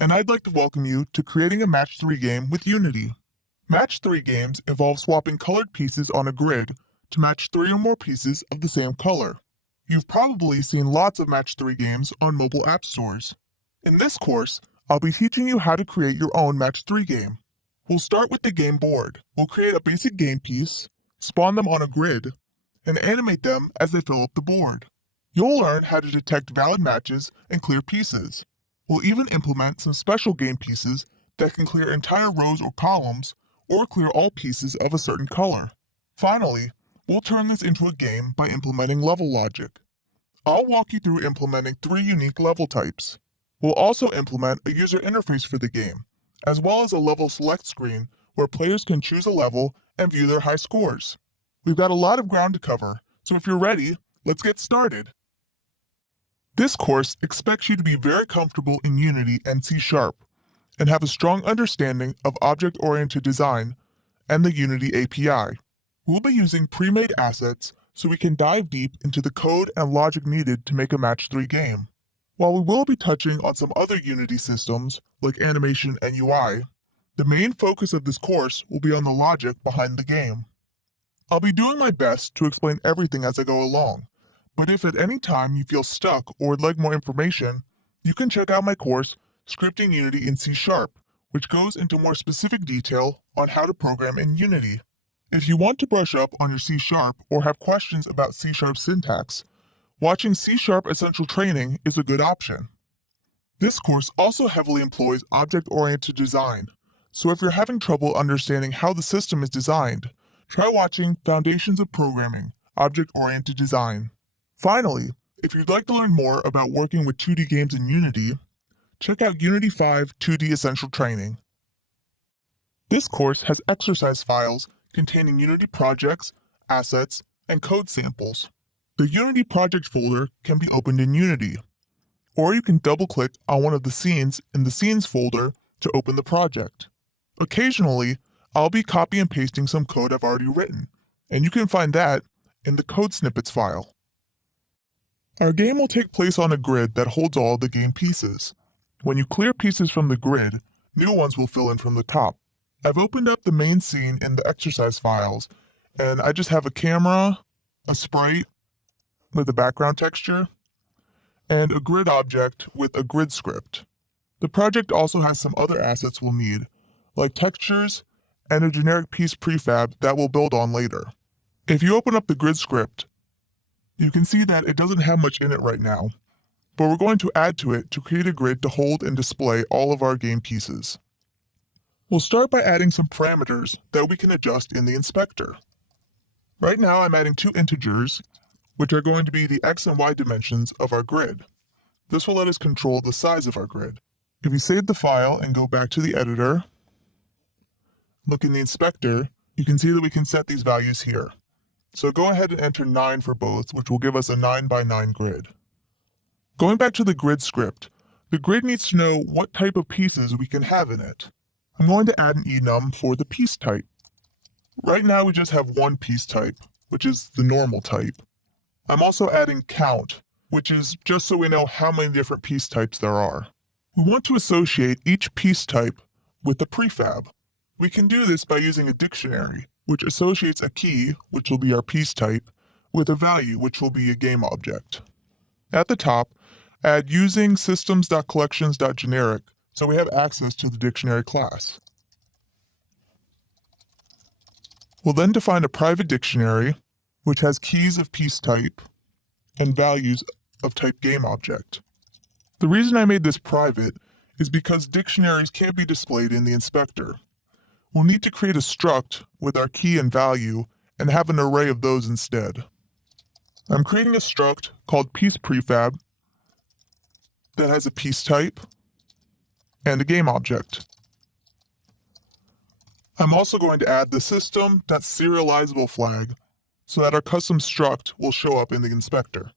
and I'd like to welcome you to creating a Match 3 game with Unity. Match 3 games involve swapping colored pieces on a grid to match 3 or more pieces of the same color. You've probably seen lots of Match 3 games on mobile app stores. In this course, I'll be teaching you how to create your own Match 3 game. We'll start with the game board. We'll create a basic game piece, spawn them on a grid, and animate them as they fill up the board. You'll learn how to detect valid matches and clear pieces. We'll even implement some special game pieces that can clear entire rows or columns, or clear all pieces of a certain color. Finally, we'll turn this into a game by implementing level logic. I'll walk you through implementing 3 unique level types. We'll also implement a user interface for the game, as well as a level select screen where players can choose a level and view their high scores. We've got a lot of ground to cover, so if you're ready, let's get started. This course expects you to be very comfortable in Unity and C# and have a strong understanding of object-oriented design and the Unity API. We'll be using pre-made assets so we can dive deep into the code and logic needed to make a Match 3 game. While we will be touching on some other Unity systems, like animation and UI, the main focus of this course will be on the logic behind the game. I'll be doing my best to explain everything as I go along, but if at any time you feel stuck or would like more information, you can check out my course, Scripting Unity in C#, which goes into more specific detail on how to program in Unity. If you want to brush up on your C# or have questions about C# syntax, watching C# Essential Training is a good option. This course also heavily employs object-oriented design, so if you're having trouble understanding how the system is designed, try watching Foundations of Programming, Object-Oriented Design. Finally, if you'd like to learn more about working with 2D games in Unity, check out Unity 5 2D Essential Training. This course has exercise files containing Unity projects, assets, and code samples. The Unity project folder can be opened in Unity, or you can double-click on one of the scenes in the Scenes folder to open the project. Occasionally, I'll be copy and pasting some code I've already written, and you can find that in the code snippets file. Our game will take place on a grid that holds all the game pieces. When you clear pieces from the grid, new ones will fill in from the top. I've opened up the main scene in the exercise files, and I just have a camera, a sprite with a background texture, and a grid object with a grid script. The project also has some other assets we'll need, like textures and a generic piece prefab that we'll build on later. If you open up the grid script, you can see that it doesn't have much in it right now, but we're going to add to it to create a grid to hold and display all of our game pieces. We'll start by adding some parameters that we can adjust in the inspector. Right now I'm adding 2 integers, which are going to be the x and y dimensions of our grid. This will let us control the size of our grid. If you save the file and go back to the editor, look in the inspector, you can see that we can set these values here. So go ahead and enter 9 for both, which will give us a 9 by 9 grid. Going back to the grid script, the grid needs to know what type of pieces we can have in it. I'm going to add an enum for the piece type. Right now we just have one piece type, which is the normal type. I'm also adding count, which is just so we know how many different piece types there are. We want to associate each piece type with a prefab. We can do this by using a dictionary, which associates a key, which will be our piece type, with a value, which will be a game object. At the top, add using systems.collections.generic so we have access to the dictionary class. We'll then define a private dictionary, which has keys of piece type and values of type game object. The reason I made this private is because dictionaries can't be displayed in the inspector. We'll need to create a struct with our key and value and have an array of those instead. I'm creating a struct called piecePrefab that has a piece type and a game object. I'm also going to add the system.serializable flag so that our custom struct will show up in the inspector.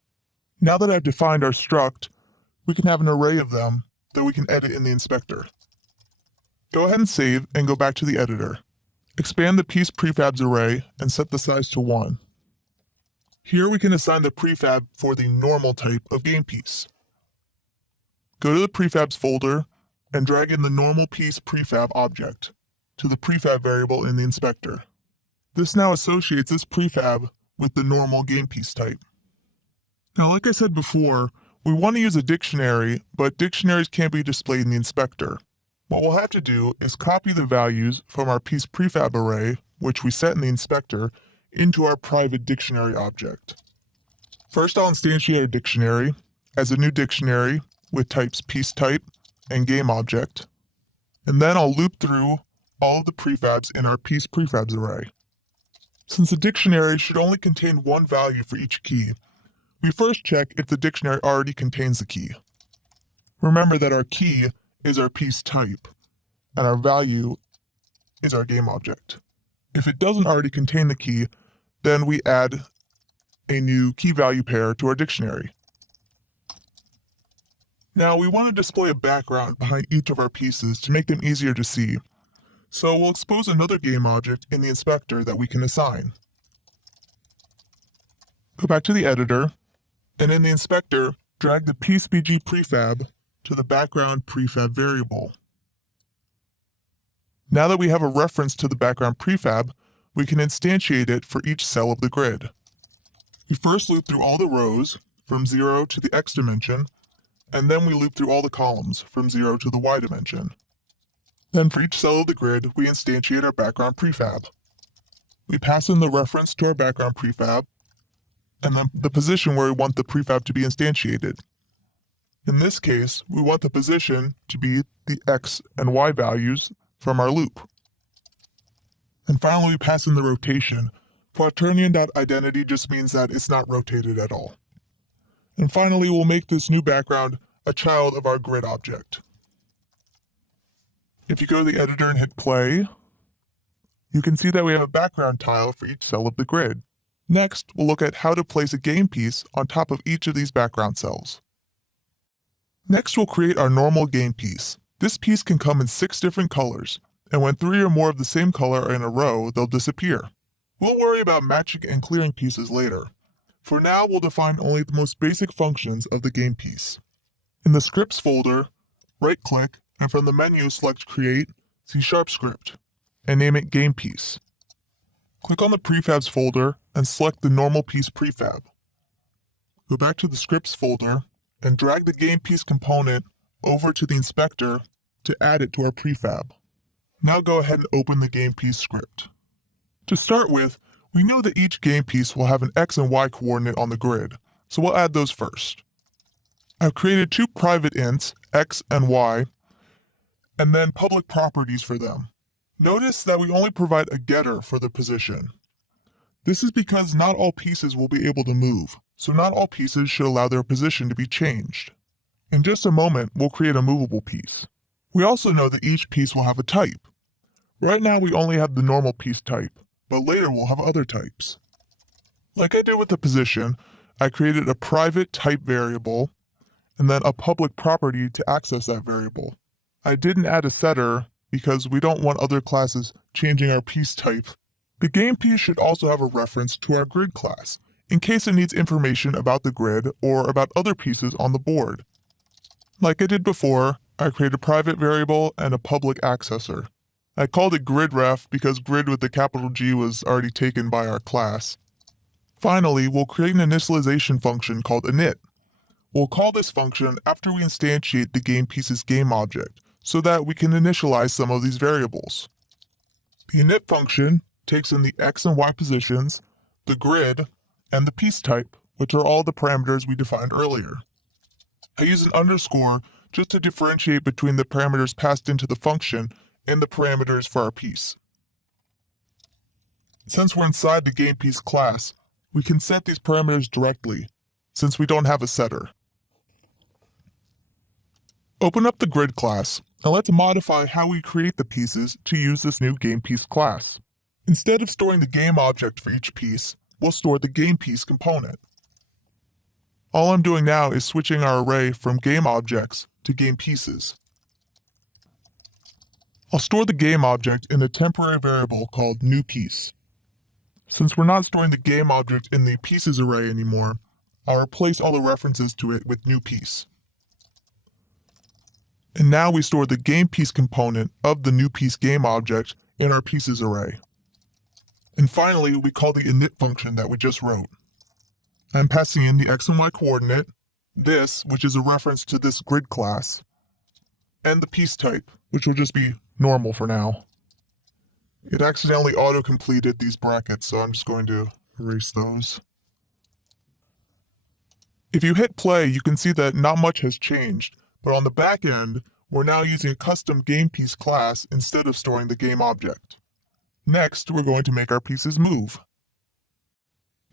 Now that I've defined our struct, we can have an array of them that we can edit in the inspector. Go ahead and save and go back to the editor. Expand the piece prefabs array and set the size to 1. Here we can assign the prefab for the normal type of game piece. Go to the prefabs folder, and drag in the normal piece prefab object to the prefab variable in the inspector. This now associates this prefab with the normal game piece type. Now, like I said before, we want to use a dictionary, but dictionaries can't be displayed in the inspector. What we'll have to do is copy the values from our piece prefab array, which we set in the inspector, into our private dictionary object. First, I'll instantiate our dictionary as a new dictionary with types piece type and game object, and then I'll loop through all of the prefabs in our piece prefabs array. Since the dictionary should only contain one value for each key, we first check if the dictionary already contains the key. Remember that our key is our piece type, and our value is our game object. If it doesn't already contain the key, then we add a new key value pair to our dictionary. Now we want to display a background behind each of our pieces to make them easier to see, so we'll expose another game object in the inspector that we can assign. Go back to the editor, and in the inspector, drag the piece.bg prefab to the background prefab variable. Now that we have a reference to the background prefab, we can instantiate it for each cell of the grid. We first loop through all the rows from 0 to the x dimension, and then we loop through all the columns from 0 to the y dimension. Then for each cell of the grid, we instantiate our background prefab. We pass in the reference to our background prefab, and then the position where we want the prefab to be instantiated. In this case, we want the position to be the x and y values from our loop. And finally, we pass in the rotation. Quaternion.identity just means that it's not rotated at all. And finally, we'll make this new background a child of our grid object. If you go to the editor and hit play, you can see that we have a background tile for each cell of the grid. Next, we'll look at how to place a game piece on top of each of these background cells. Next, we'll create our normal game piece. This piece can come in 6 different colors, and when 3 or more of the same color are in a row, they'll disappear. We'll worry about matching and clearing pieces later. For now, we'll define only the most basic functions of the game piece. In the scripts folder, right-click, and from the menu select Create C# script, and name it Game Piece. Click on the Prefabs folder and select the normal piece prefab. Go back to the scripts folder and drag the game piece component over to the inspector to add it to our prefab. Now go ahead and open the game piece script. To start with, we know that each game piece will have an x and y coordinate on the grid, so we'll add those first. I've created 2 private ints, x and y, and then public properties for them. Notice that we only provide a getter for the position. This is because not all pieces will be able to move, so not all pieces should allow their position to be changed. In just a moment, we'll create a movable piece. We also know that each piece will have a type. Right now we only have the normal piece type, but later we'll have other types. Like I did with the position, I created a private type variable, and then a public property to access that variable. I didn't add a setter because we don't want other classes changing our piece type. The game piece should also have a reference to our grid class, in case it needs information about the grid or about other pieces on the board. Like I did before, I created a private variable and a public accessor. I called it gridref because grid with the capital G was already taken by our class. Finally, we'll create an initialization function called init. We'll call this function after we instantiate the game piece's game object, so that we can initialize some of these variables. The init function takes in the x and y positions, the grid, and the piece type, which are all the parameters we defined earlier. I use an underscore just to differentiate between the parameters passed into the function and the parameters for our piece. Since we're inside the game piece class, we can set these parameters directly, since we don't have a setter. Open up the grid class, and let's modify how we create the pieces to use this new game piece class. Instead of storing the game object for each piece, we'll store the game piece component. All I'm doing now is switching our array from game objects to game pieces. I'll store the game object in a temporary variable called newPiece. Since we're not storing the game object in the pieces array anymore, I'll replace all the references to it with newPiece. And now we store the game piece component of the new piece game object in our pieces array. And finally, we call the init function that we just wrote. I'm passing in the x and y coordinate, this, which is a reference to this grid class, and the piece type, which will just be normal for now. It accidentally auto-completed these brackets, so I'm just going to erase those. If you hit play, you can see that not much has changed, but on the back end, we're now using a custom game piece class instead of storing the game object. Next, we're going to make our pieces move.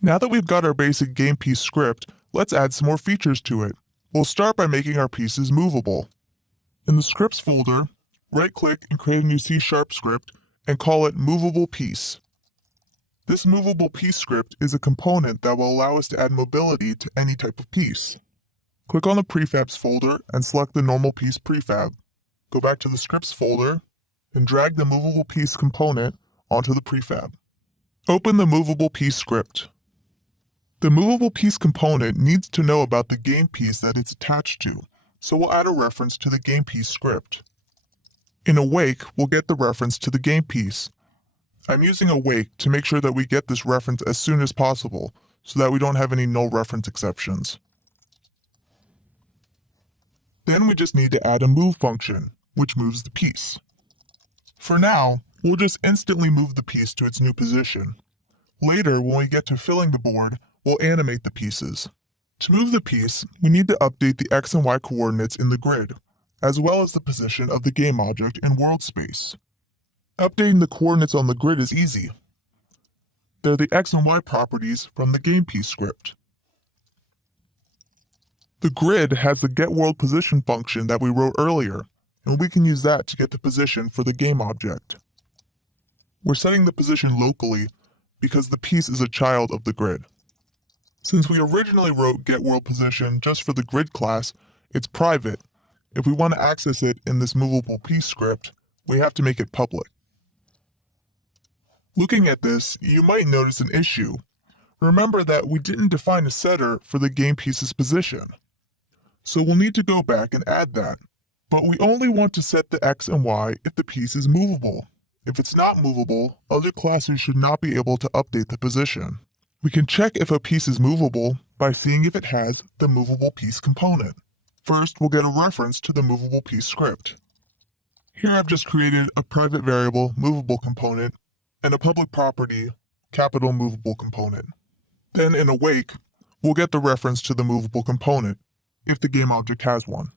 Now that we've got our basic game piece script, let's add some more features to it. We'll start by making our pieces movable. In the scripts folder, right-click and create a new C# script and call it movable piece. This movable piece script is a component that will allow us to add mobility to any type of piece. Click on the prefabs folder and select the normal piece prefab. Go back to the scripts folder and drag the movable piece component onto the prefab. Open the movable piece script. The movable piece component needs to know about the game piece that it's attached to, so we'll add a reference to the game piece script. In awake, we'll get the reference to the game piece. I'm using awake to make sure that we get this reference as soon as possible, so that we don't have any null reference exceptions. Then we just need to add a move function, which moves the piece. For now, we'll just instantly move the piece to its new position. Later, when we get to filling the board, we'll animate the pieces. To move the piece, we need to update the x and y coordinates in the grid, as well as the position of the game object in world space. Updating the coordinates on the grid is easy. They're the x and y properties from the game piece script. The grid has the getWorldPosition function that we wrote earlier, and we can use that to get the position for the game object. We're setting the position locally because the piece is a child of the grid. Since we originally wrote getWorldPosition just for the grid class, it's private. If we want to access it in this movable piece script, we have to make it public. Looking at this, you might notice an issue. Remember that we didn't define a setter for the game piece's position. So we'll need to go back and add that. But we only want to set the x and y if the piece is movable. If it's not movable, other classes should not be able to update the position. We can check if a piece is movable by seeing if it has the movable piece component. First, we'll get a reference to the movable piece script. Here I've just created a private variable movable component and a public property capital movable component. Then in awake, we'll get the reference to the movable component, if the game object has one.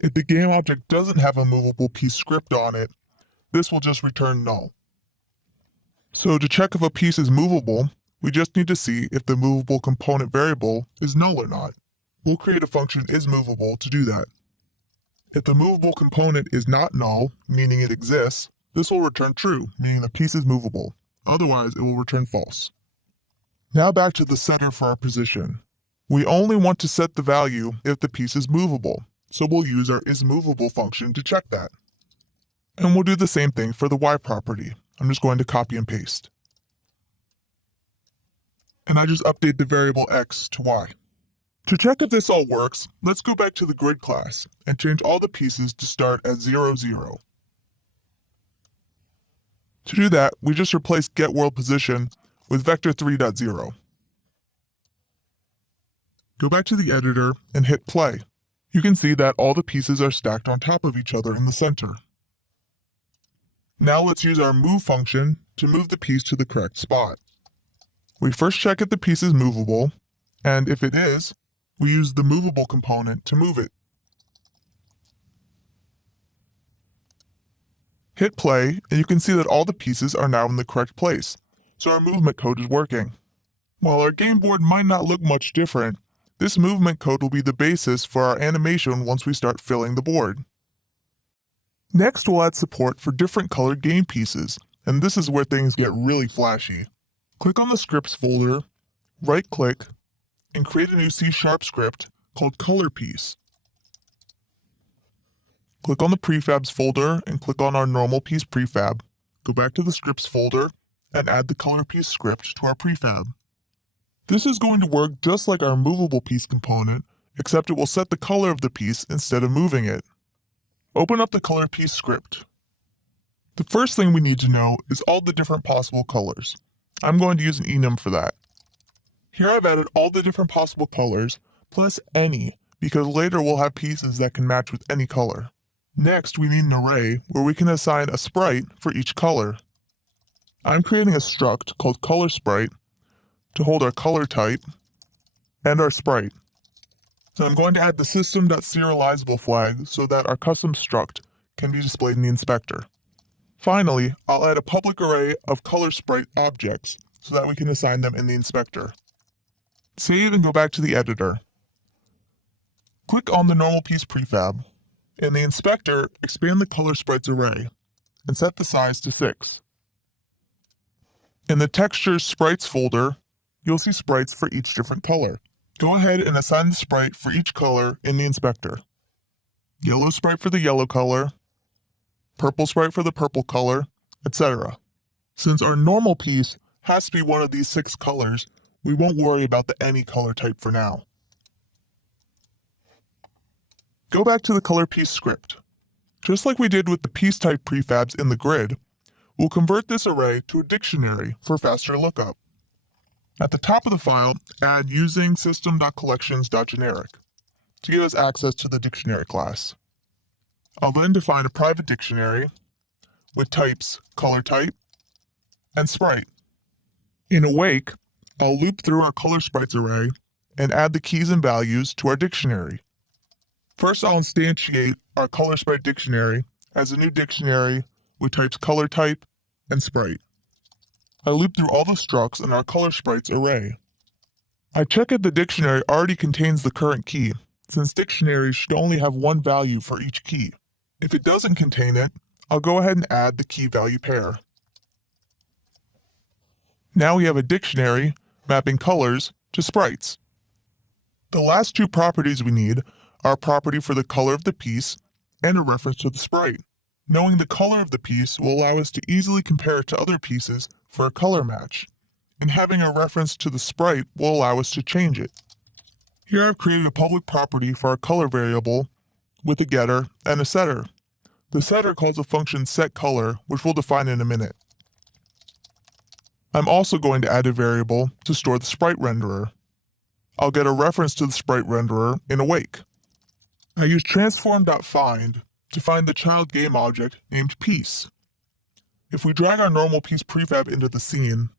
If the game object doesn't have a movable piece script on it, this will just return null. So to check if a piece is movable, we just need to see if the movable component variable is null or not. We'll create a function isMovable to do that. If the movable component is not null, meaning it exists, this will return true, meaning the piece is movable. Otherwise, it will return false. Now back to the setter for our position. We only want to set the value if the piece is movable, so we'll use our isMovable function to check that. And we'll do the same thing for the y property. I'm just going to copy and paste. And I just update the variable x to y. To check if this all works, let's go back to the grid class and change all the pieces to start at 0, 0. To do that, we just replace getWorldPosition with vector3.0. Go back to the editor and hit play. You can see that all the pieces are stacked on top of each other in the center. Now let's use our move function to move the piece to the correct spot. We first check if the piece is movable, and if it is, we use the movable component to move it. Hit play, and you can see that all the pieces are now in the correct place, so our movement code is working. While our game board might not look much different, this movement code will be the basis for our animation once we start filling the board. Next, we'll add support for different colored game pieces, and this is where things get really flashy. Click on the scripts folder, right-click, and create a new C# script called color piece. Click on the prefabs folder and click on our normal piece prefab. Go back to the scripts folder and add the color piece script to our prefab. This is going to work just like our movable piece component, except it will set the color of the piece instead of moving it. Open up the color piece script. The first thing we need to know is all the different possible colors. I'm going to use an enum for that. Here I've added all the different possible colors, plus any, because later we'll have pieces that can match with any color. Next, we need an array where we can assign a sprite for each color. I'm creating a struct called colorSprite to hold our color type and our sprite. So I'm going to add the system.serializable flag so that our custom struct can be displayed in the inspector. Finally, I'll add a public array of colorSprite objects so that we can assign them in the inspector. Save and go back to the editor. Click on the normal piece prefab. In the inspector, expand the colorSprites array and set the size to 6. In the Textures Sprites folder, you'll see sprites for each different color. Go ahead and assign the sprite for each color in the inspector. Yellow sprite for the yellow color, purple sprite for the purple color, etc. Since our normal piece has to be one of these 6 colors, we won't worry about the any color type for now. Go back to the color piece script. Just like we did with the piece type prefabs in the grid, we'll convert this array to a dictionary for faster lookup. At the top of the file, add using system.collections.generic to give us access to the dictionary class. I'll then define a private dictionary with types color type and sprite. In awake, I'll loop through our color sprites array and add the keys and values to our dictionary. First, I'll instantiate our color sprite dictionary as a new dictionary with types color type and sprite. I loop through all the structs in our color sprites array. I check if the dictionary already contains the current key, since dictionaries should only have one value for each key. If it doesn't contain it, I'll go ahead and add the key value pair. Now we have a dictionary mapping colors to sprites. The last 2 properties we need are a property for the color of the piece and a reference to the sprite. Knowing the color of the piece will allow us to easily compare it to other pieces for a color match, and having a reference to the sprite will allow us to change it. Here I've created a public property for our color variable with a getter and a setter. The setter calls a function setColor, which we'll define in a minute. I'm also going to add a variable to store the sprite renderer. I'll get a reference to the sprite renderer in awake. I use transform.find to find the child game object named piece. If we drag our normal piece prefab into the scene,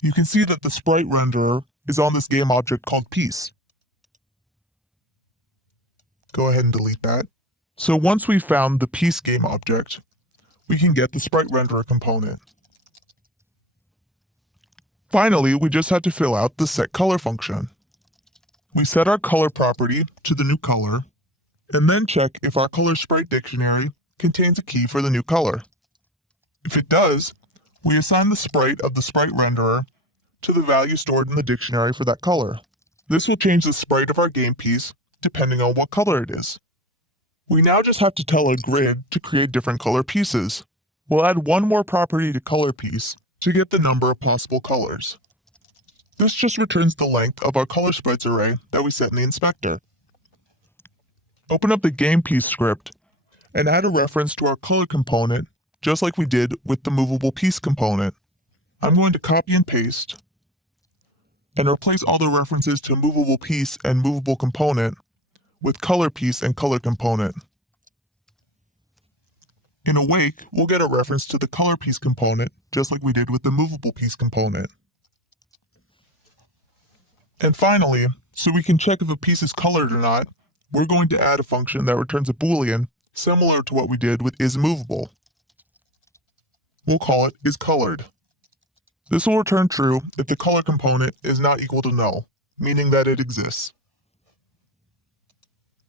you can see that the sprite renderer is on this game object called piece. Go ahead and delete that. So once we've found the piece game object, we can get the sprite renderer component. Finally, we just have to fill out the setColor function. We set our color property to the new color, and then check if our color sprite dictionary contains a key for the new color. If it does, we assign the sprite of the sprite renderer to the value stored in the dictionary for that color. This will change the sprite of our game piece depending on what color it is. We now just have to tell a grid to create different color pieces. We'll add one more property to color piece to get the number of possible colors. This just returns the length of our color sprites array that we set in the inspector. Open up the game piece script and add a reference to our color component just like we did with the movable piece component. I'm going to copy and paste and replace all the references to movable piece and movable component with color piece and color component. In awake, we'll get a reference to the color piece component just like we did with the movable piece component. And finally, so we can check if a piece is colored or not, we're going to add a function that returns a Boolean similar to what we did with isMovable. We'll call it isColored. This will return true if the color component is not equal to null, meaning that it exists.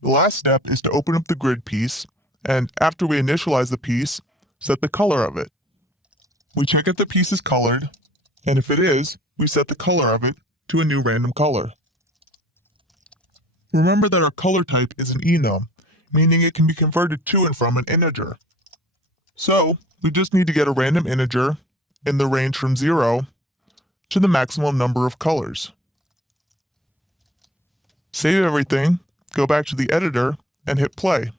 The last step is to open up the grid piece, and after we initialize the piece, set the color of it. We check if the piece is colored, and if it is, we set the color of it to a new random color. Remember that our color type is an enum, meaning it can be converted to and from an integer. So, we just need to get a random integer in the range from 0 to the maximum number of colors. Save everything, go back to the editor, and hit play.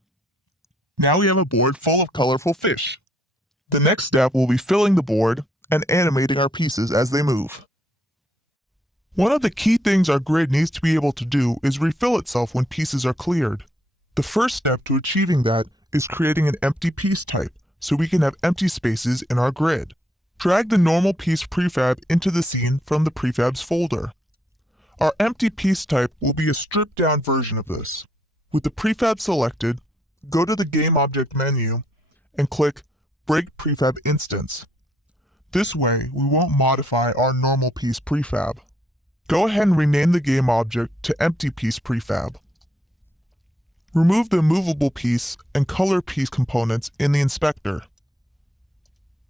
Now we have a board full of colorful fish. The next step will be filling the board and animating our pieces as they move. One of the key things our grid needs to be able to do is refill itself when pieces are cleared. The first step to achieving that is creating an empty piece type so we can have empty spaces in our grid. Drag the normal piece prefab into the scene from the prefabs folder. Our empty piece type will be a stripped down version of this. With the prefab selected, go to the Game Object menu and click Break Prefab Instance. This way, we won't modify our normal piece prefab. Go ahead and rename the game object to Empty Piece Prefab. Remove the movable piece and color piece components in the inspector.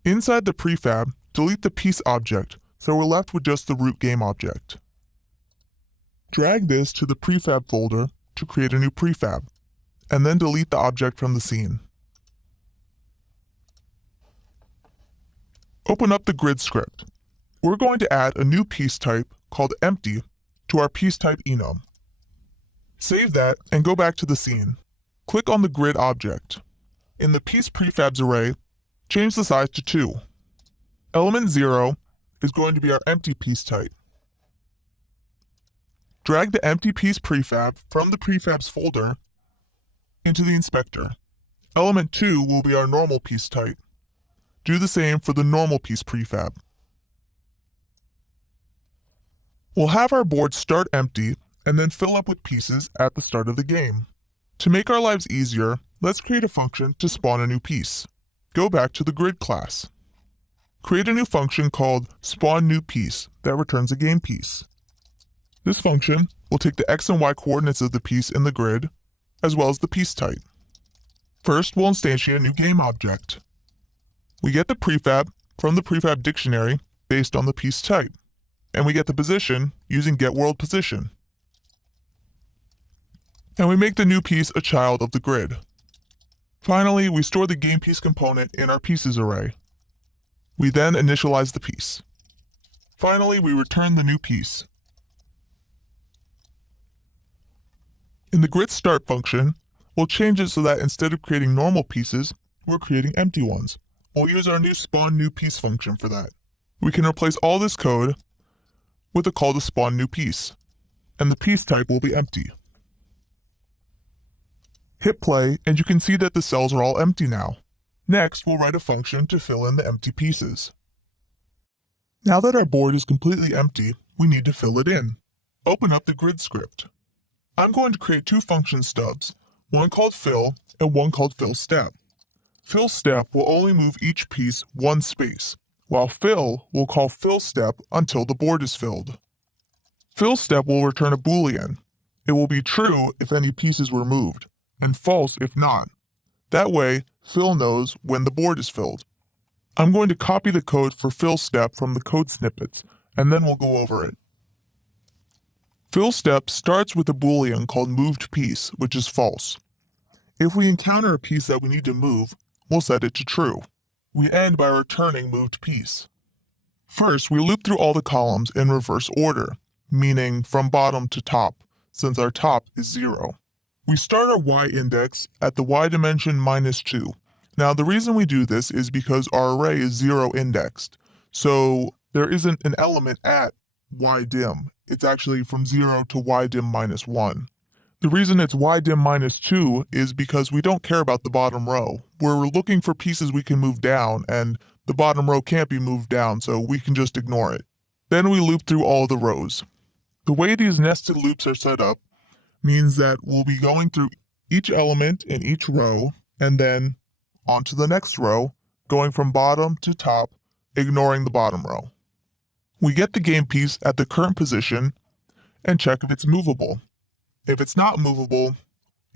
Inside the prefab, delete the piece object so we're left with just the root game object. Drag this to the prefab folder to create a new prefab, and then delete the object from the scene. Open up the grid script. We're going to add a new piece type called empty to our piece type enum. Save that and go back to the scene. Click on the grid object. In the piece prefabs array, change the size to 2. Element 0 is going to be our empty piece type. Drag the empty piece prefab from the prefabs folder into the inspector. Element 2 will be our normal piece type. Do the same for the normal piece prefab. We'll have our board start empty and then fill up with pieces at the start of the game. To make our lives easier, let's create a function to spawn a new piece. Go back to the grid class. Create a new function called spawnNewPiece that returns a game piece. This function will take the x and y coordinates of the piece in the grid, as well as the piece type. First, we'll instantiate a new game object. We get the prefab from the prefab dictionary based on the piece type, and we get the position using getWorldPosition. And we make the new piece a child of the grid. Finally, we store the game piece component in our pieces array. We then initialize the piece. Finally, we return the new piece. In the grid start function, we'll change it so that instead of creating normal pieces, we're creating empty ones. We'll use our new spawnNewPiece function for that. We can replace all this code with a call to spawnNewPiece, and the piece type will be empty. Hit play, and you can see that the cells are all empty now. Next, we'll write a function to fill in the empty pieces. Now that our board is completely empty, we need to fill it in. Open up the grid script. I'm going to create 2 function stubs, one called fill and one called fill step. Fill step will only move each piece 1 space, while fill will call fill step until the board is filled. Fill step will return a boolean. It will be true if any pieces were moved, and false if not. That way, fill knows when the board is filled. I'm going to copy the code for fill step from the code snippets, and then we'll go over it. Fill step starts with a boolean called moved piece, which is false. If we encounter a piece that we need to move, we'll set it to true. We end by returning moved piece. First, we loop through all the columns in reverse order, meaning from bottom to top, since our top is 0. We start our y index at the y dimension -2. Now, the reason we do this is because our array is 0 indexed, so there isn't an element at y dim. It's actually from 0 to y dim -1. The reason it's y dim -2 is because we don't care about the bottom row. We're looking for pieces we can move down, and the bottom row can't be moved down, so we can just ignore it. Then we loop through all the rows. The way these nested loops are set up means that we'll be going through each element in each row, and then on to the next row, going from bottom to top, ignoring the bottom row. We get the game piece at the current position and check if it's movable. If it's not movable,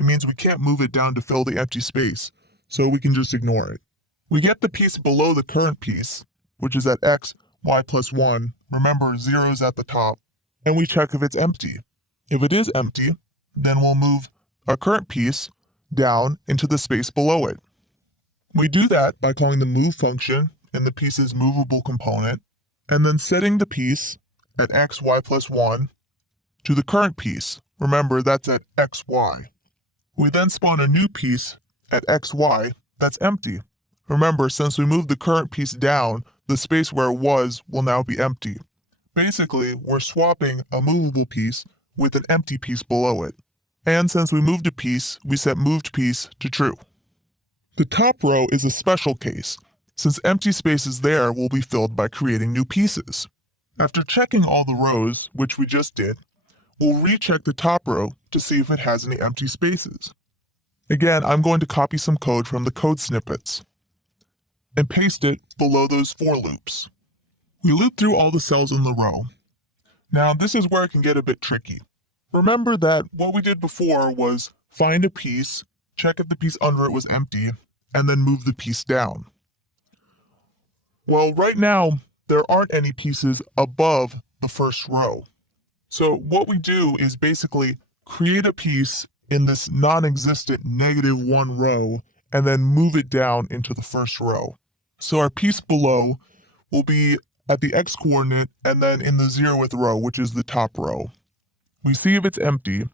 it means we can't move it down to fill the empty space, so we can just ignore it. We get the piece below the current piece, which is at x, y plus 1, remember 0 is at the top, and we check if it's empty. If it is empty, then we'll move our current piece down into the space below it. We do that by calling the move function in the piece's movable component, and then setting the piece at x, y plus 1 to the current piece. Remember, that's at xy. We then spawn a new piece at XY that's empty. Remember, since we moved the current piece down, the space where it was will now be empty. Basically, we're swapping a movable piece with an empty piece below it. And since we moved a piece, we set moved piece to true. The top row is a special case, since empty spaces there will be filled by creating new pieces. After checking all the rows, which we just did, we'll recheck the top row to see if it has any empty spaces. Again, I'm going to copy some code from the code snippets and paste it below those for loops. We loop through all the cells in the row. Now this is where it can get a bit tricky. Remember that what we did before was find a piece, check if the piece under it was empty, and then move the piece down. Well, right now, there aren't any pieces above the first row. So what we do is basically create a piece in this non-existent -1 row and then move it down into the first row. So our piece below will be at the x-coordinate and then in the 0th row, which is the top row. We see if it's empty,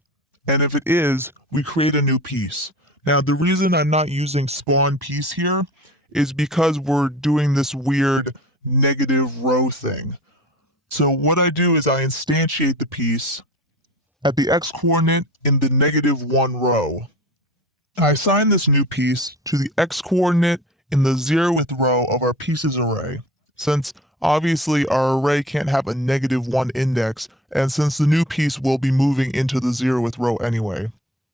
and if it is, we create a new piece. Now, the reason I'm not using spawn piece here is because we're doing this weird negative row thing. So what I do is I instantiate the piece at the x-coordinate in the -1 row. I assign this new piece to the x-coordinate in the 0th row of our pieces array, since obviously our array can't have a -1 index, and since the new piece will be moving into the 0th row anyway.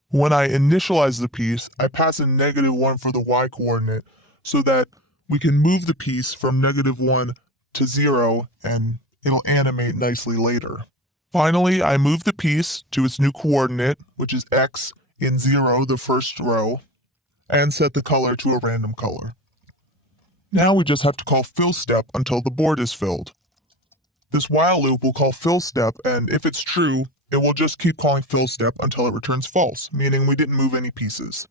When I initialize the piece, I pass in -1 for the y-coordinate so that we can move the piece from -1 to 0 and it'll animate nicely later. Finally, I move the piece to its new coordinate, which is x in 0, the first row, and set the color to a random color. Now we just have to call fill step until the board is filled. This while loop will call fill step, and if it's true, it will just keep calling fill step until it returns false, meaning we didn't move any pieces.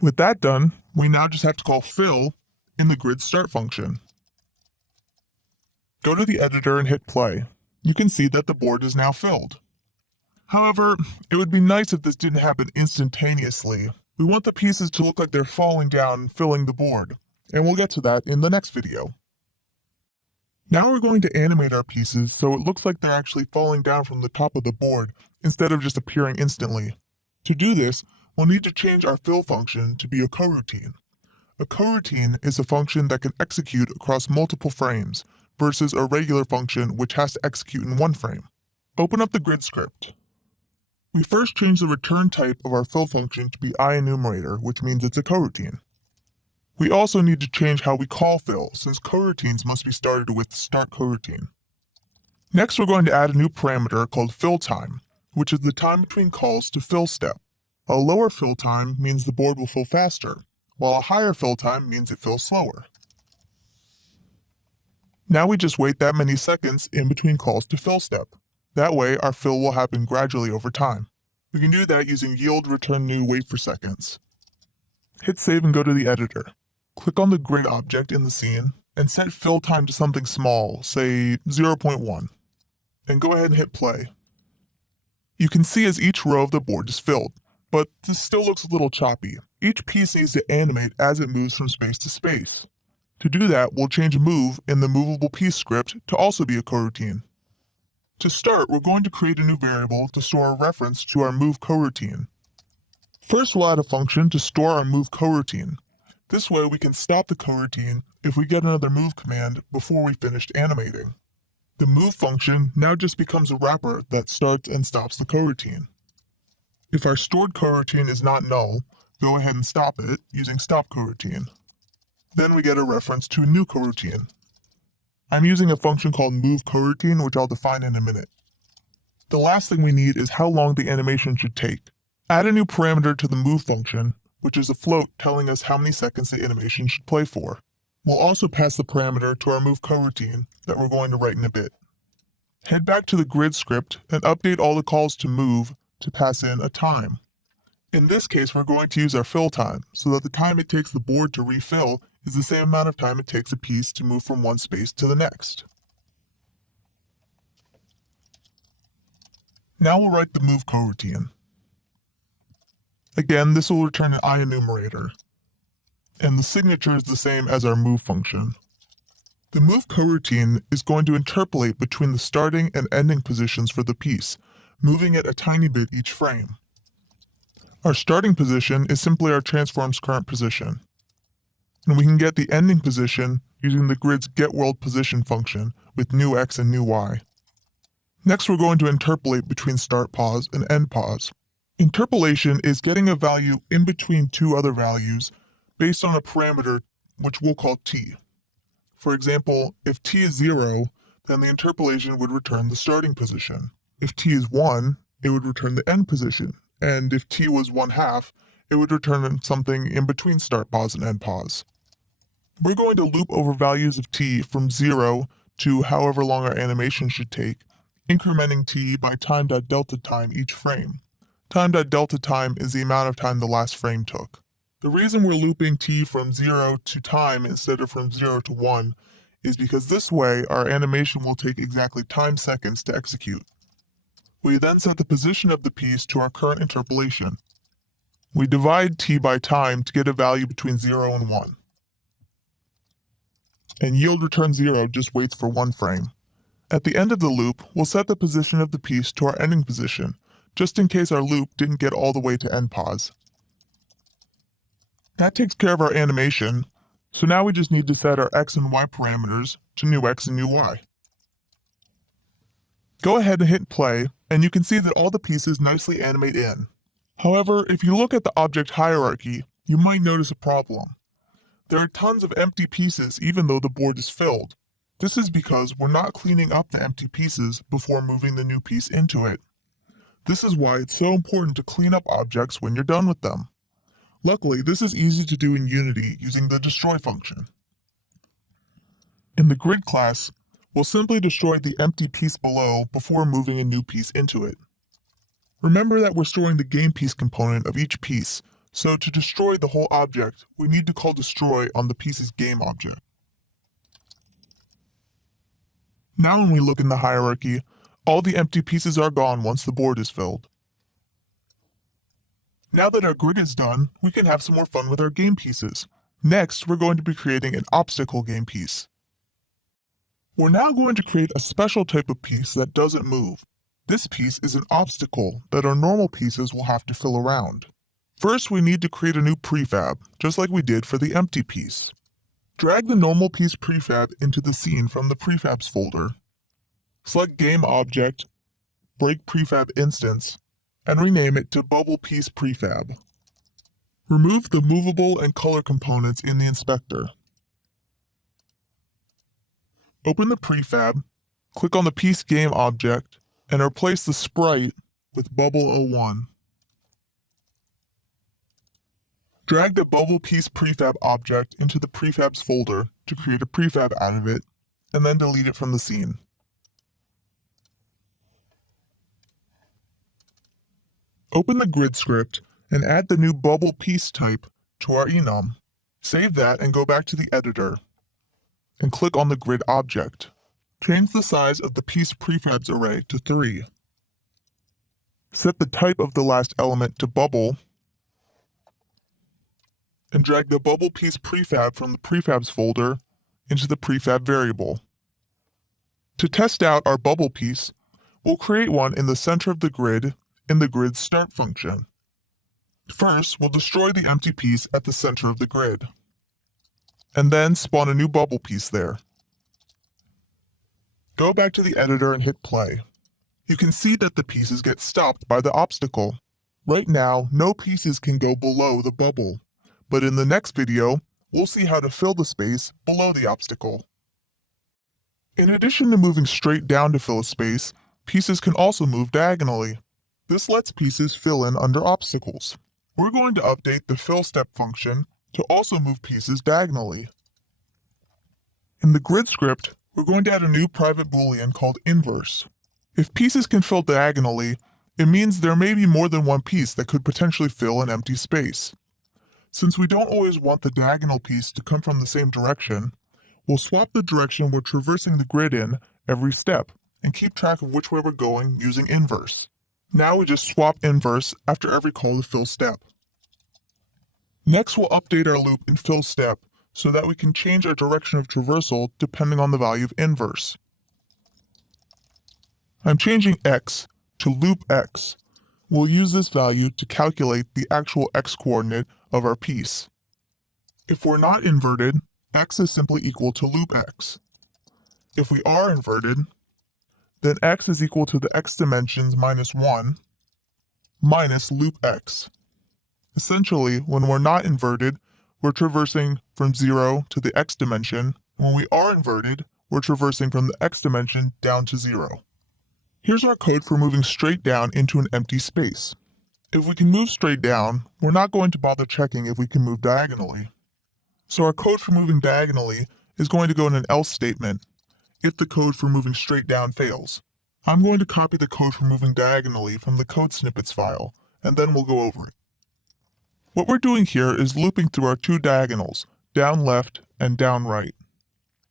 With that done, we now just have to call fill in the grid start function. Go to the editor and hit play. You can see that the board is now filled. However, it would be nice if this didn't happen instantaneously. We want the pieces to look like they're falling down and filling the board, and we'll get to that in the next video. Now we're going to animate our pieces so it looks like they're actually falling down from the top of the board instead of just appearing instantly. To do this, we'll need to change our fill function to be a coroutine. A coroutine is a function that can execute across multiple frames versus a regular function which has to execute in one frame. Open up the grid script. We first change the return type of our fill function to be IEnumerator, which means it's a coroutine. We also need to change how we call fill, since coroutines must be started with start coroutine. Next, we're going to add a new parameter called fill time, which is the time between calls to fill step. A lower fill time means the board will fill faster, while a higher fill time means it fills slower. Now we just wait that many seconds in between calls to fill step. That way, our fill will happen gradually over time. We can do that using yield return new wait for seconds. Hit save and go to the editor. Click on the grid object in the scene and set fill time to something small, say 0.1, and go ahead and hit play. You can see as each row of the board is filled, but this still looks a little choppy. Each piece needs to animate as it moves from space to space. To do that, we'll change move in the movable piece script to also be a coroutine. To start, we're going to create a new variable to store a reference to our move coroutine. First, we'll add a function to store our move coroutine. This way we can stop the coroutine if we get another move command before we finished animating. The move function now just becomes a wrapper that starts and stops the coroutine. If our stored coroutine is not null, go ahead and stop it using stop coroutine. Then we get a reference to a new coroutine. I'm using a function called move coroutine, which I'll define in a minute. The last thing we need is how long the animation should take. Add a new parameter to the move function, which is a float telling us how many seconds the animation should play for. We'll also pass the parameter to our move coroutine that we're going to write in a bit. Head back to the grid script and update all the calls to move to pass in a time. In this case, we're going to use our fill time, so that the time it takes the board to refill is the same amount of time it takes a piece to move from one space to the next. Now we'll write the move coroutine. Again, this will return an I enumerator. And the signature is the same as our move function. The move coroutine is going to interpolate between the starting and ending positions for the piece, moving it a tiny bit each frame. Our starting position is simply our transform's current position. And we can get the ending position using the grid's getWorldPosition function with new x and new y. Next, we're going to interpolate between start pause and end pause. Interpolation is getting a value in between two other values based on a parameter which we'll call t. For example, if t is 0, then the interpolation would return the starting position. If t is 1, it would return the end position. And if t was 1/2, it would return something in between start pause and end pause. We're going to loop over values of t from 0 to however long our animation should take, incrementing t by time.delta time each frame. Time.delta time is the amount of time the last frame took. The reason we're looping t from 0 to time instead of from 0 to 1 is because this way our animation will take exactly time seconds to execute. We then set the position of the piece to our current interpolation. We divide t by time to get a value between 0 and 1. And yield return 0 just waits for one frame. At the end of the loop, we'll set the position of the piece to our ending position, just in case our loop didn't get all the way to end pause. That takes care of our animation, so now we just need to set our x and y parameters to new x and new y. Go ahead and hit play, and you can see that all the pieces nicely animate in. However, if you look at the object hierarchy, you might notice a problem. There are tons of empty pieces even though the board is filled. This is because we're not cleaning up the empty pieces before moving the new piece into it. This is why it's so important to clean up objects when you're done with them. Luckily, this is easy to do in Unity using the destroy function. In the grid class, we'll simply destroy the empty piece below before moving a new piece into it. Remember that we're storing the game piece component of each piece, so to destroy the whole object, we need to call destroy on the piece's game object. Now when we look in the hierarchy, all the empty pieces are gone once the board is filled. Now that our grid is done, we can have some more fun with our game pieces. Next, we're going to be creating an obstacle game piece. We're now going to create a special type of piece that doesn't move. This piece is an obstacle that our normal pieces will have to fill around. First, we need to create a new prefab, just like we did for the empty piece. Drag the normal piece prefab into the scene from the prefabs folder. Select Game Object, Break Prefab Instance, and rename it to Bubble Piece Prefab. Remove the movable and color components in the inspector. Open the prefab, click on the piece game object, and replace the sprite with Bubble01. Drag the Bubble Piece Prefab object into the prefabs folder to create a prefab out of it, and then delete it from the scene. Open the grid script and add the new bubble piece type to our enum. Save that and go back to the editor and click on the grid object. Change the size of the piece prefabs array to 3. Set the type of the last element to bubble and drag the bubble piece prefab from the prefabs folder into the prefab variable. To test out our bubble piece, we'll create one in the center of the grid in the grid's start function. First, we'll destroy the empty piece at the center of the grid, and then spawn a new bubble piece there. Go back to the editor and hit play. You can see that the pieces get stopped by the obstacle. Right now, no pieces can go below the bubble, but in the next video, we'll see how to fill the space below the obstacle. In addition to moving straight down to fill a space, pieces can also move diagonally. This lets pieces fill in under obstacles. We're going to update the fill step function to also move pieces diagonally. In the grid script, we're going to add a new private boolean called inverse. If pieces can fill diagonally, it means there may be more than one piece that could potentially fill an empty space. Since we don't always want the diagonal piece to come from the same direction, we'll swap the direction we're traversing the grid in every step and keep track of which way we're going using inverse. Now we just swap inverse after every call to fill step. Next, we'll update our loop and fill step so that we can change our direction of traversal depending on the value of inverse. I'm changing x to loop x. We'll use this value to calculate the actual x-coordinate of our piece. If we're not inverted, x is simply equal to loop x. If we are inverted, then x is equal to the x dimensions minus 1 minus loop x. Essentially, when we're not inverted, we're traversing from 0 to the x dimension. When we are inverted, we're traversing from the x dimension down to 0. Here's our code for moving straight down into an empty space. If we can move straight down, we're not going to bother checking if we can move diagonally. So our code for moving diagonally is going to go in an else statement if the code for moving straight down fails. I'm going to copy the code for moving diagonally from the code snippets file, and then we'll go over it. What we're doing here is looping through our two diagonals, down left and down right.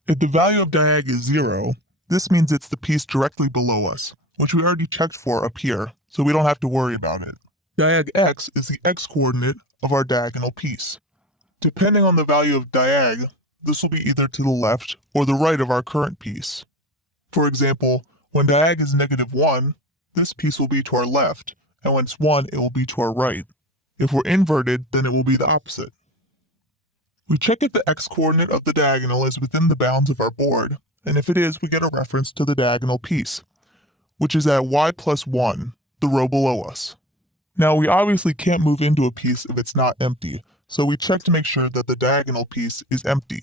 If the value of diag is 0, this means it's the piece directly below us, which we already checked for up here, so we don't have to worry about it. Diag x is the x-coordinate of our diagonal piece. Depending on the value of diag, this will be either to the left or the right of our current piece. For example, when diag is -1, this piece will be to our left, and when it's 1, it will be to our right. If we're inverted, then it will be the opposite. We check if the x-coordinate of the diagonal is within the bounds of our board, and if it is, we get a reference to the diagonal piece, which is at y plus 1, the row below us. Now, we obviously can't move into a piece if it's not empty, so we check to make sure that the diagonal piece is empty.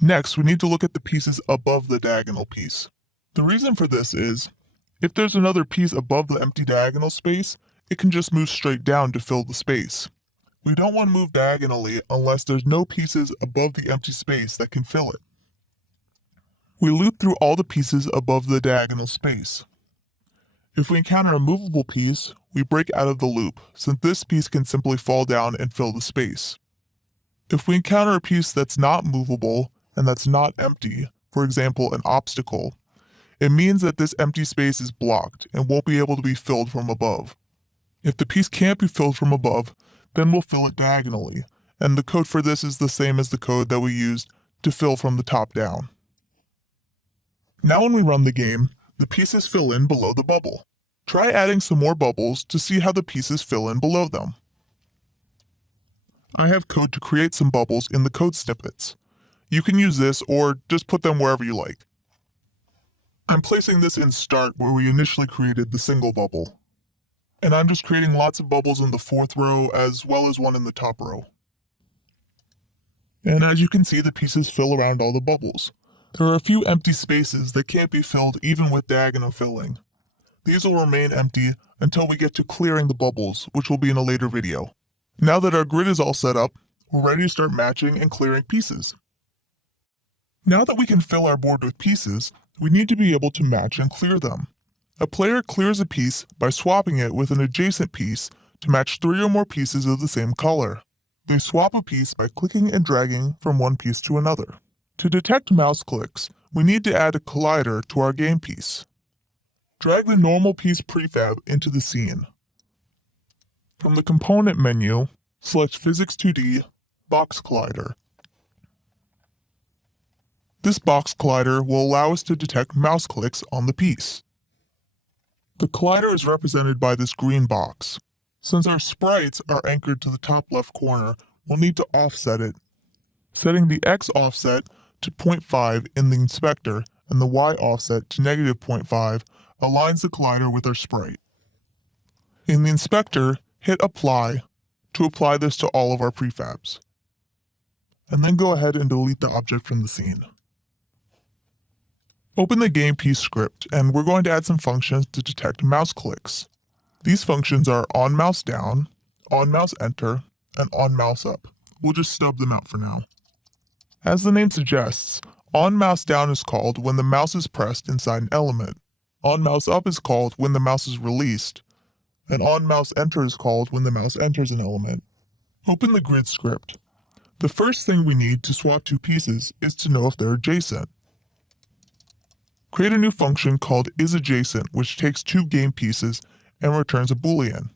Next, we need to look at the pieces above the diagonal piece. The reason for this is, if there's another piece above the empty diagonal space, it can just move straight down to fill the space. We don't want to move diagonally unless there's no pieces above the empty space that can fill it. We loop through all the pieces above the diagonal space. If we encounter a movable piece, we break out of the loop, since this piece can simply fall down and fill the space. If we encounter a piece that's not movable and that's not empty, for example an obstacle, it means that this empty space is blocked and won't be able to be filled from above. If the piece can't be filled from above, then we'll fill it diagonally, and the code for this is the same as the code that we used to fill from the top down. Now when we run the game, the pieces fill in below the bubble. Try adding some more bubbles to see how the pieces fill in below them. I have code to create some bubbles in the code snippets. You can use this or just put them wherever you like. I'm placing this in start where we initially created the single bubble. And I'm just creating lots of bubbles in the 4th row as well as one in the top row. And as you can see, the pieces fill around all the bubbles. There are a few empty spaces that can't be filled even with diagonal filling. These will remain empty until we get to clearing the bubbles, which will be in a later video. Now that our grid is all set up, we're ready to start matching and clearing pieces. Now that we can fill our board with pieces, we need to be able to match and clear them. A player clears a piece by swapping it with an adjacent piece to match 3 or more pieces of the same color. They swap a piece by clicking and dragging from one piece to another. To detect mouse clicks, we need to add a collider to our game piece. Drag the normal piece prefab into the scene. From the component menu, select Physics 2D, Box Collider. This box collider will allow us to detect mouse clicks on the piece. The collider is represented by this green box. Since our sprites are anchored to the top left corner, we'll need to offset it. Setting the X offset to 0.5 in the inspector and the Y offset to -0.5 aligns the collider with our sprite. In the inspector, hit Apply to apply this to all of our prefabs. And then go ahead and delete the object from the scene. Open the game piece script, and we're going to add some functions to detect mouse clicks. These functions are onMouseDown, onMouseEnter, and onMouseUp. We'll just stub them out for now. As the name suggests, onMouseDown is called when the mouse is pressed inside an element. OnMouseUp is called when the mouse is released, and onMouseEnter is called when the mouse enters an element. Open the grid script. The first thing we need to swap two pieces is to know if they're adjacent. Create a new function called isAdjacent, which takes 2 game pieces and returns a boolean.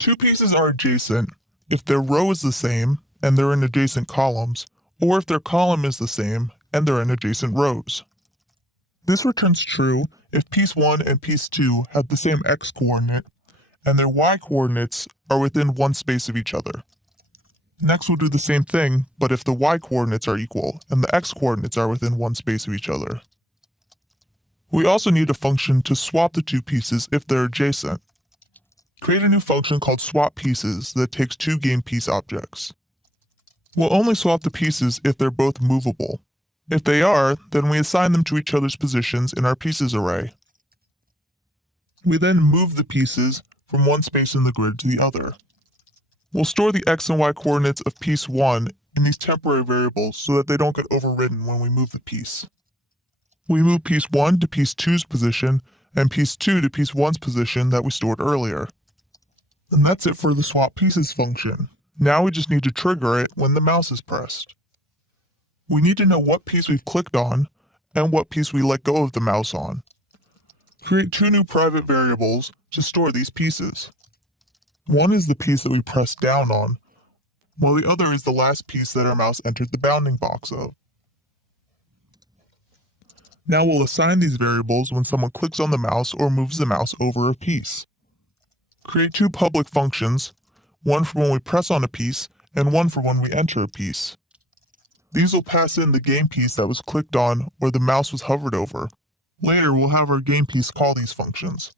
2 pieces are adjacent if their row is the same and they're in adjacent columns, or if their column is the same and they're in adjacent rows. This returns true if piece 1 and piece 2 have the same x-coordinate and their y-coordinates are within one space of each other. Next we'll do the same thing, but if the y-coordinates are equal and the x-coordinates are within one space of each other. We also need a function to swap the two pieces if they're adjacent. Create a new function called swap pieces that takes two game piece objects. We'll only swap the pieces if they're both movable. If they are, then we assign them to each other's positions in our pieces array. We then move the pieces from one space in the grid to the other. We'll store the x and y coordinates of piece 1 in these temporary variables so that they don't get overridden when we move the piece. We move piece 1 to piece 2's position and piece 2 to piece 1's position that we stored earlier. And that's it for the swap pieces function. Now we just need to trigger it when the mouse is pressed. We need to know what piece we've clicked on and what piece we let go of the mouse on. Create two new private variables to store these pieces. One is the piece that we pressed down on, while the other is the last piece that our mouse entered the bounding box of. Now we'll assign these variables when someone clicks on the mouse or moves the mouse over a piece. Create two public functions, one for when we press on a piece and one for when we enter a piece. These will pass in the game piece that was clicked on or the mouse was hovered over. Later we'll have our game piece call these functions.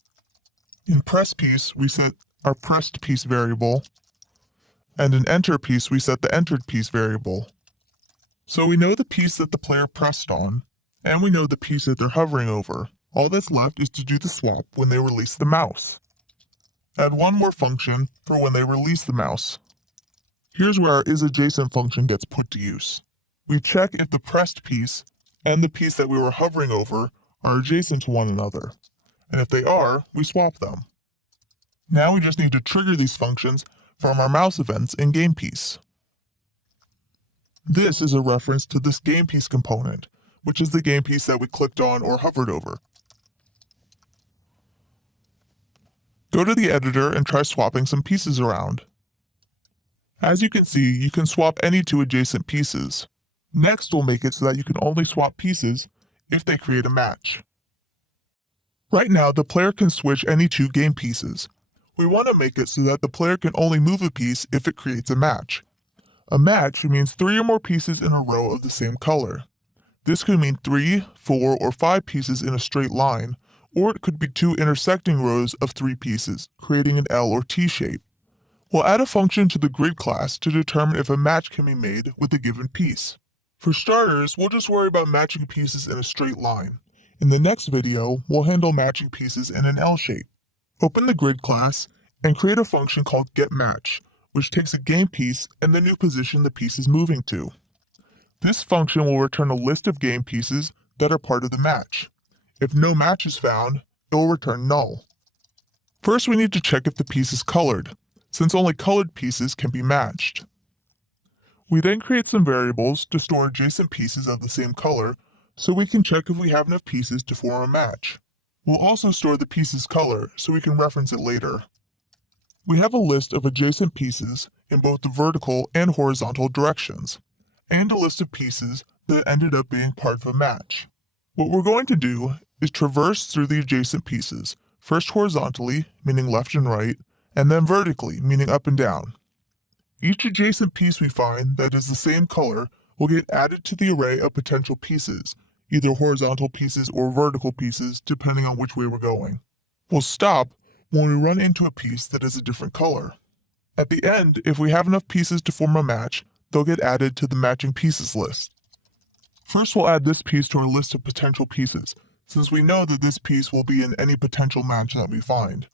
In press piece we set our pressed piece variable, and in enter piece we set the entered piece variable. So we know the piece that the player pressed on, and we know the piece that they're hovering over. All that's left is to do the swap when they release the mouse. Add one more function for when they release the mouse. Here's where our isAdjacent function gets put to use. We check if the pressed piece and the piece that we were hovering over are adjacent to one another, and if they are, we swap them. Now we just need to trigger these functions from our mouse events in GamePiece. This is a reference to this GamePiece component, which is the game piece that we clicked on or hovered over. Go to the editor and try swapping some pieces around. As you can see, you can swap any two adjacent pieces. Next, we'll make it so that you can only swap pieces if they create a match. Right now, the player can switch any two game pieces. We want to make it so that the player can only move a piece if it creates a match. A match means 3 or more pieces in a row of the same color. This could mean 3, 4, or 5 pieces in a straight line, or it could be 2 intersecting rows of 3 pieces, creating an L or T shape. We'll add a function to the grid class to determine if a match can be made with a given piece. For starters, we'll just worry about matching pieces in a straight line. In the next video, we'll handle matching pieces in an L shape. Open the grid class and create a function called getMatch, which takes a game piece and the new position the piece is moving to. This function will return a list of game pieces that are part of the match. If no match is found, it will return null. First, we need to check if the piece is colored, since only colored pieces can be matched. We then create some variables to store adjacent pieces of the same color so we can check if we have enough pieces to form a match. We'll also store the piece's color so we can reference it later. We have a list of adjacent pieces in both the vertical and horizontal directions, and a list of pieces that ended up being part of a match. What we're going to do is traverse through the adjacent pieces, first horizontally, meaning left and right, and then vertically, meaning up and down. Each adjacent piece we find that is the same color will get added to the array of potential pieces, either horizontal pieces or vertical pieces, depending on which way we're going. We'll stop when we run into a piece that is a different color. At the end, if we have enough pieces to form a match, they'll get added to the matching pieces list. First, we'll add this piece to our list of potential pieces, since we know that this piece will be in any potential match that we find.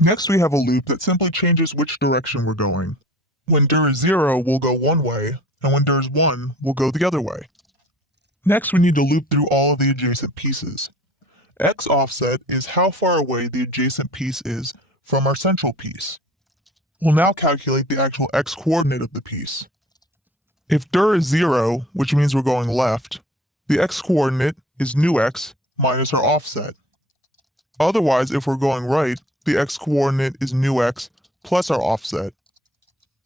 Next, we have a loop that simply changes which direction we're going. When dir is 0, we'll go one way, and when dir is 1, we'll go the other way. Next, we need to loop through all of the adjacent pieces. X offset is how far away the adjacent piece is from our central piece. We'll now calculate the actual x coordinate of the piece. If dir is 0, which means we're going left, the x coordinate is new x minus our offset. Otherwise, if we're going right, the x coordinate is new x plus our offset.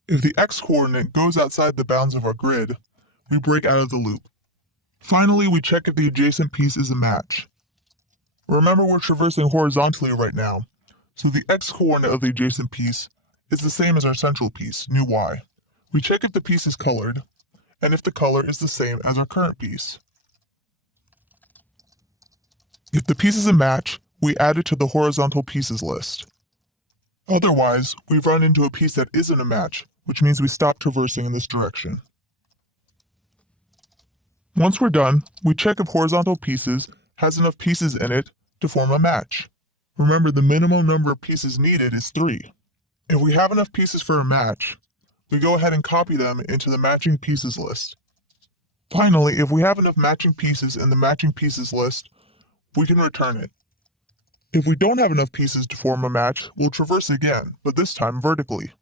If the x-coordinate goes outside the bounds of our grid, we break out of the loop. Finally, we check if the adjacent piece is a match. Remember, we're traversing horizontally right now, so the x-coordinate of the adjacent piece is the same as our central piece, new y. We check if the piece is colored, and if the color is the same as our current piece. If the piece is a match, we add it to the horizontal pieces list. Otherwise, we've run into a piece that isn't a match, which means we stop traversing in this direction. Once we're done, we check if horizontal pieces has enough pieces in it to form a match. Remember, the minimum number of pieces needed is 3. If we have enough pieces for a match, we go ahead and copy them into the matching pieces list. Finally, if we have enough matching pieces in the matching pieces list, we can return it. If we don't have enough pieces to form a match, we'll traverse again, but this time vertically.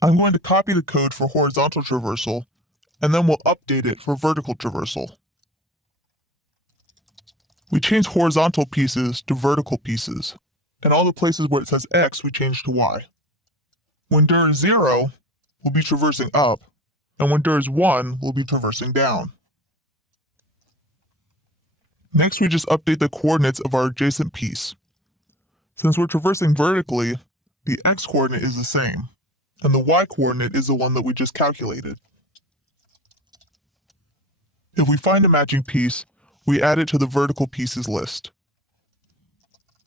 I'm going to copy the code for horizontal traversal, and then we'll update it for vertical traversal. We change horizontal pieces to vertical pieces, and all the places where it says X we change to Y. When dir is 0, we'll be traversing up, and when dir is 1, we'll be traversing down. Next, we just update the coordinates of our adjacent piece. Since we're traversing vertically, the x-coordinate is the same, and the y-coordinate is the one that we just calculated. If we find a matching piece, we add it to the vertical pieces list.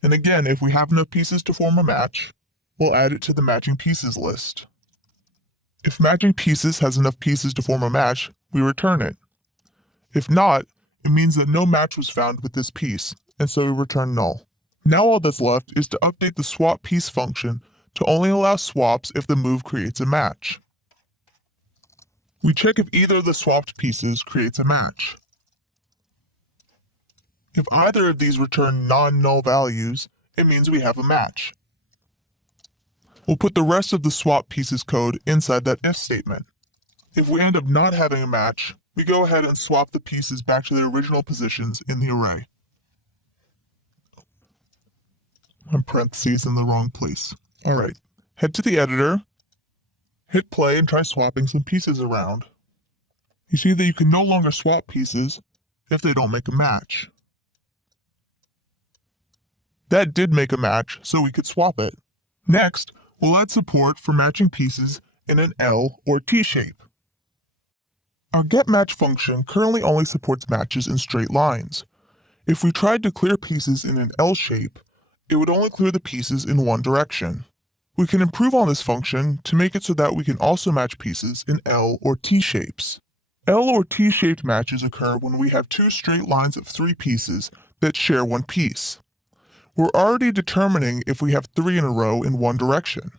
And again, if we have enough pieces to form a match, we'll add it to the matching pieces list. If matching pieces has enough pieces to form a match, we return it. If not, it means that no match was found with this piece, and so we return null. Now all that's left is to update the swap piece function to only allow swaps if the move creates a match. We check if either of the swapped pieces creates a match. If either of these return non-null values, it means we have a match. We'll put the rest of the swap pieces code inside that if statement. If we end up not having a match, we go ahead and swap the pieces back to their original positions in the array. My parentheses in the wrong place. Alright, head to the editor, hit play and try swapping some pieces around. You see that you can no longer swap pieces if they don't make a match. That did make a match, so we could swap it. Next, we'll add support for matching pieces in an L or T shape. Our getMatch function currently only supports matches in straight lines. If we tried to clear pieces in an L shape, it would only clear the pieces in one direction. We can improve on this function to make it so that we can also match pieces in L or T shapes. L or T-shaped matches occur when we have two straight lines of 3 pieces that share one piece. We're already determining if we have 3 in a row in one direction.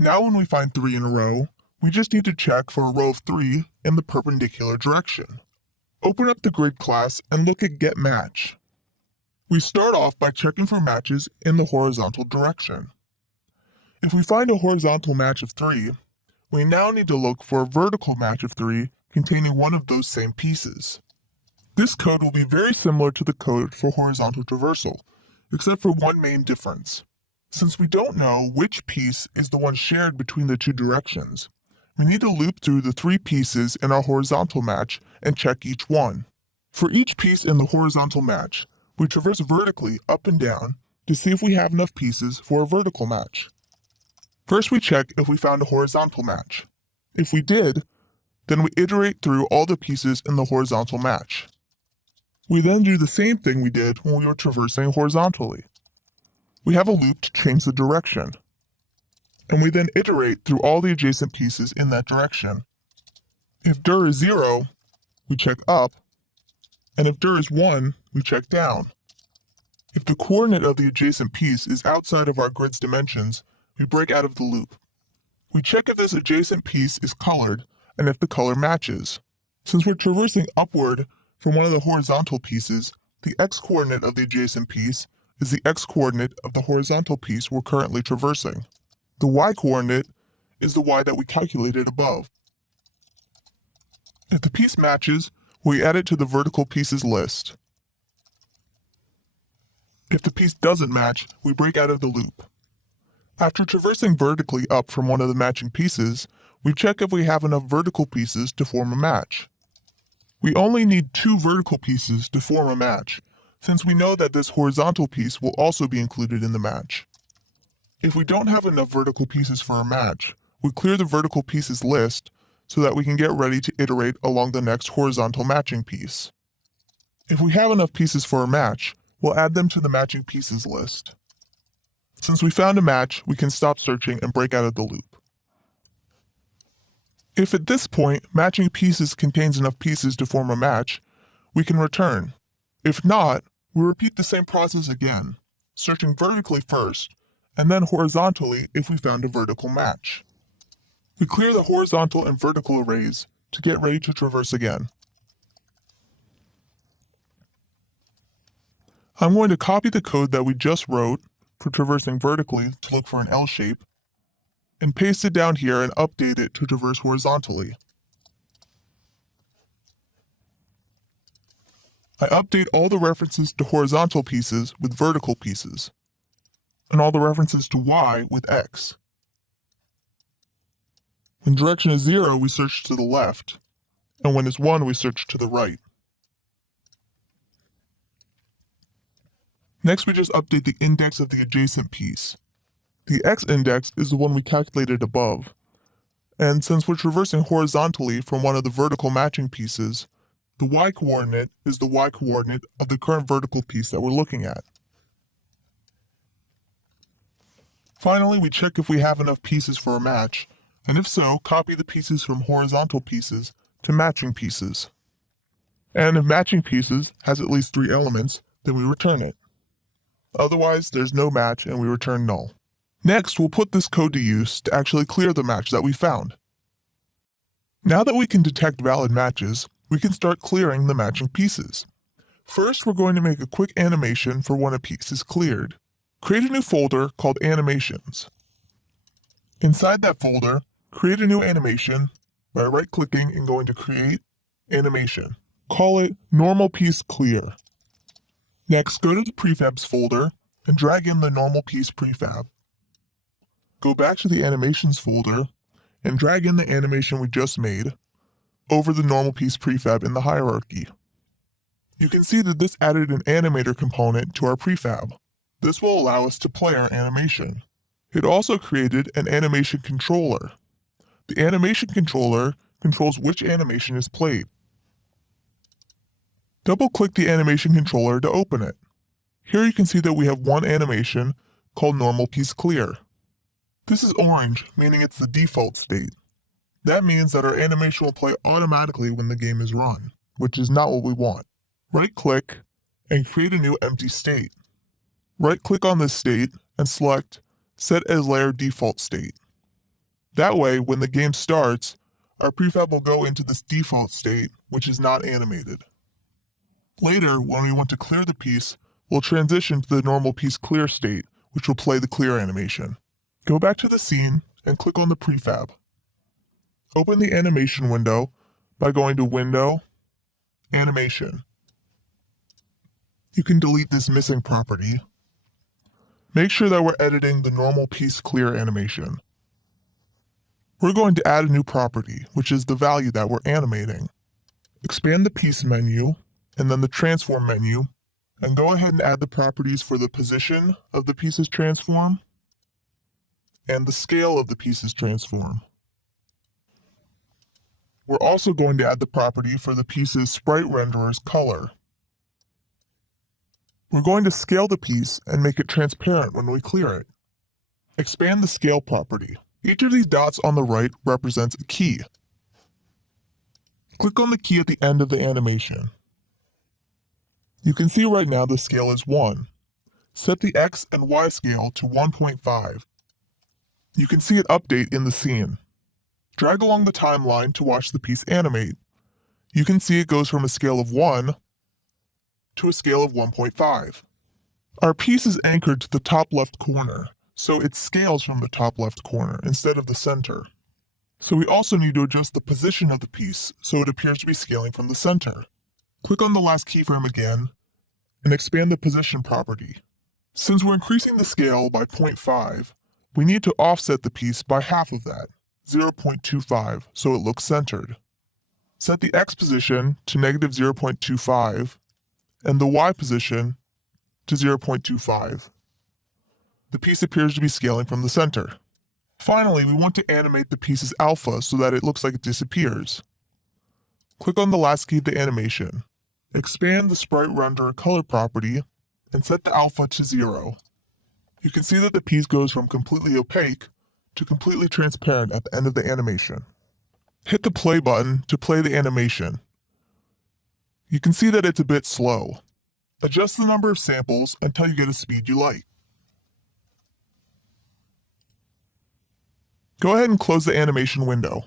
Now when we find 3 in a row, we just need to check for a row of 3 in the perpendicular direction. Open up the grid class and look at getMatch. We start off by checking for matches in the horizontal direction. If we find a horizontal match of 3, we now need to look for a vertical match of 3 containing one of those same pieces. This code will be very similar to the code for horizontal traversal, except for one main difference. Since we don't know which piece is the one shared between the two directions, we need to loop through the 3 pieces in our horizontal match and check each one. For each piece in the horizontal match, we traverse vertically up and down to see if we have enough pieces for a vertical match. First, we check if we found a horizontal match. If we did, then we iterate through all the pieces in the horizontal match. We then do the same thing we did when we were traversing horizontally. We have a loop to change the direction, and we then iterate through all the adjacent pieces in that direction. If dir is 0, we check up, and if dir is 1, we check down. If the coordinate of the adjacent piece is outside of our grid's dimensions, we break out of the loop. We check if this adjacent piece is colored and if the color matches. Since we're traversing upward from one of the horizontal pieces, the x-coordinate of the adjacent piece is the x-coordinate of the horizontal piece we're currently traversing. The y-coordinate is the y that we calculated above. If the piece matches, we add it to the vertical pieces list. If the piece doesn't match, we break out of the loop. After traversing vertically up from one of the matching pieces, we check if we have enough vertical pieces to form a match. We only need 2 vertical pieces to form a match, since we know that this horizontal piece will also be included in the match. If we don't have enough vertical pieces for a match, we clear the vertical pieces list so that we can get ready to iterate along the next horizontal matching piece. If we have enough pieces for a match, we'll add them to the matching pieces list. Since we found a match, we can stop searching and break out of the loop. If at this point matching pieces contains enough pieces to form a match, we can return. If not, we repeat the same process again, searching vertically first, and then horizontally if we found a vertical match. We clear the horizontal and vertical arrays to get ready to traverse again. I'm going to copy the code that we just wrote for traversing vertically to look for an L shape, and paste it down here and update it to traverse horizontally. I update all the references to horizontal pieces with vertical pieces, and all the references to Y with X. When direction is 0, we search to the left, and when it's 1, we search to the right. Next, we just update the index of the adjacent piece. The X index is the one we calculated above, and since we're traversing horizontally from one of the vertical matching pieces, the Y coordinate is the Y coordinate of the current vertical piece that we're looking at. Finally, we check if we have enough pieces for a match, and if so, copy the pieces from horizontal pieces to matching pieces. And if matching pieces has at least 3 elements, then we return it. Otherwise, there's no match and we return null. Next, we'll put this code to use to actually clear the match that we found. Now that we can detect valid matches, we can start clearing the matching pieces. First, we're going to make a quick animation for when a piece is cleared. Create a new folder called Animations. Inside that folder, create a new animation by right-clicking and going to Create, Animation. Call it Normal Piece Clear. Next, go to the Prefabs folder and drag in the Normal Piece Prefab. Go back to the Animations folder and drag in the animation we just made over the Normal Piece Prefab in the hierarchy. You can see that this added an animator component to our prefab. This will allow us to play our animation. It also created an animation controller. The animation controller controls which animation is played. Double-click the animation controller to open it. Here you can see that we have one animation called Normal Piece Clear. This is orange, meaning it's the default state. That means that our animation will play automatically when the game is run, which is not what we want. Right-click and create a new empty state. Right-click on this state and select Set as Layer Default State. That way, when the game starts, our prefab will go into this default state, which is not animated. Later, when we want to clear the piece, we'll transition to the Normal Piece Clear state, which will play the clear animation. Go back to the scene and click on the prefab. Open the animation window by going to Window, Animation. You can delete this missing property. Make sure that we're editing the Normal Piece Clear animation. We're going to add a new property, which is the value that we're animating. Expand the Piece menu, and then the Transform menu, and go ahead and add the properties for the position of the piece's transform and the scale of the piece's transform. We're also going to add the property for the piece's sprite renderer's color. We're going to scale the piece and make it transparent when we clear it. Expand the scale property. Each of these dots on the right represents a key. Click on the key at the end of the animation. You can see right now the scale is 1. Set the X and Y scale to 1.5. You can see it update in the scene. Drag along the timeline to watch the piece animate. You can see it goes from a scale of 1 to a scale of 1.5. Our piece is anchored to the top left corner, so it scales from the top left corner instead of the center. So we also need to adjust the position of the piece so it appears to be scaling from the center. Click on the last keyframe again and expand the position property. Since we're increasing the scale by 0.5, we need to offset the piece by half of that. 0.25 so it looks centered. Set the X position to negative 0.25 and the Y position to 0.25. The piece appears to be scaling from the center. Finally, we want to animate the piece's alpha so that it looks like it disappears. Click on the last key of the animation. Expand the Sprite Render Color property and set the alpha to 0. You can see that the piece goes from completely opaque to completely transparent at the end of the animation. Hit the play button to play the animation. You can see that it's a bit slow. Adjust the number of samples until you get a speed you like. Go ahead and close the animation window.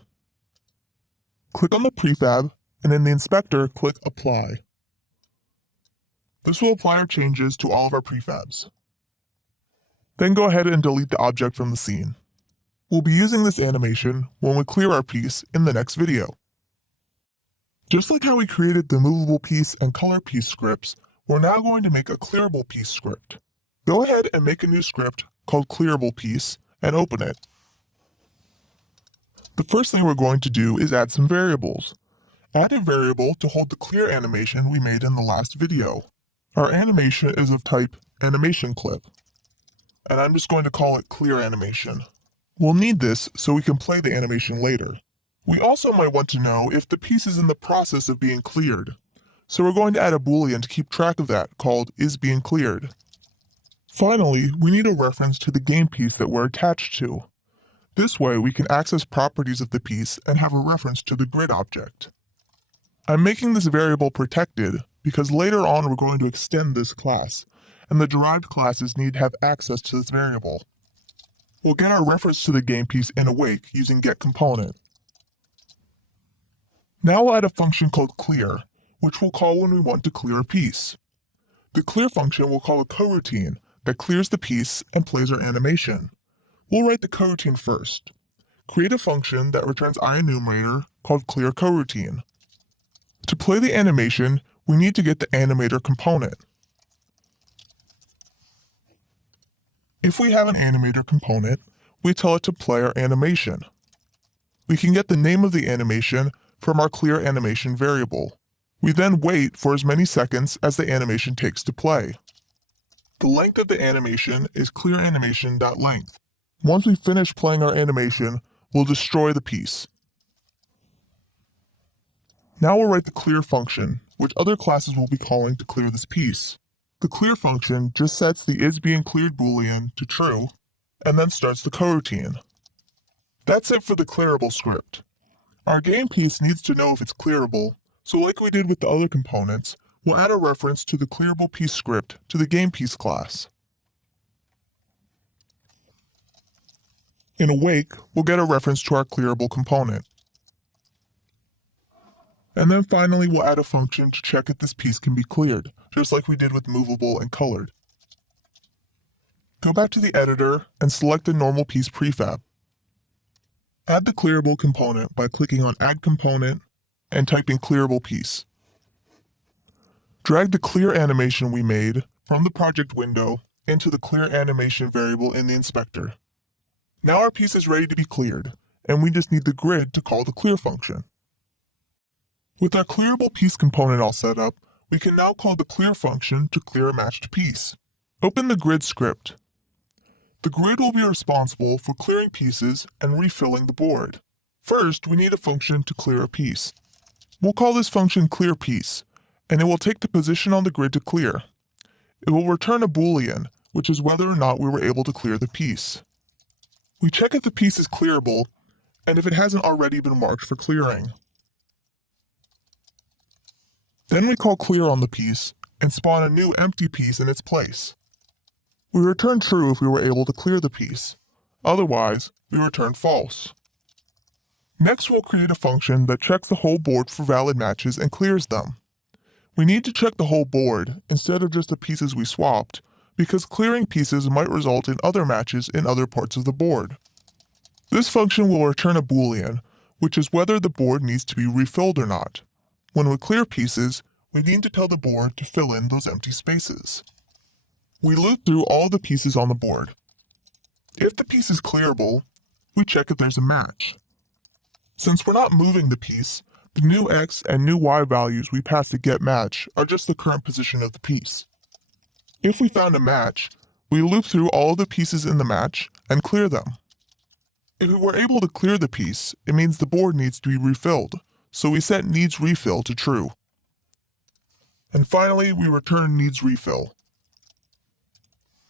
Click on the prefab and in the inspector, click Apply. This will apply our changes to all of our prefabs. Then go ahead and delete the object from the scene. We'll be using this animation when we clear our piece in the next video. Just like how we created the movable piece and color piece scripts, we're now going to make a clearable piece script. Go ahead and make a new script called clearable piece and open it. The first thing we're going to do is add some variables. Add a variable to hold the clear animation we made in the last video. Our animation is of type animation clip, and I'm just going to call it clear animation. We'll need this so we can play the animation later. We also might want to know if the piece is in the process of being cleared. So we're going to add a boolean to keep track of that called isBeingCleared. Finally, we need a reference to the game piece that we're attached to. This way we can access properties of the piece and have a reference to the grid object. I'm making this variable protected because later on we're going to extend this class, and the derived classes need to have access to this variable. We'll get our reference to the game piece in awake using getComponent. Now we'll add a function called clear, which we'll call when we want to clear a piece. The clear function will call a coroutine that clears the piece and plays our animation. We'll write the coroutine first. Create a function that returns IEnumerator called clearCoroutine. To play the animation, we need to get the animator component. If we have an animator component, we tell it to play our animation. We can get the name of the animation from our clearAnimation variable. We then wait for as many seconds as the animation takes to play. The length of the animation is clearAnimation.length. Once we finish playing our animation, we'll destroy the piece. Now we'll write the clear function, which other classes will be calling to clear this piece. The clear function just sets the isBeingCleared boolean to true, and then starts the coroutine. That's it for the clearable script. Our game piece needs to know if it's clearable, so like we did with the other components, we'll add a reference to the clearable piece script to the game piece class. In awake, we'll get a reference to our clearable component. And then finally, we'll add a function to check if this piece can be cleared, just like we did with movable and colored. Go back to the editor and select the normal piece prefab. Add the clearable component by clicking on Add Component and typing clearable piece. Drag the clear animation we made from the project window into the clear animation variable in the inspector. Now our piece is ready to be cleared, and we just need the grid to call the clear function. With our clearable piece component all set up, we can now call the clear function to clear a matched piece. Open the grid script. The grid will be responsible for clearing pieces and refilling the board. First, we need a function to clear a piece. We'll call this function clearPiece, and it will take the position on the grid to clear. It will return a boolean, which is whether or not we were able to clear the piece. We check if the piece is clearable, and if it hasn't already been marked for clearing. Then we call clear on the piece and spawn a new empty piece in its place. We return true if we were able to clear the piece. Otherwise, we return false. Next, we'll create a function that checks the whole board for valid matches and clears them. We need to check the whole board instead of just the pieces we swapped, because clearing pieces might result in other matches in other parts of the board. This function will return a boolean, which is whether the board needs to be refilled or not. When we clear pieces, we need to tell the board to fill in those empty spaces. We loop through all the pieces on the board. If the piece is clearable, we check if there's a match. Since we're not moving the piece, the new x and new y values we pass to getMatch are just the current position of the piece. If we found a match, we loop through all of the pieces in the match and clear them. If we were able to clear the piece, it means the board needs to be refilled, so we set needs refill to true. And finally, we return needs refill.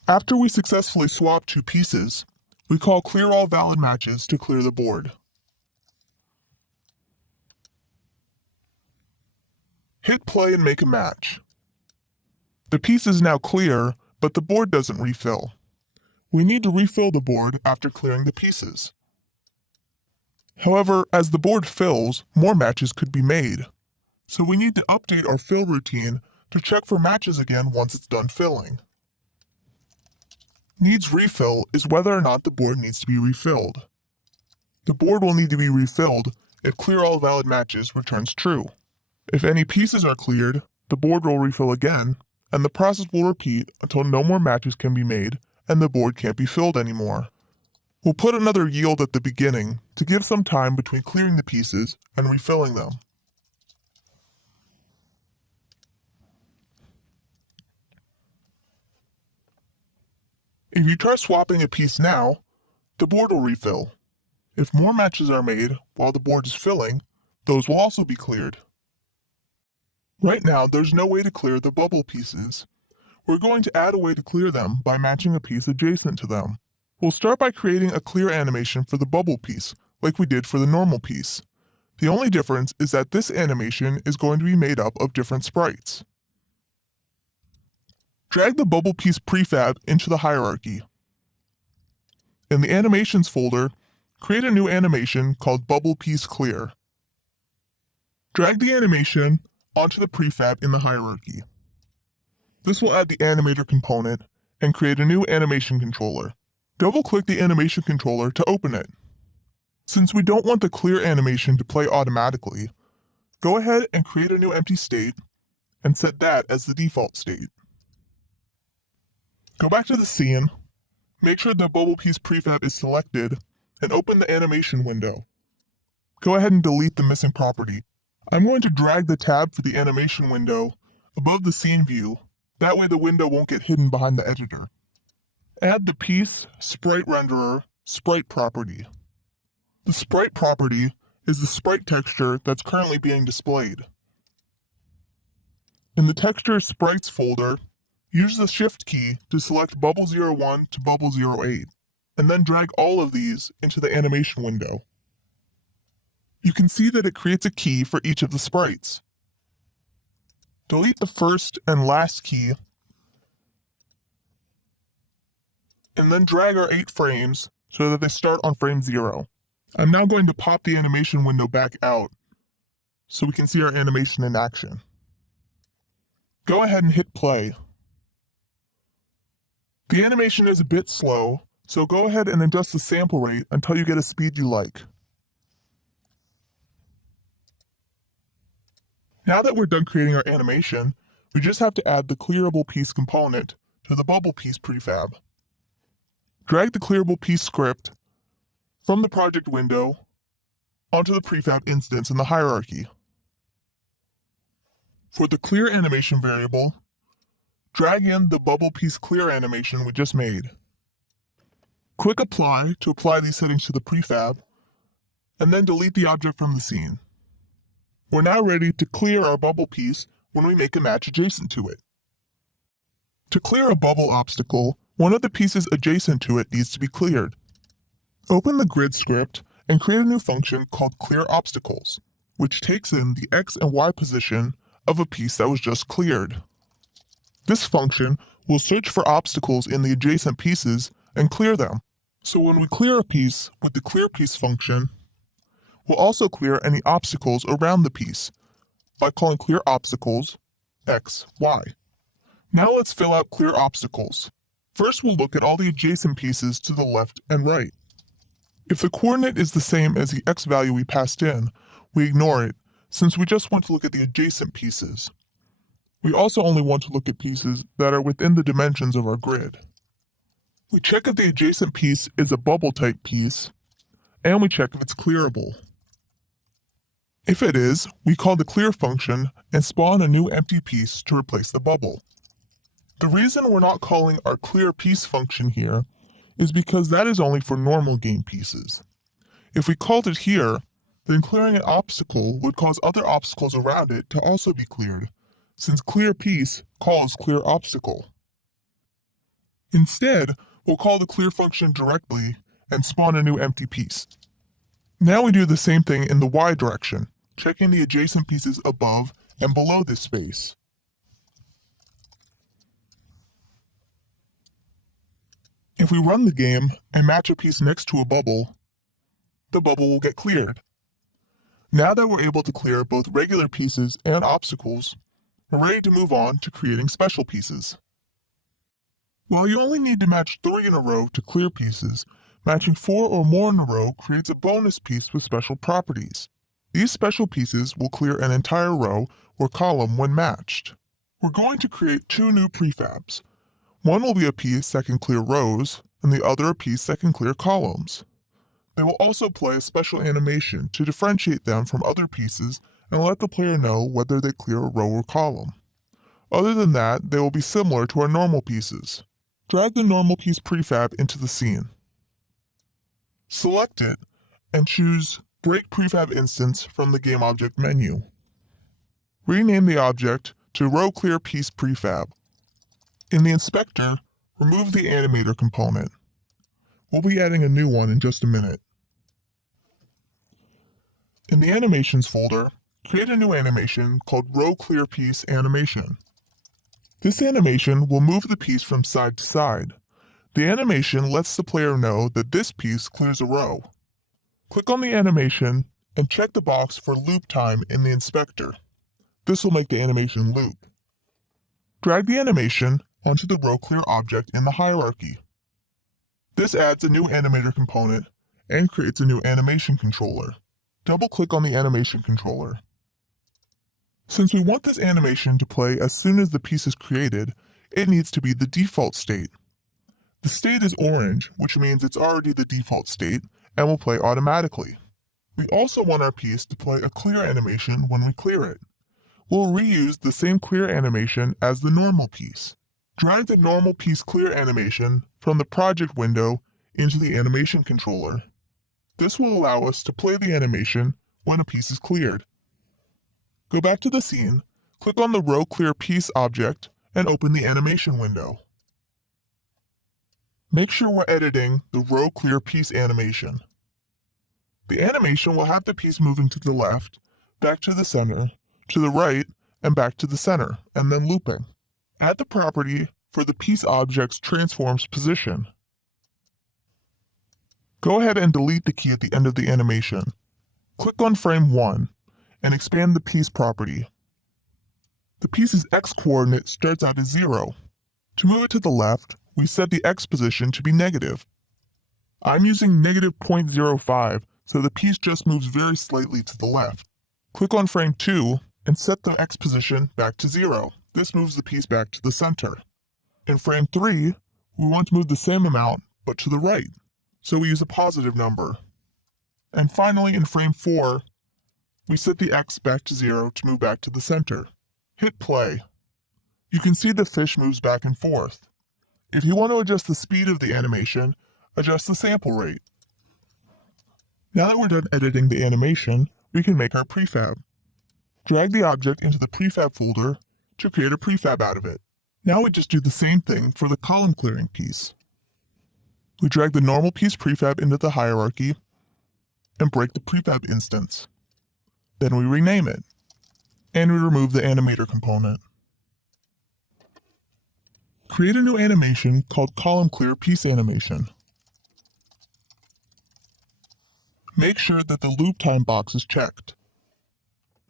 After we successfully swap two pieces, we call clear all valid matches to clear the board. Hit play and make a match. The piece is now clear, but the board doesn't refill. We need to refill the board after clearing the pieces. However, as the board fills, more matches could be made. So we need to update our fill routine to check for matches again once it's done filling. Needs refill is whether or not the board needs to be refilled. The board will need to be refilled if clear all valid matches returns true. If any pieces are cleared, the board will refill again, and the process will repeat until no more matches can be made and the board can't be filled anymore. We'll put another yield at the beginning to give some time between clearing the pieces and refilling them. If you try swapping a piece now, the board will refill. If more matches are made while the board is filling, those will also be cleared. Right now, there's no way to clear the bubble pieces. We're going to add a way to clear them by matching a piece adjacent to them. We'll start by creating a clear animation for the bubble piece, like we did for the normal piece. The only difference is that this animation is going to be made up of different sprites. Drag the bubble piece prefab into the hierarchy. In the Animations folder, create a new animation called Bubble Piece Clear. Drag the animation onto the prefab in the hierarchy. This will add the animator component and create a new animation controller. Double-click the animation controller to open it. Since we don't want the clear animation to play automatically, go ahead and create a new empty state and set that as the default state. Go back to the scene, make sure the bubble piece prefab is selected, and open the animation window. Go ahead and delete the missing property. I'm going to drag the tab for the animation window above the scene view. That way the window won't get hidden behind the editor. Add the piece sprite renderer sprite property. The sprite property is the sprite texture that's currently being displayed. In the texture sprites folder, use the shift key to select bubble 01 to bubble 08, and then drag all of these into the animation window. You can see that it creates a key for each of the sprites. Delete the first and last key, and then drag our 8 frames so that they start on frame 0. I'm now going to pop the animation window back out so we can see our animation in action. Go ahead and hit play. The animation is a bit slow, so go ahead and adjust the sample rate until you get a speed you like. Now that we're done creating our animation, we just have to add the clearable piece component to the bubble piece prefab. Drag the clearable piece script from the project window onto the prefab instance in the hierarchy. For the clear animation variable, drag in the bubble piece clear animation we just made. Click Apply to apply these settings to the prefab, and then delete the object from the scene. We're now ready to clear our bubble piece when we make a match adjacent to it. To clear a bubble obstacle, one of the pieces adjacent to it needs to be cleared. Open the grid script and create a new function called Clear Obstacles, which takes in the X and Y position of a piece that was just cleared. This function will search for obstacles in the adjacent pieces and clear them. So when we clear a piece with the Clear Piece function, we'll also clear any obstacles around the piece by calling Clear Obstacles X, Y. Now let's fill out Clear Obstacles. First, we'll look at all the adjacent pieces to the left and right. If the coordinate is the same as the X value we passed in, we ignore it, since we just want to look at the adjacent pieces. We also only want to look at pieces that are within the dimensions of our grid. We check if the adjacent piece is a bubble type piece, and we check if it's clearable. If it is, we call the clear function and spawn a new empty piece to replace the bubble. The reason we're not calling our clear piece function here is because that is only for normal game pieces. If we called it here, then clearing an obstacle would cause other obstacles around it to also be cleared, since clear piece calls clear obstacle. Instead, we'll call the clear function directly and spawn a new empty piece. Now we do the same thing in the y direction, checking the adjacent pieces above and below this space. If we run the game and match a piece next to a bubble, the bubble will get cleared. Now that we're able to clear both regular pieces and obstacles, we're ready to move on to creating special pieces. While you only need to match 3 in a row to clear pieces, matching 4 or more in a row creates a bonus piece with special properties. These special pieces will clear an entire row or column when matched. We're going to create 2 new prefabs. One will be a piece that can clear rows, and the other a piece that can clear columns. They will also play a special animation to differentiate them from other pieces and let the player know whether they clear a row or column. Other than that, they will be similar to our normal pieces. Drag the normal piece prefab into the scene. Select it and choose Break Prefab Instance from the Game Object menu. Rename the object to Row Clear Piece Prefab. In the inspector, remove the animator component. We'll be adding a new one in just a minute. In the Animations folder, create a new animation called Row Clear Piece Animation. This animation will move the piece from side to side. The animation lets the player know that this piece clears a row. Click on the animation and check the box for loop time in the inspector. This will make the animation loop. Drag the animation onto the row clear object in the hierarchy. This adds a new animator component and creates a new animation controller. Double-click on the animation controller. Since we want this animation to play as soon as the piece is created, it needs to be the default state. The state is orange, which means it's already the default state and will play automatically. We also want our piece to play a clear animation when we clear it. We'll reuse the same clear animation as the normal piece. Drag the normal piece clear animation from the project window into the animation controller. This will allow us to play the animation when a piece is cleared. Go back to the scene, click on the Row Clear Piece object, and open the animation window. Make sure we're editing the Row Clear Piece animation. The animation will have the piece moving to the left, back to the center, to the right, and back to the center, and then looping. Add the property for the piece object's transform's position. Go ahead and delete the key at the end of the animation. Click on frame 1 and expand the piece property. The piece's x-coordinate starts out as 0. To move it to the left, we set the x position to be negative. I'm using negative 0.05, so the piece just moves very slightly to the left. Click on frame 2 and set the x position back to 0. This moves the piece back to the center. In frame 3, we want to move the same amount, but to the right, so we use a positive number. And finally, in frame 4, we set the x back to 0 to move back to the center. Hit play. You can see the fish moves back and forth. If you want to adjust the speed of the animation, adjust the sample rate. Now that we're done editing the animation, we can make our prefab. Drag the object into the prefab folder to create a prefab out of it. Now we just do the same thing for the column clearing piece. We drag the normal piece prefab into the hierarchy and break the prefab instance. Then we rename it, and we remove the animator component. Create a new animation called Column Clear Piece Animation. Make sure that the loop time box is checked,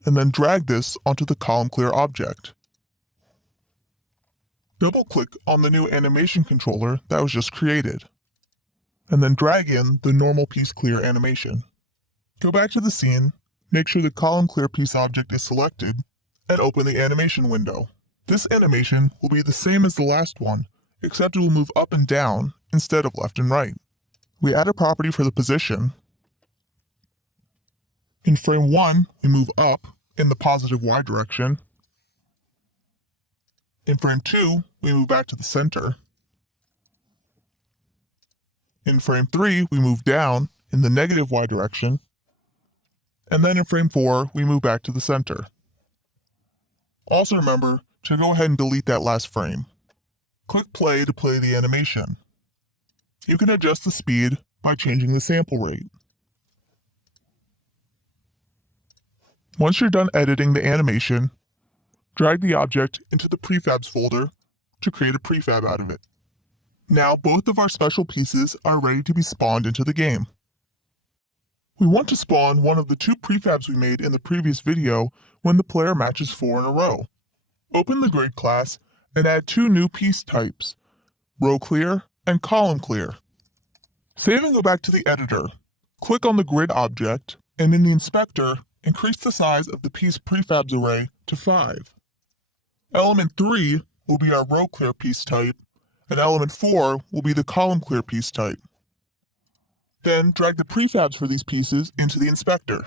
and then drag this onto the Column Clear object. Double-click on the new animation controller that was just created, and then drag in the normal piece clear animation. Go back to the scene, make sure the Column Clear Piece object is selected, and open the animation window. This animation will be the same as the last one, except it will move up and down instead of left and right. We add a property for the position, In frame 1, we move up in the positive Y direction. In frame 2, we move back to the center. In frame 3, we move down in the negative Y direction. And then in frame 4, we move back to the center. Also remember to go ahead and delete that last frame. Click play to play the animation. You can adjust the speed by changing the sample rate. Once you're done editing the animation, drag the object into the prefabs folder to create a prefab out of it. Now both of our special pieces are ready to be spawned into the game. We want to spawn one of the two prefabs we made in the previous video when the player matches 4 in a row. Open the grid class and add two new piece types, row clear and column clear. Save and go back to the editor. Click on the grid object and in the inspector, increase the size of the piece prefabs array to 5. Element 3 will be our row clear piece type, and element 4 will be the column clear piece type. Then drag the prefabs for these pieces into the inspector.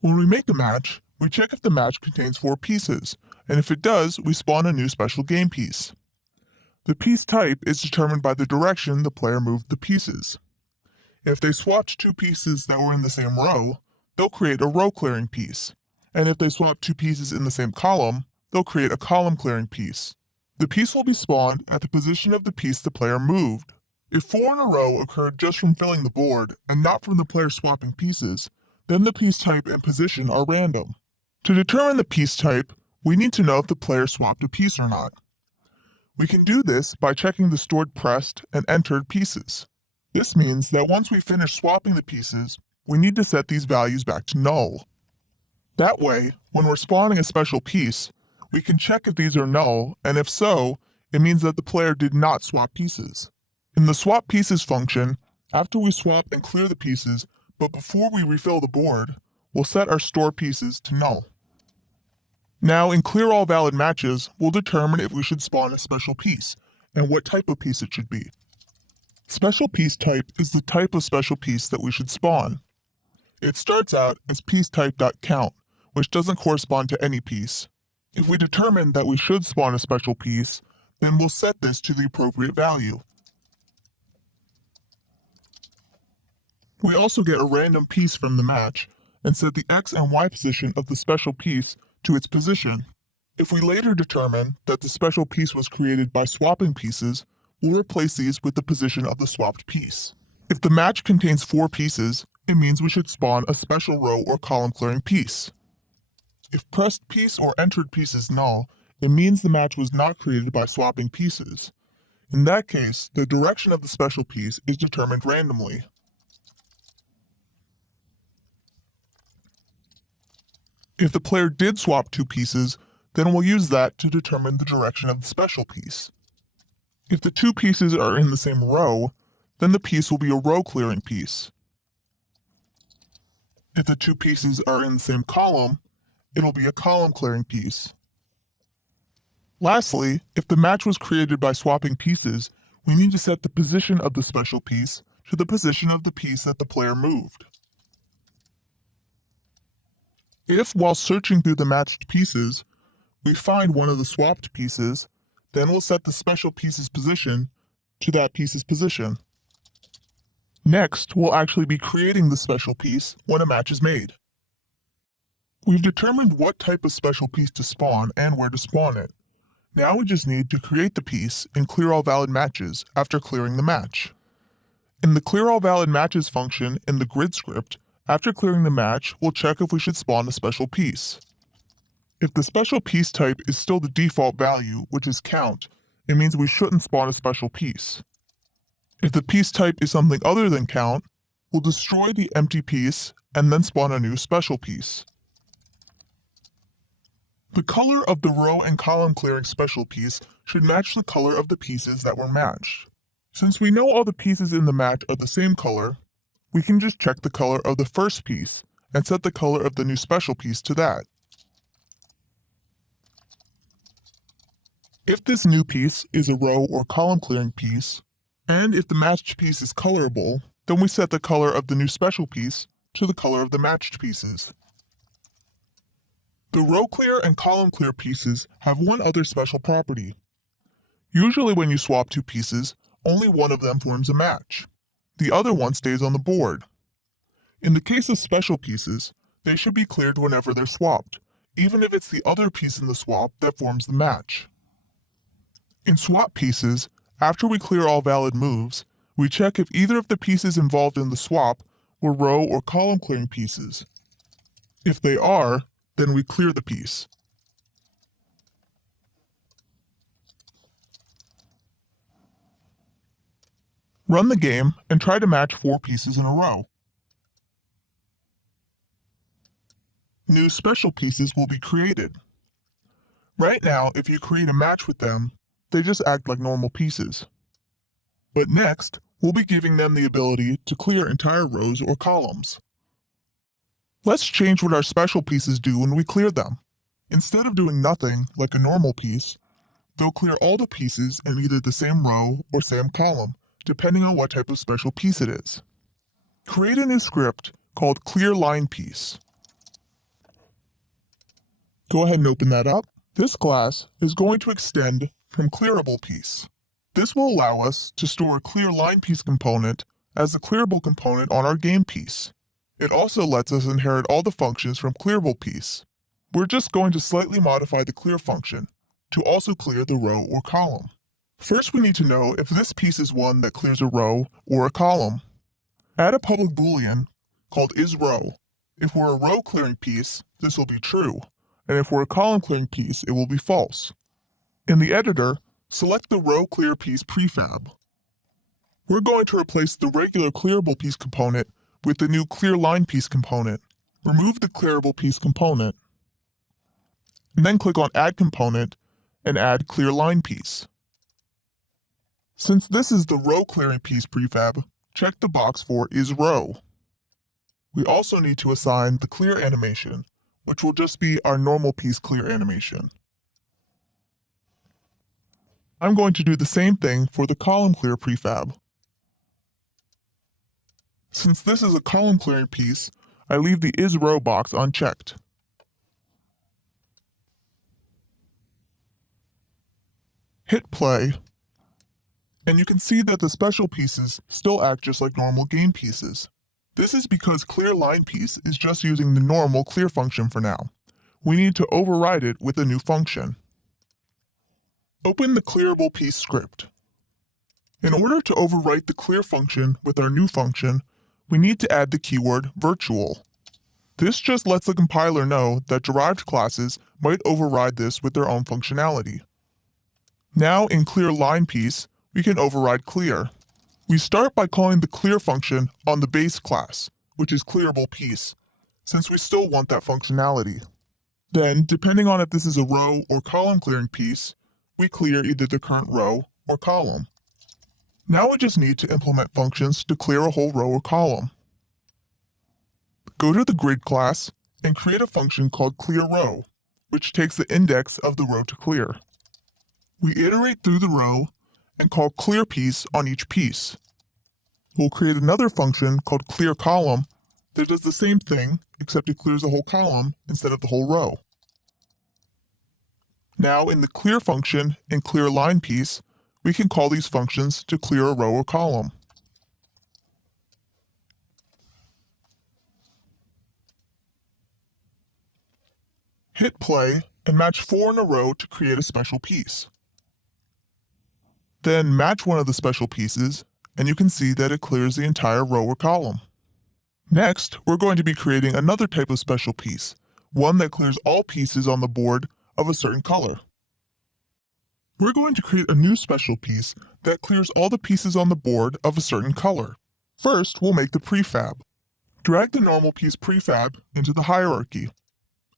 When we make a match, we check if the match contains 4 pieces, and if it does, we spawn a new special game piece. The piece type is determined by the direction the player moved the pieces. If they swapped 2 pieces that were in the same row, they'll create a row clearing piece, and if they swap 2 pieces in the same column, they'll create a column clearing piece. The piece will be spawned at the position of the piece the player moved. If 4 in a row occurred just from filling the board and not from the player swapping pieces, then the piece type and position are random. To determine the piece type, we need to know if the player swapped a piece or not. We can do this by checking the stored pressed and entered pieces. This means that once we finish swapping the pieces, we need to set these values back to null. That way, when we're spawning a special piece, we can check if these are null, and if so, it means that the player did not swap pieces. In the swap pieces function, after we swap and clear the pieces, but before we refill the board, we'll set our store pieces to null. Now in clear all valid matches, we'll determine if we should spawn a special piece, and what type of piece it should be. Special piece type is the type of special piece that we should spawn. It starts out as piecetype.count, which doesn't correspond to any piece. If we determine that we should spawn a special piece, then we'll set this to the appropriate value. We also get a random piece from the match, and set the X and Y position of the special piece to its position. If we later determine that the special piece was created by swapping pieces, we'll replace these with the position of the swapped piece. If the match contains 4 pieces, it means we should spawn a special row or column clearing piece. If pressed piece or entered piece is null, it means the match was not created by swapping pieces. In that case, the direction of the special piece is determined randomly. If the player did swap 2 pieces, then we'll use that to determine the direction of the special piece. If the 2 pieces are in the same row, then the piece will be a row clearing piece. If the 2 pieces are in the same column, it'll be a column clearing piece. Lastly, if the match was created by swapping pieces, we need to set the position of the special piece to the position of the piece that the player moved. If, while searching through the matched pieces, we find one of the swapped pieces, then we'll set the special piece's position to that piece's position. Next, we'll actually be creating the special piece when a match is made. We've determined what type of special piece to spawn and where to spawn it. Now we just need to create the piece and clear all valid matches after clearing the match. In the clear all valid matches function in the grid script, after clearing the match, we'll check if we should spawn a special piece. If the special piece type is still the default value, which is count, it means we shouldn't spawn a special piece. If the piece type is something other than count, we'll destroy the empty piece and then spawn a new special piece. The color of the row and column clearing special piece should match the color of the pieces that were matched. Since we know all the pieces in the match are the same color, we can just check the color of the first piece and set the color of the new special piece to that. If this new piece is a row or column clearing piece, and if the matched piece is colorable, then we set the color of the new special piece to the color of the matched pieces. The row clear and column clear pieces have one other special property. Usually when you swap two pieces, only one of them forms a match. The other one stays on the board. In the case of special pieces, they should be cleared whenever they're swapped, even if it's the other piece in the swap that forms the match. In swap pieces, after we clear all valid moves, we check if either of the pieces involved in the swap were row or column clearing pieces. If they are, then we clear the piece. Run the game and try to match 4 pieces in a row. New special pieces will be created. Right now, if you create a match with them, they just act like normal pieces. But next, we'll be giving them the ability to clear entire rows or columns. Let's change what our special pieces do when we clear them. Instead of doing nothing, like a normal piece, they'll clear all the pieces in either the same row or same column, depending on what type of special piece it is. Create a new script called clearLinePiece. Go ahead and open that up. This class is going to extend from clearablePiece. This will allow us to store a clearLinePiece component as the clearable component on our game piece. It also lets us inherit all the functions from clearablePiece. We're just going to slightly modify the clear function to also clear the row or column. First, we need to know if this piece is one that clears a row or a column. Add a public boolean called isRow. If we're a row clearing piece, this will be true, and if we're a column clearing piece, it will be false. In the editor, select the row clear piece prefab. We're going to replace the regular clearable piece component with the new clearLinePiece component. Remove the clearable piece component, and then click on Add Component and add clearLinePiece. Since this is the row clearing piece prefab, check the box for isRow. We also need to assign the clear animation, which will just be our normal piece clear animation. I'm going to do the same thing for the column clear prefab. Since this is a column clearing piece, I leave the isRow box unchecked. Hit play, and you can see that the special pieces still act just like normal game pieces. This is because clearLinePiece is just using the normal clear function for now. We need to override it with a new function. Open the clearable piece script. In order to overwrite the clear function with our new function, we need to add the keyword virtual. This just lets the compiler know that derived classes might override this with their own functionality. Now in clearLinePiece, we can override clear. We start by calling the clear function on the base class, which is clearablePiece, since we still want that functionality. Then, depending on if this is a row or column clearing piece, we clear either the current row or column. Now we just need to implement functions to clear a whole row or column. Go to the grid class and create a function called clearRow, which takes the index of the row to clear. We iterate through the row and call clearPiece on each piece. We'll create another function called clearColumn that does the same thing, except it clears the whole column instead of the whole row. Now in the clear function in clearLinePiece, we can call these functions to clear a row or column. Hit play and match 4 in a row to create a special piece. Then match one of the special pieces, and you can see that it clears the entire row or column. Next, we're going to be creating another type of special piece, one that clears all pieces on the board of a certain color. We're going to create a new special piece that clears all the pieces on the board of a certain color. First, we'll make the prefab. Drag the normal piece prefab into the hierarchy,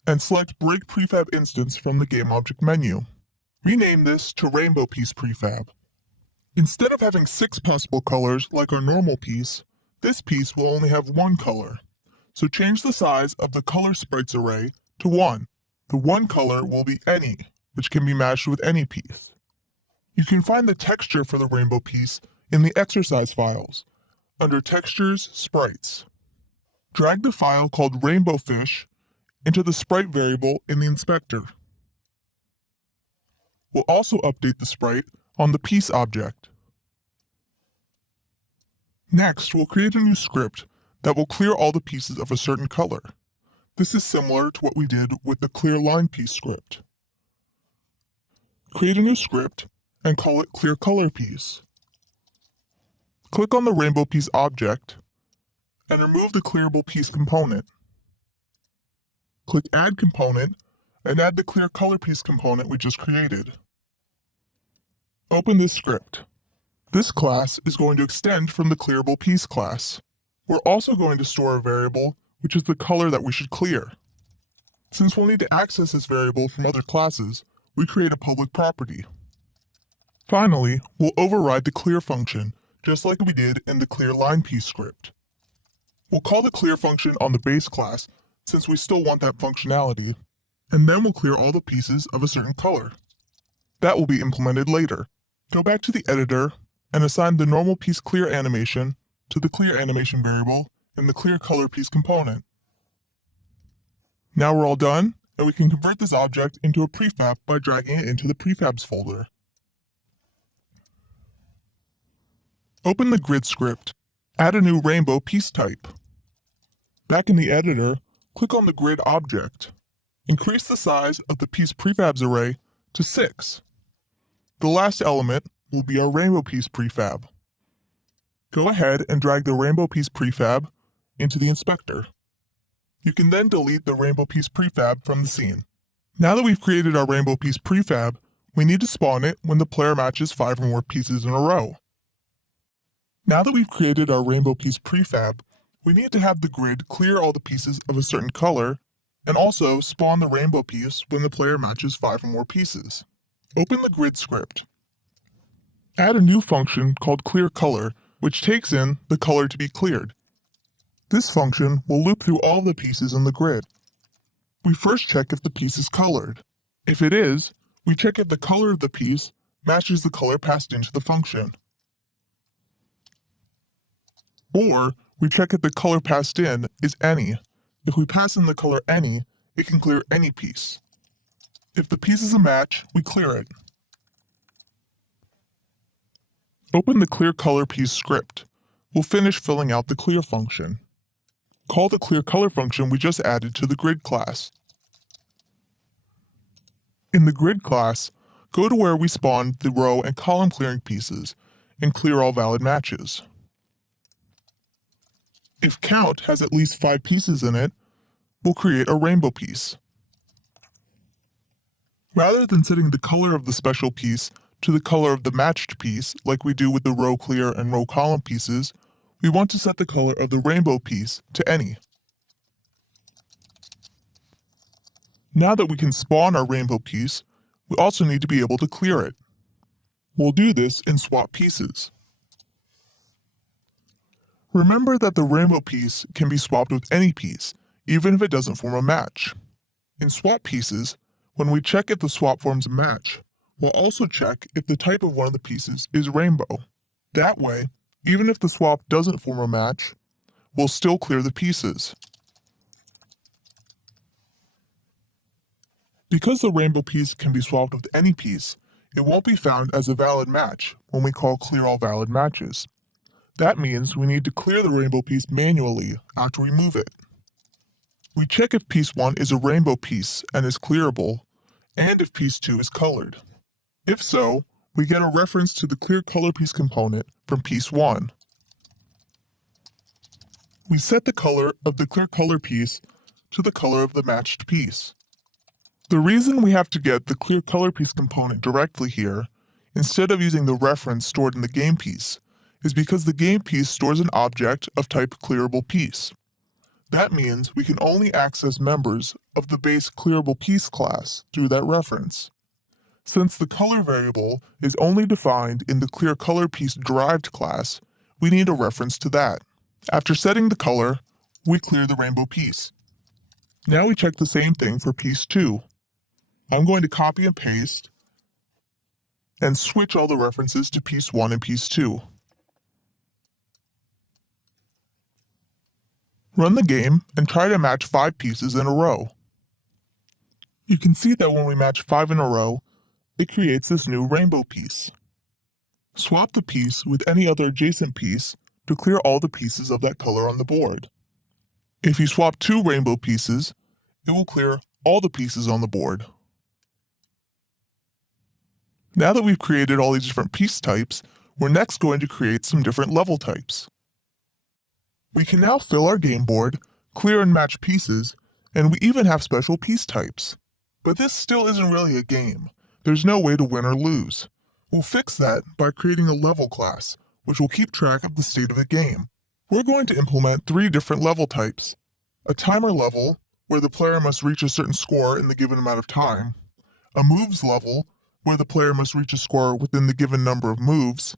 and select Break Prefab Instance from the GameObject menu. Rename this to Rainbow Piece Prefab. Instead of having 6 possible colors like our normal piece, this piece will only have 1 color. So change the size of the color sprites array to 1. The 1 color will be any, which can be matched with any piece. You can find the texture for the rainbow piece in the exercise files, under Textures, Sprites. Drag the file called Rainbow Fish into the sprite variable in the inspector. We'll also update the sprite on the piece object. Next, we'll create a new script that will clear all the pieces of a certain color. This is similar to what we did with the clear line piece script. Create a new script and call it clear color piece. Click on the rainbow piece object and remove the clearable piece component. Click Add Component and add the clear color piece component we just created. Open this script. This class is going to extend from the clearable piece class. We're also going to store a variable which is the color that we should clear. Since we'll need to access this variable from other classes, we create a public property. Finally, we'll override the clear function, just like we did in the clear line piece script. We'll call the clear function on the base class, since we still want that functionality, and then we'll clear all the pieces of a certain color. That will be implemented later. Go back to the editor and assign the normal piece clear animation to the clear animation variable in the clear color piece component. Now we're all done, and we can convert this object into a prefab by dragging it into the prefabs folder. Open the grid script. Add a new rainbow piece type. Back in the editor, click on the grid object. Increase the size of the piece prefabs array to 6. The last element will be our rainbow piece prefab. Go ahead and drag the rainbow piece prefab into the inspector. You can then delete the rainbow piece prefab from the scene. Now that we've created our rainbow piece prefab, we need to spawn it when the player matches 5 or more pieces in a row. Now that we've created our rainbow piece prefab, we need to have the grid clear all the pieces of a certain color and also spawn the rainbow piece when the player matches 5 or more pieces. Open the grid script. Add a new function called clearColor, which takes in the color to be cleared. This function will loop through all the pieces in the grid. We first check if the piece is colored. If it is, we check if the color of the piece matches the color passed into the function. Or we check if the color passed in is any. If we pass in the color any, it can clear any piece. If the piece is a match, we clear it. Open the clear color piece script. We'll finish filling out the clear function. Call the clear color function we just added to the grid class. In the grid class, go to where we spawned the row and column clearing pieces and clear all valid matches. If count has at least 5 pieces in it, we'll create a rainbow piece. Rather than setting the color of the special piece to the color of the matched piece like we do with the row clear and row column pieces, we want to set the color of the rainbow piece to any. Now that we can spawn our rainbow piece, we also need to be able to clear it. We'll do this in swap pieces. Remember that the rainbow piece can be swapped with any piece, even if it doesn't form a match. In swap pieces, when we check if the swap forms a match, we'll also check if the type of one of the pieces is rainbow. That way, even if the swap doesn't form a match, we'll still clear the pieces. Because the rainbow piece can be swapped with any piece, it won't be found as a valid match when we call clear all valid matches. That means we need to clear the rainbow piece manually after we move it. We check if piece 1 is a rainbow piece and is clearable, and if piece 2 is colored. If so, we get a reference to the clear color piece component from piece 1. We set the color of the clear color piece to the color of the matched piece. The reason we have to get the clear color piece component directly here, instead of using the reference stored in the game piece, is because the game piece stores an object of type clearable piece. That means we can only access members of the base clearable piece class through that reference. Since the color variable is only defined in the clear color piece derived class, we need a reference to that. After setting the color, we clear the rainbow piece. Now we check the same thing for piece 2. I'm going to copy and paste and switch all the references to piece 1 and piece 2. Run the game and try to match 5 pieces in a row. You can see that when we match 5 in a row, it creates this new rainbow piece. Swap the piece with any other adjacent piece to clear all the pieces of that color on the board. If you swap 2 rainbow pieces, it will clear all the pieces on the board. Now that we've created all these different piece types, we're next going to create some different level types. We can now fill our game board, clear and match pieces, and we even have special piece types. But this still isn't really a game. There's no way to win or lose. We'll fix that by creating a level class, which will keep track of the state of the game. We're going to implement 3 different level types. A timer level, where the player must reach a certain score in the given amount of time. A moves level, where the player must reach a score within the given number of moves.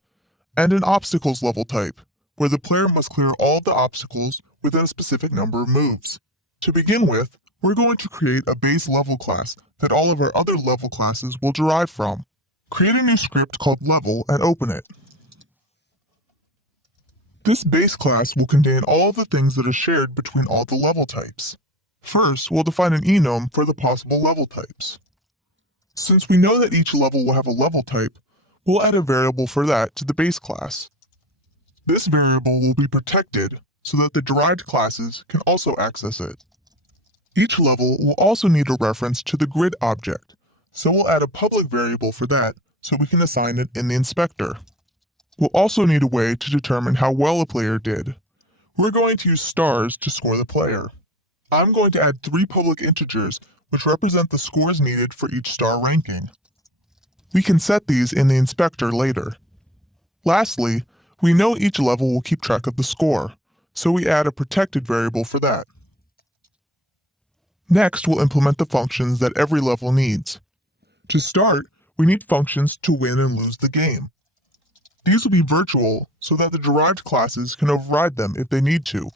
And an obstacles level type, where the player must clear all the obstacles within a specific number of moves. To begin with, we're going to create a base level class that all of our other level classes will derive from. Create a new script called level and open it. This base class will contain all of the things that are shared between all the level types. First, we'll define an enum for the possible level types. Since we know that each level will have a level type, we'll add a variable for that to the base class. This variable will be protected so that the derived classes can also access it. Each level will also need a reference to the grid object, so we'll add a public variable for that so we can assign it in the inspector. We'll also need a way to determine how well a player did. We're going to use stars to score the player. I'm going to add 3 public integers which represent the scores needed for each star ranking. We can set these in the inspector later. Lastly, we know each level will keep track of the score, so we add a protected variable for that. Next, we'll implement the functions that every level needs. To start, we need functions to win and lose the game. These will be virtual so that the derived classes can override them if they need to.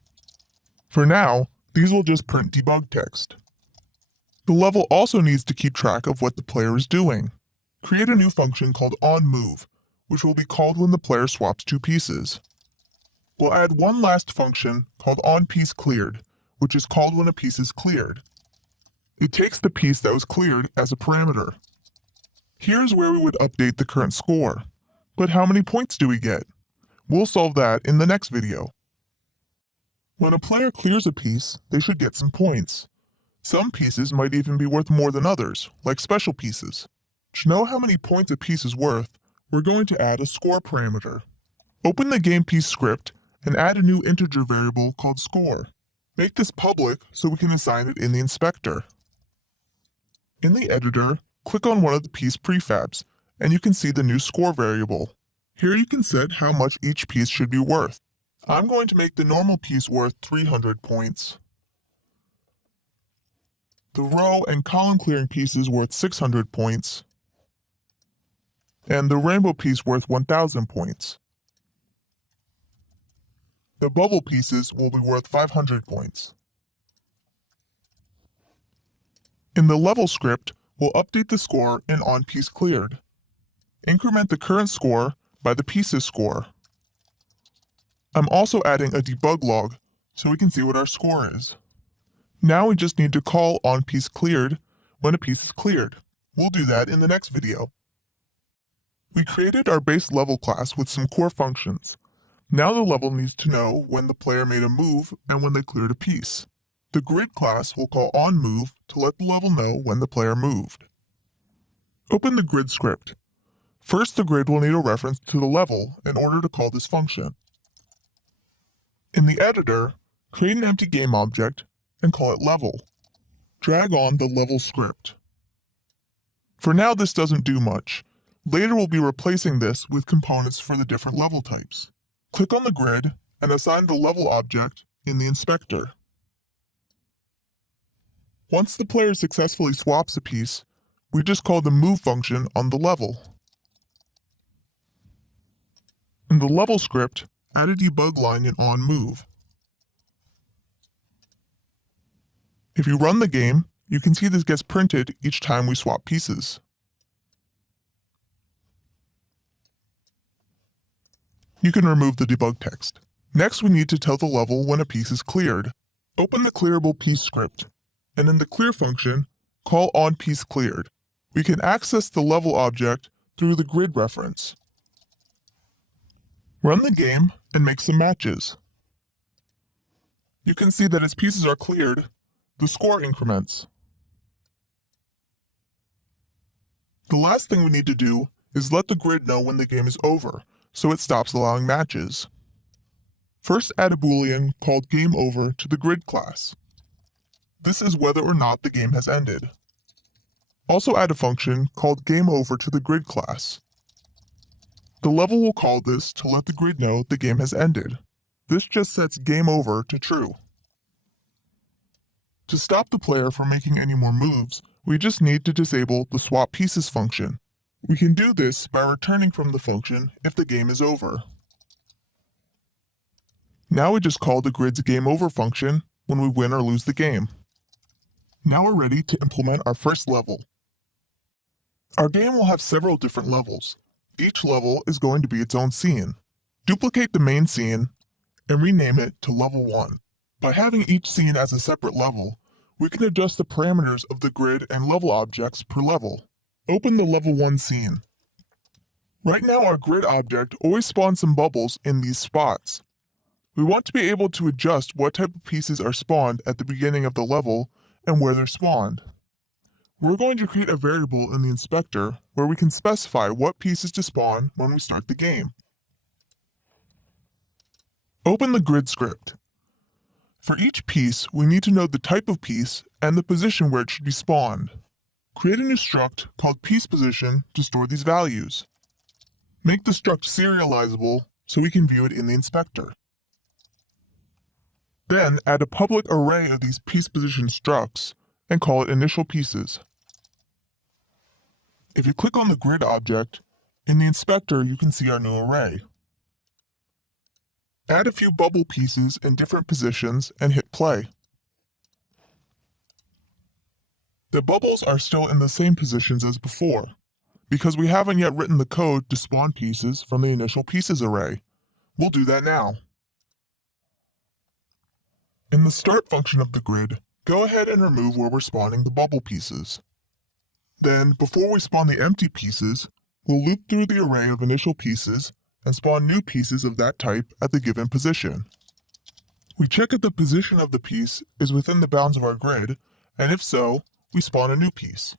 For now, these will just print debug text. The level also needs to keep track of what the player is doing. Create a new function called onMove, which will be called when the player swaps 2 pieces. We'll add one last function called onPieceCleared, which is called when a piece is cleared. It takes the piece that was cleared as a parameter. Here's where we would update the current score. But how many points do we get? We'll solve that in the next video. When a player clears a piece, they should get some points. Some pieces might even be worth more than others, like special pieces. To know how many points a piece is worth, we're going to add a score parameter. Open the GamePiece script and add a new integer variable called score. Make this public so we can assign it in the inspector. In the editor, click on one of the piece prefabs, and you can see the new score variable. Here you can set how much each piece should be worth. I'm going to make the normal piece worth 300 points. The row and column clearing pieces worth 600 points. And the rainbow piece worth 1000 points. The bubble pieces will be worth 500 points. In the level script, we'll update the score in onPieceCleared. Increment the current score by the piece's score. I'm also adding a debug log so we can see what our score is. Now we just need to call onPieceCleared when a piece is cleared. We'll do that in the next video. We created our base level class with some core functions. Now the level needs to know when the player made a move and when they cleared a piece. The grid class will call onMove to let the level know when the player moved. Open the grid script. First, the grid will need a reference to the level in order to call this function. In the editor, create an empty game object and call it level. Drag on the level script. For now, this doesn't do much. Later, we'll be replacing this with components for the different level types. Click on the grid and assign the level object in the inspector. Once the player successfully swaps a piece, we just call the move function on the level. In the level script, add a debug line in onMove. If you run the game, you can see this gets printed each time we swap pieces. You can remove the debug text. Next, we need to tell the level when a piece is cleared. Open the clearable piece script, and in the clear function, call onPieceCleared. We can access the level object through the grid reference. Run the game and make some matches. You can see that as pieces are cleared, the score increments. The last thing we need to do is let the grid know when the game is over, so it stops allowing matches. First, add a boolean called GameOver to the grid class. This is whether or not the game has ended. Also add a function called GameOver to the grid class. The level will call this to let the grid know the game has ended. This just sets GameOver to true. To stop the player from making any more moves, we just need to disable the swap pieces function. We can do this by returning from the function if the game is over. Now we just call the grid's GameOver function when we win or lose the game. Now we're ready to implement our first level. Our game will have several different levels. Each level is going to be its own scene. Duplicate the main scene and rename it to Level 1. By having each scene as a separate level, we can adjust the parameters of the grid and level objects per level. Open the Level 1 scene. Right now our grid object always spawns some bubbles in these spots. We want to be able to adjust what type of pieces are spawned at the beginning of the level and where they're spawned. We're going to create a variable in the inspector where we can specify what pieces to spawn when we start the game. Open the grid script. For each piece, we need to know the type of piece and the position where it should be spawned. Create a new struct called piecePosition to store these values. Make the struct serializable so we can view it in the inspector. Then add a public array of these piecePosition structs and call it initial pieces. If you click on the grid object, in the inspector you can see our new array. Add a few bubble pieces in different positions and hit play. The bubbles are still in the same positions as before, because we haven't yet written the code to spawn pieces from the initial pieces array. We'll do that now. In the start function of the grid, go ahead and remove where we're spawning the bubble pieces. Then, before we spawn the empty pieces, we'll loop through the array of initial pieces and spawn new pieces of that type at the given position. We check if the position of the piece is within the bounds of our grid, and if so, we spawn a new piece.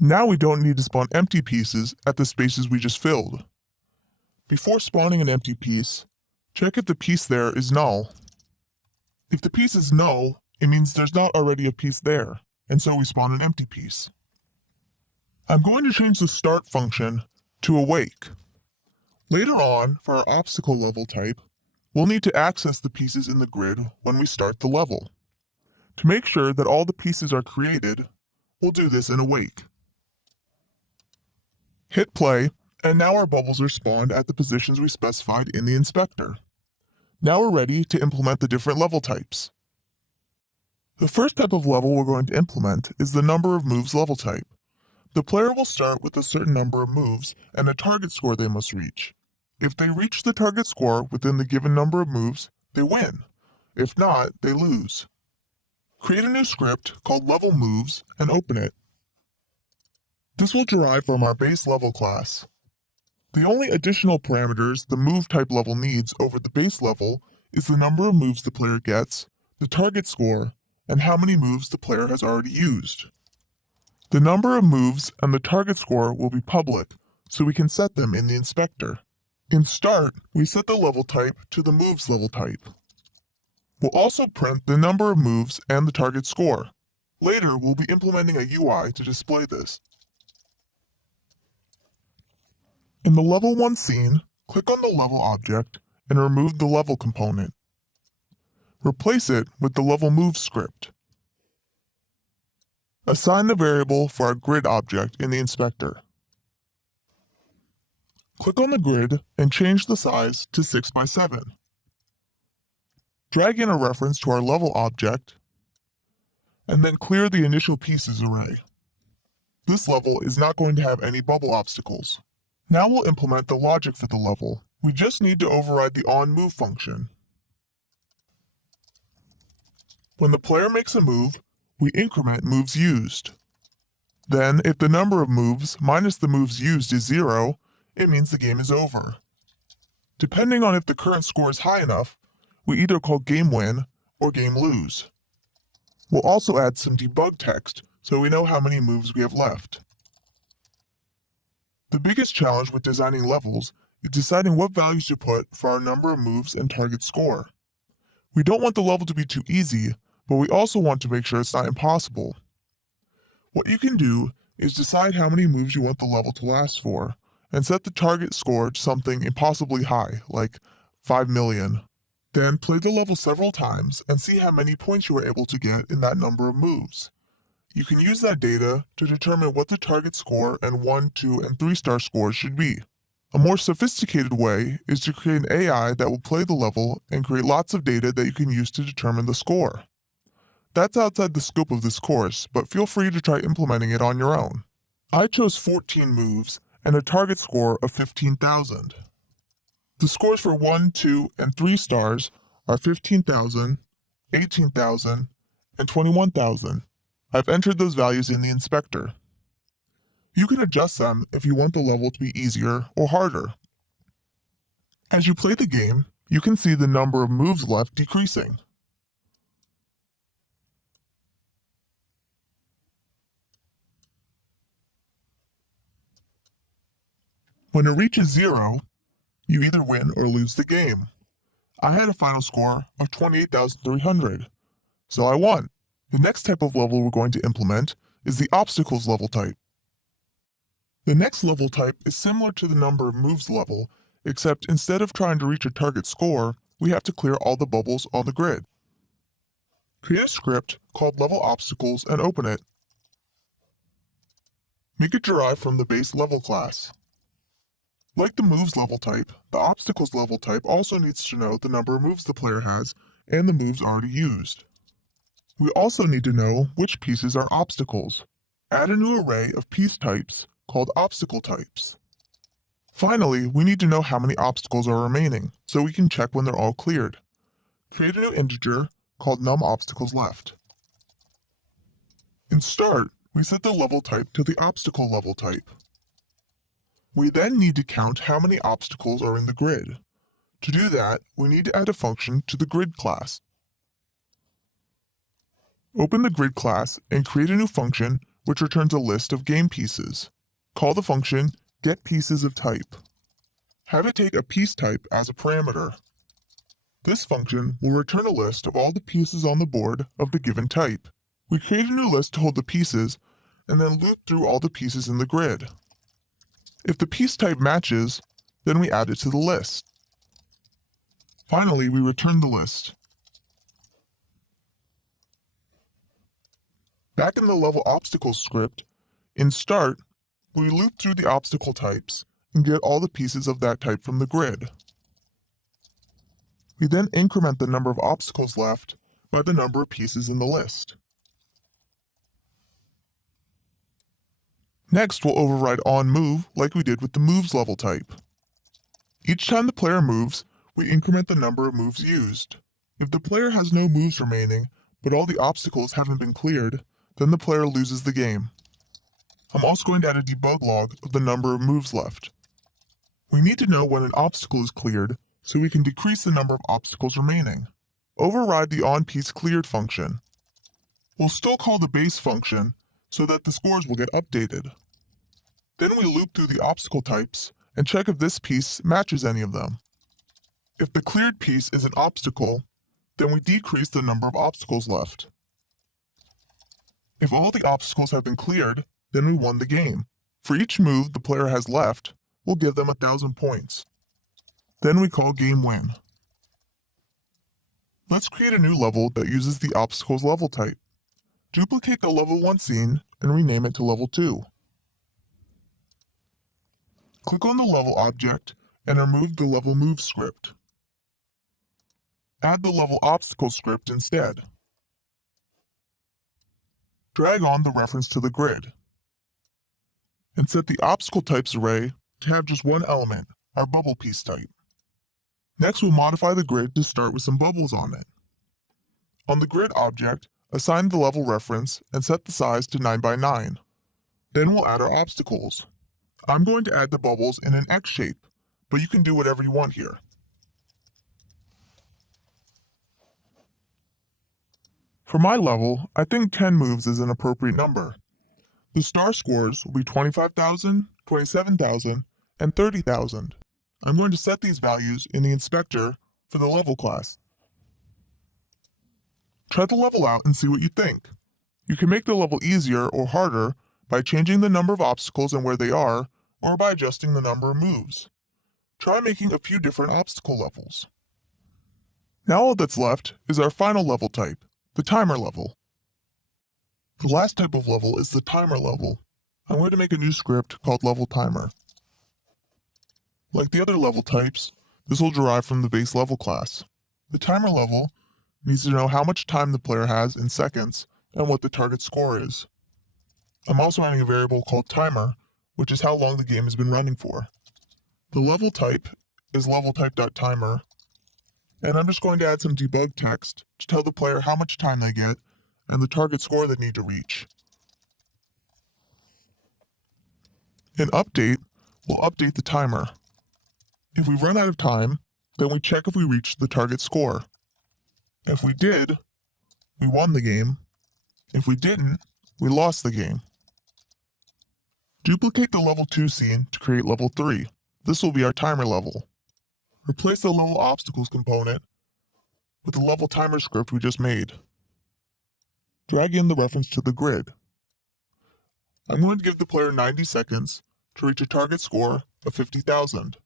Now we don't need to spawn empty pieces at the spaces we just filled. Before spawning an empty piece, check if the piece there is null. If the piece is null, it means there's not already a piece there, and so we spawn an empty piece. I'm going to change the start function to awake. Later on, for our obstacle level type, we'll need to access the pieces in the grid when we start the level. To make sure that all the pieces are created, we'll do this in awake. Hit play, and now our bubbles are spawned at the positions we specified in the inspector. Now we're ready to implement the different level types. The first type of level we're going to implement is the number of moves level type. The player will start with a certain number of moves and a target score they must reach. If they reach the target score within the given number of moves, they win. If not, they lose. Create a new script called Level Moves and open it. This will derive from our base level class. The only additional parameters the move type level needs over the base level is the number of moves the player gets, the target score, and how many moves the player has already used. The number of moves and the target score will be public, so we can set them in the inspector. In Start, we set the level type to the Moves level type. We'll also print the number of moves and the target score. Later, we'll be implementing a UI to display this. In the Level 1 scene, click on the level object and remove the level component. Replace it with the Level Move script. Assign the variable for our grid object in the inspector. Click on the grid and change the size to 6 by 7. Drag in a reference to our level object, and then clear the initial pieces array. This level is not going to have any bubble obstacles. Now we'll implement the logic for the level. We just need to override the onMove function. When the player makes a move, we increment moves used. Then, if the number of moves minus the moves used is 0, it means the game is over. Depending on if the current score is high enough, we either call game win or game lose. We'll also add some debug text so we know how many moves we have left. The biggest challenge with designing levels is deciding what values to put for our number of moves and target score. We don't want the level to be too easy, but we also want to make sure it's not impossible. What you can do is decide how many moves you want the level to last for, and set the target score to something impossibly high, like 5 million. Then play the level several times and see how many points you were able to get in that number of moves. You can use that data to determine what the target score and 1, 2, and 3-star scores should be. A more sophisticated way is to create an AI that will play the level and create lots of data that you can use to determine the score. That's outside the scope of this course, but feel free to try implementing it on your own. I chose 14 moves and a target score of 15,000. The scores for 1, 2, and 3 stars are 15,000, 18,000, and 21,000. I've entered those values in the inspector. You can adjust them if you want the level to be easier or harder. As you play the game, you can see the number of moves left decreasing. When it reaches 0, you either win or lose the game. I had a final score of 28,300, so I won. The next type of level we're going to implement is the obstacles level type. The next level type is similar to the number of moves level, except instead of trying to reach a target score, we have to clear all the bubbles on the grid. Create a script called level obstacles and open it. Make it derived from the base level class. Like the moves level type, the obstacles level type also needs to know the number of moves the player has and the moves already used. We also need to know which pieces are obstacles. Add a new array of piece types called obstacle types. Finally, we need to know how many obstacles are remaining, so we can check when they're all cleared. Create a new integer called numObstaclesLeft. In start, we set the level type to the obstacle level type. We then need to count how many obstacles are in the grid. To do that, we need to add a function to the grid class. Open the grid class and create a new function which returns a list of game pieces. Call the function getPiecesOfType. Have it take a piece type as a parameter. This function will return a list of all the pieces on the board of the given type. We create a new list to hold the pieces and then loop through all the pieces in the grid. If the piece type matches, then we add it to the list. Finally, we return the list. Back in the level obstacles script, in start, we loop through the obstacle types and get all the pieces of that type from the grid. We then increment the number of obstacles left by the number of pieces in the list. Next, we'll override onMove like we did with the moves level type. Each time the player moves, we increment the number of moves used. If the player has no moves remaining, but all the obstacles haven't been cleared, then the player loses the game. I'm also going to add a debug log of the number of moves left. We need to know when an obstacle is cleared, so we can decrease the number of obstacles remaining. Override the onPieceCleared function. We'll still call the base function so that the scores will get updated. Then we loop through the obstacle types and check if this piece matches any of them. If the cleared piece is an obstacle, then we decrease the number of obstacles left. If all the obstacles have been cleared, then we won the game. For each move the player has left, we'll give them 1,000 points. Then we call game win. Let's create a new level that uses the obstacles level type. Duplicate the level 1 scene and rename it to level 2. Click on the level object and remove the level move script. Add the level obstacle script instead. Drag on the reference to the grid. And set the obstacle types array to have just one element, our bubble piece type. Next, we'll modify the grid to start with some bubbles on it. On the grid object, assign the level reference and set the size to 9 by 9. Then we'll add our obstacles. I'm going to add the bubbles in an X shape, but you can do whatever you want here. For my level, I think 10 moves is an appropriate number. The star scores will be 25,000, 27,000, and 30,000. I'm going to set these values in the inspector for the level class. Try the level out and see what you think. You can make the level easier or harder by changing the number of obstacles and where they are, or by adjusting the number of moves. Try making a few different obstacle levels. Now all that's left is our final level type, the timer level. The last type of level is the timer level. I'm going to make a new script called level timer. Like the other level types, this will derive from the base level class. The timer level needs to know how much time the player has in seconds and what the target score is. I'm also adding a variable called timer, which is how long the game has been running for. The level type is levelType.timer, and I'm just going to add some debug text to tell the player how much time they get and the target score they need to reach. In update, we'll update the timer. If we run out of time, then we check if we reached the target score. If we did, we won the game. If we didn't, we lost the game. Duplicate the level 2 scene to create level 3. This will be our timer level. Replace the level obstacles component with the level timer script we just made. Drag in the reference to the grid. I'm going to give the player 90 seconds to reach a target score of 50,000.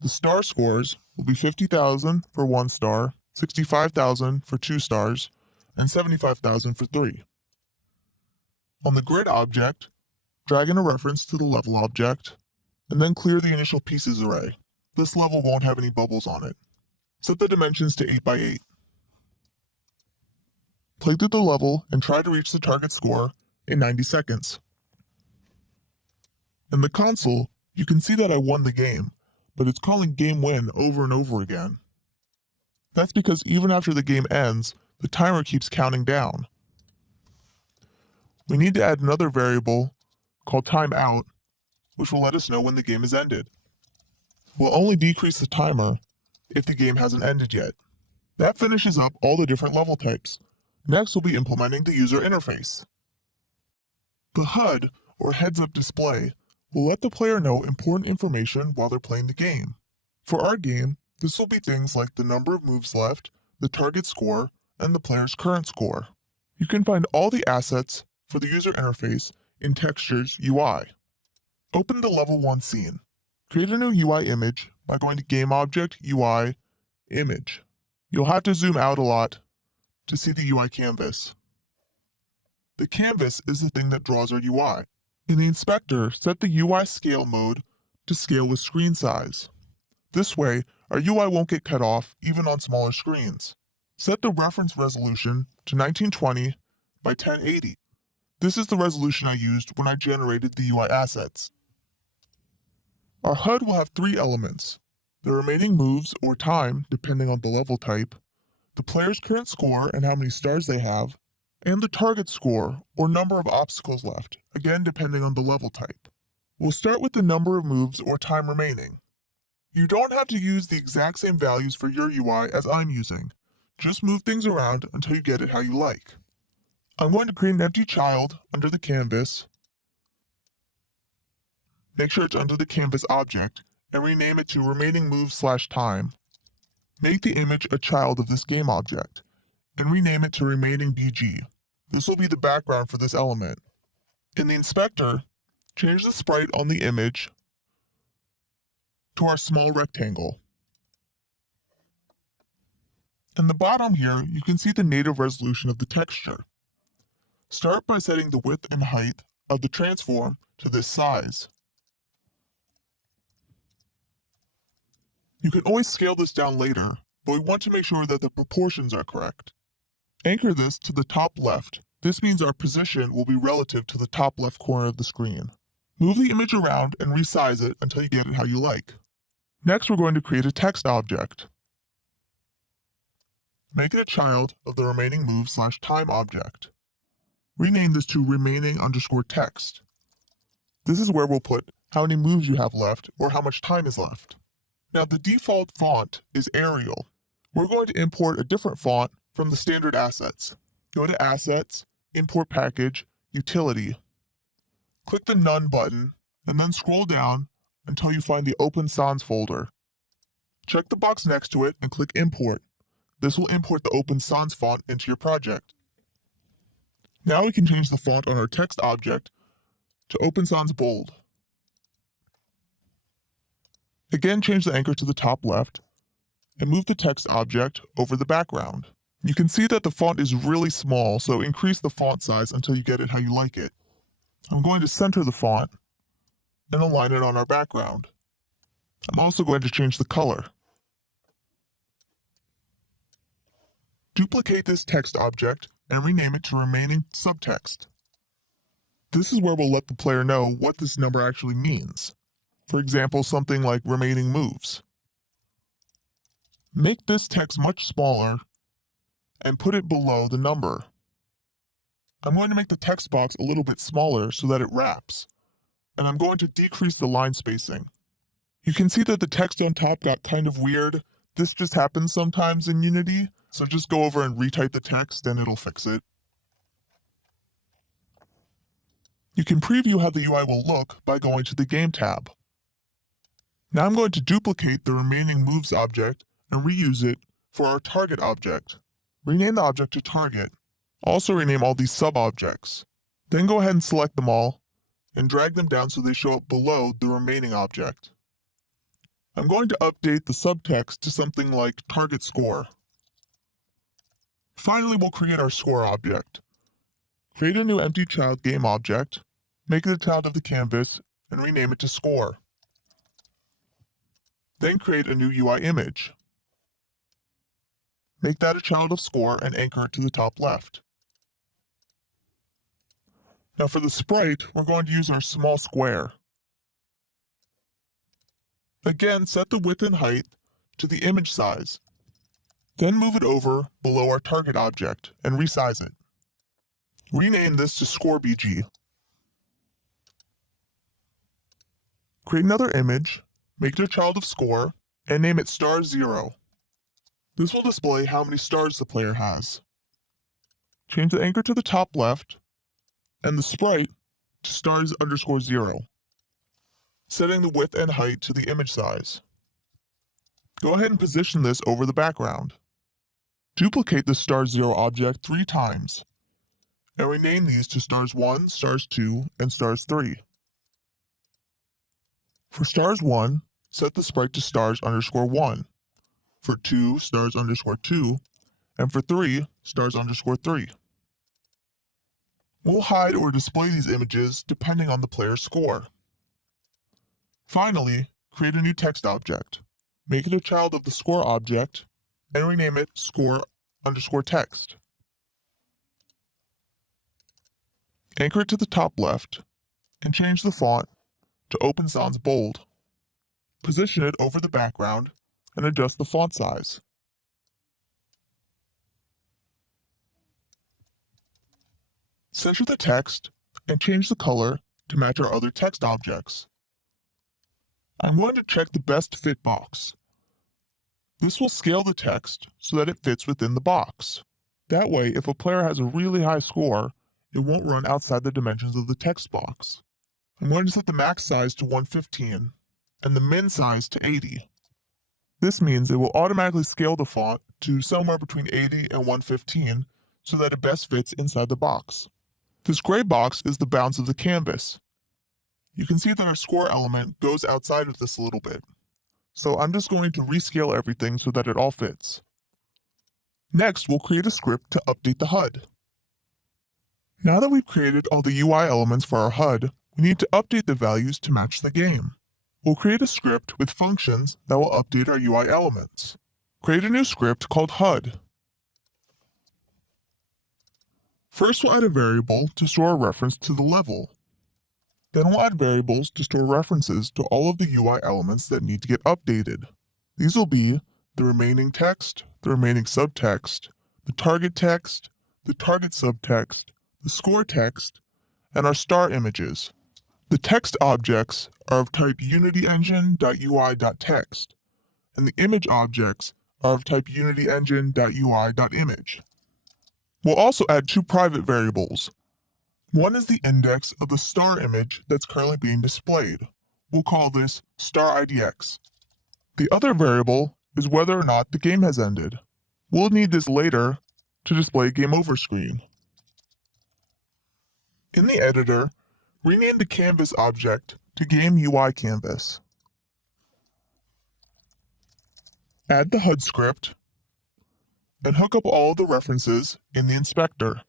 The star scores will be 50,000 for 1 star, 65,000 for 2 stars, and 75,000 for 3. On the grid object, drag in a reference to the level object, and then clear the initial pieces array. This level won't have any bubbles on it. Set the dimensions to 8 by 8. Play through the level and try to reach the target score in 90 seconds. In the console, you can see that I won the game, but it's calling game win over and over again. That's because even after the game ends, the timer keeps counting down. We need to add another variable called timeout, which will let us know when the game has ended. We'll only decrease the timer if the game hasn't ended yet. That finishes up all the different level types. Next, we'll be implementing the user interface. The HUD, or heads-up display, will let the player know important information while they're playing the game. For our game, this will be things like the number of moves left, the target score, and the player's current score. You can find all the assets for the user interface in Textures UI. Open the Level 1 scene. Create a new UI image by going to Game Object, UI, Image. You'll have to zoom out a lot to see the UI canvas. The canvas is the thing that draws our UI. In the inspector, set the UI scale mode to scale with screen size. This way, our UI won't get cut off even on smaller screens. Set the reference resolution to 1920 by 1080. This is the resolution I used when I generated the UI assets. Our HUD will have 3 elements: the remaining moves or time, depending on the level type, the player's current score and how many stars they have, and the target score or number of obstacles left, again depending on the level type. We'll start with the number of moves or time remaining. You don't have to use the exact same values for your UI as I'm using. Just move things around until you get it how you like. I'm going to create an empty child under the canvas. Make sure it's under the canvas object and rename it to remaining moves/time. Make the image a child of this game object and rename it to remaining BG. This will be the background for this element. In the inspector, change the sprite on the image to our small rectangle. In the bottom here, you can see the native resolution of the texture. Start by setting the width and height of the transform to this size. You can always scale this down later, but we want to make sure that the proportions are correct. Anchor this to the top left. This means our position will be relative to the top left corner of the screen. Move the image around and resize it until you get it how you like. Next, we're going to create a text object. Make it a child of the remaining move/time object. Rename this to remaining_text. This is where we'll put how many moves you have left or how much time is left. Now the default font is Arial. We're going to import a different font from the standard assets. Go to Assets, Import Package, Utility. Click the None button, and then scroll down until you find the Open Sans folder. Check the box next to it and click Import. This will import the Open Sans font into your project. Now we can change the font on our text object to Open Sans Bold. Again, change the anchor to the top left and move the text object over the background. You can see that the font is really small, so increase the font size until you get it how you like it. I'm going to center the font and align it on our background. I'm also going to change the color. Duplicate this text object and rename it to remaining subtext. This is where we'll let the player know what this number actually means. For example, something like remaining moves. Make this text much smaller and put it below the number. I'm going to make the text box a little bit smaller so that it wraps, and I'm going to decrease the line spacing. You can see that the text on top got kind of weird. This just happens sometimes in Unity, so just go over and retype the text and it'll fix it. You can preview how the UI will look by going to the Game tab. Now I'm going to duplicate the remaining moves object and reuse it for our target object. Rename the object to target. Also rename all these sub-objects. Then go ahead and select them all and drag them down so they show up below the remaining object. I'm going to update the subtext to something like target score. Finally, we'll create our score object. Create a new empty child game object, make it a child of the canvas, and rename it to score. Then create a new UI image. Make that a child of score and anchor it to the top left. Now for the sprite, we're going to use our small square. Again, set the width and height to the image size. Then move it over below our target object and resize it. Rename this to ScoreBG. Create another image, make it a child of score, and name it star0. This will display how many stars the player has. Change the anchor to the top left and the sprite to stars_0, setting the width and height to the image size. Go ahead and position this over the background. Duplicate the star0 object 3 times and rename these to stars1, stars2, and stars3. For stars1, set the sprite to stars_1. For 2, stars_2, and for 3, stars_3. We'll hide or display these images depending on the player's score. Finally, create a new text object. Make it a child of the score object and rename it score_text. Anchor it to the top left and change the font to Open Sans Bold. Position it over the background and adjust the font size. Center the text and change the color to match our other text objects. I'm going to check the best fit box. This will scale the text so that it fits within the box. That way, if a player has a really high score, it won't run outside the dimensions of the text box. I'm going to set the max size to 115 and the min size to 80. This means it will automatically scale the font to somewhere between 80 and 115 so that it best fits inside the box. This gray box is the bounds of the canvas. You can see that our score element goes outside of this a little bit. So I'm just going to rescale everything so that it all fits. Next, we'll create a script to update the HUD. Now that we've created all the UI elements for our HUD, we need to update the values to match the game. We'll create a script with functions that will update our UI elements. Create a new script called HUD. First, we'll add a variable to store a reference to the level. Then we'll add variables to store references to all of the UI elements that need to get updated. These will be the remaining text, the remaining subtext, the target text, the target subtext, the score text, and our star images. The text objects are of type unityengine.ui.text, and the image objects are of type unityengine.ui.image. We'll also add two private variables. One is the index of the star image that's currently being displayed. We'll call this star_idx. The other variable is whether or not the game has ended. We'll need this later to display a game over screen. In the editor, rename the canvas object to GameUICanvas. Add the HUD script and hook up all of the references in the inspector.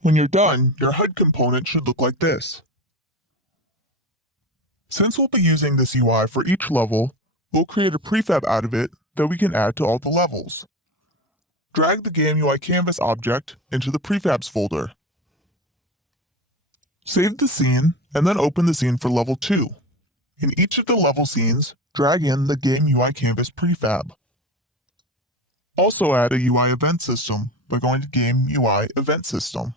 When you're done, your HUD component should look like this. Since we'll be using this UI for each level, we'll create a prefab out of it that we can add to all the levels. Drag the GameUICanvas object into the prefabs folder. Save the scene and then open the scene for level 2. In each of the level scenes, drag in the GameUICanvas prefab. Also add a UI event system by going to GameUI Event System.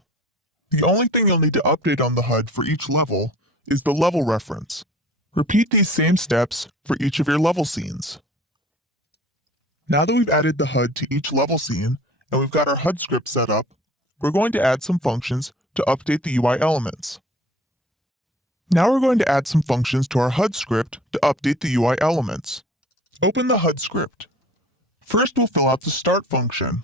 The only thing you'll need to update on the HUD for each level is the level reference. Repeat these same steps for each of your level scenes. Now that we've added the HUD to each level scene and we've got our HUD script set up, we're going to add some functions to update the UI elements. Now we're going to add some functions to our HUD script to update the UI elements. Open the HUD script. First, we'll fill out the start function.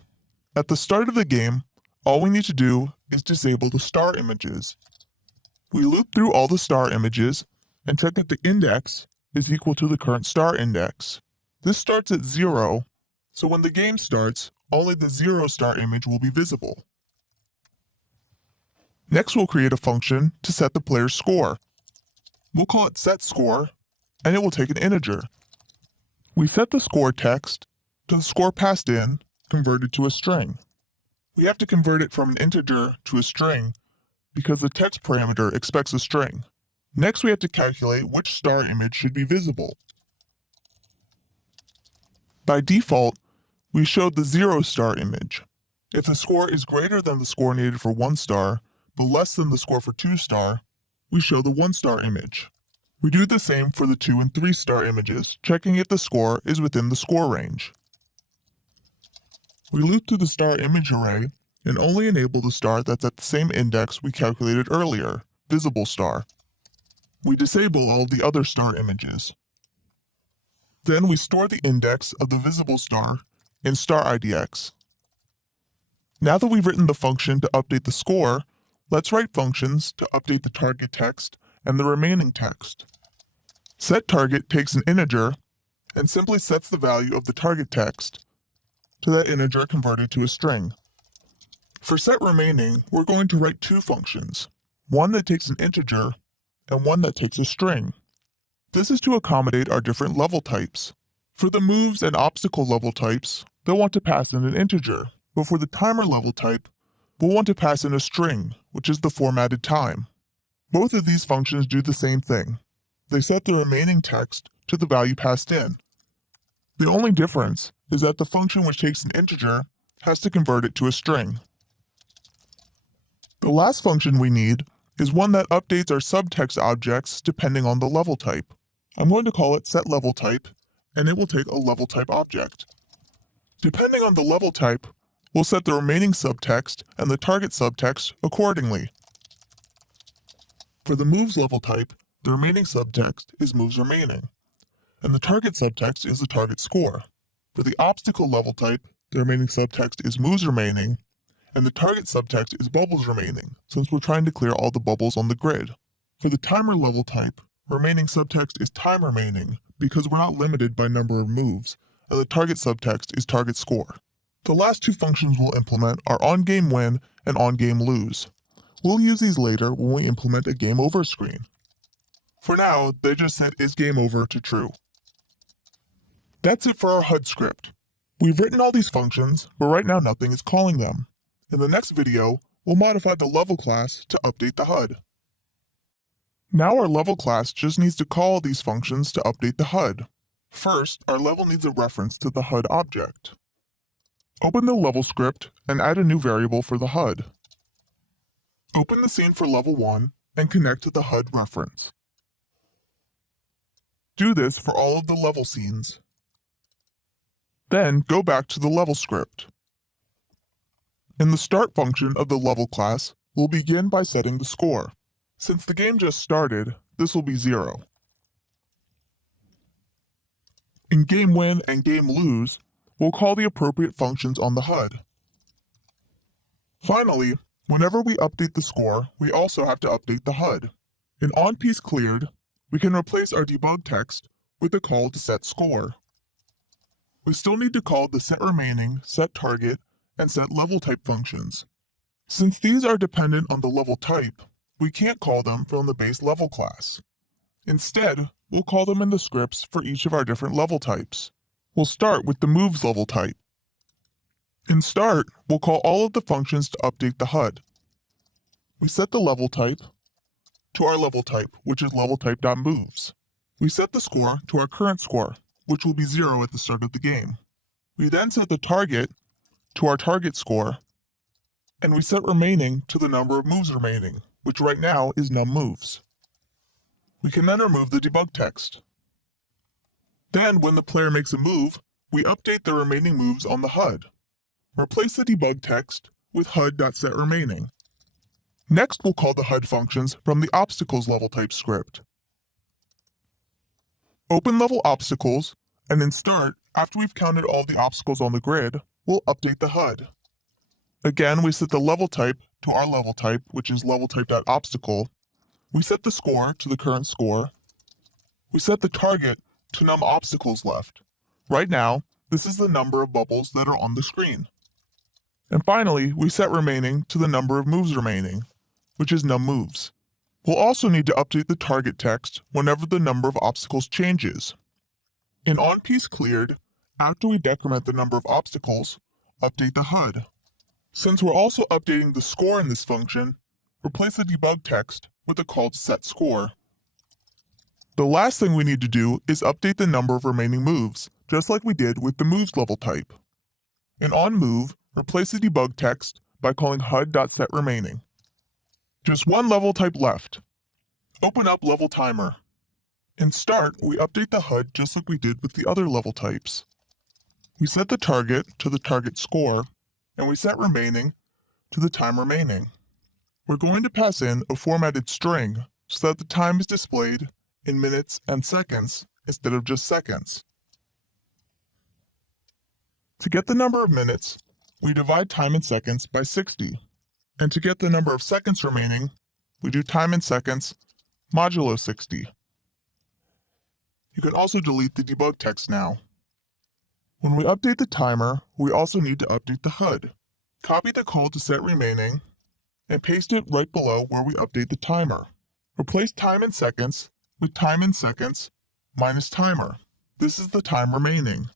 At the start of the game, all we need to do is disable the star images. We loop through all the star images and check that the index is equal to the current star index. This starts at 0, so when the game starts, only the 0 star image will be visible. Next, we'll create a function to set the player's score. We'll call it setScore, and it will take an integer. We set the score text to the score passed in, converted to a string. We have to convert it from an integer to a string because the text parameter expects a string. Next, we have to calculate which star image should be visible. By default, we showed the 0 star image. If the score is greater than the score needed for 1 star, but less than the score for 2 star, we show the 1 star image. We do the same for the 2 and 3 star images, checking if the score is within the score range. We loop through the star image array and only enable the star that's at the same index we calculated earlier, visible star. We disable all of the other star images. Then we store the index of the visible star in star_idx. Now that we've written the function to update the score, let's write functions to update the target text and the remaining text. setTarget takes an integer and simply sets the value of the target text to that integer converted to a string. For setRemaining, we're going to write two functions, one that takes an integer and one that takes a string. This is to accommodate our different level types. For the moves and obstacle level types, they'll want to pass in an integer, but for the timer level type, we'll want to pass in a string, which is the formatted time. Both of these functions do the same thing. They set the remaining text to the value passed in. The only difference is that the function which takes an integer has to convert it to a string. The last function we need is one that updates our subtext objects depending on the level type. I'm going to call it setLevelType, and it will take a level type object. Depending on the level type, we'll set the remaining subtext and the target subtext accordingly. For the moves level type, the remaining subtext is moves remaining, and the target subtext is the target score. For the obstacle level type, the remaining subtext is moves remaining, and the target subtext is bubbles remaining, since we're trying to clear all the bubbles on the grid. For the timer level type, remaining subtext is time remaining, because we're not limited by number of moves, and the target subtext is target score. The last two functions we'll implement are onGameWin and onGameLose. We'll use these later when we implement a game over screen. For now, they just set isGameOver to true. That's it for our HUD script. We've written all these functions, but right now nothing is calling them. In the next video, we'll modify the level class to update the HUD. Now our level class just needs to call these functions to update the HUD. First, our level needs a reference to the HUD object. Open the level script and add a new variable for the HUD. Open the scene for level 1 and connect to the HUD reference. Do this for all of the level scenes. Then go back to the level script. In the start function of the level class, we'll begin by setting the score. Since the game just started, this will be 0. In game win and game lose, we'll call the appropriate functions on the HUD. Finally, whenever we update the score, we also have to update the HUD. In onPieceCleared, we can replace our debug text with a call to set score. We still need to call the setRemaining, setTarget, and setLevelType functions. Since these are dependent on the level type, we can't call them from the base level class. Instead, we'll call them in the scripts for each of our different level types. We'll start with the moves level type. In start, we'll call all of the functions to update the HUD. We set the level type to our level type, which is levelType.moves. We set the score to our current score, which will be 0 at the start of the game. We then set the target to our target score, and we set remaining to the number of moves remaining, which right now is num_moves. We can then remove the debug text. Then, when the player makes a move, we update the remaining moves on the HUD. Replace the debug text with HUD.setRemaining. Next, we'll call the HUD functions from the obstacles level type script. Open level obstacles, and in start, after we've counted all the obstacles on the grid, we'll update the HUD. Again, we set the level type to our level type, which is levelType.obstacle. We set the score to the current score. We set the target to num obstacles left. Right now, this is the number of bubbles that are on the screen. And finally, we set remaining to the number of moves remaining, which is num_moves. We'll also need to update the target text whenever the number of obstacles changes. In onPieceCleared, after we decrement the number of obstacles, update the HUD. Since we're also updating the score in this function, replace the debug text with a call to set score. The last thing we need to do is update the number of remaining moves, just like we did with the moves level type. In onMove, replace the debug text by calling HUD.setRemaining. Just one level type left. Open up Level Timer. In Start, we update the HUD just like we did with the other level types. We set the target to the target score, and we set remaining to the time remaining. We're going to pass in a formatted string so that the time is displayed in minutes and seconds instead of just seconds. To get the number of minutes, we divide time in seconds by 60. And to get the number of seconds remaining, we do time in seconds modulo 60. You can also delete the debug text now. When we update the timer, we also need to update the HUD. Copy the call to set remaining and paste it right below where we update the timer. Replace time in seconds with time in seconds minus timer. This is the time remaining.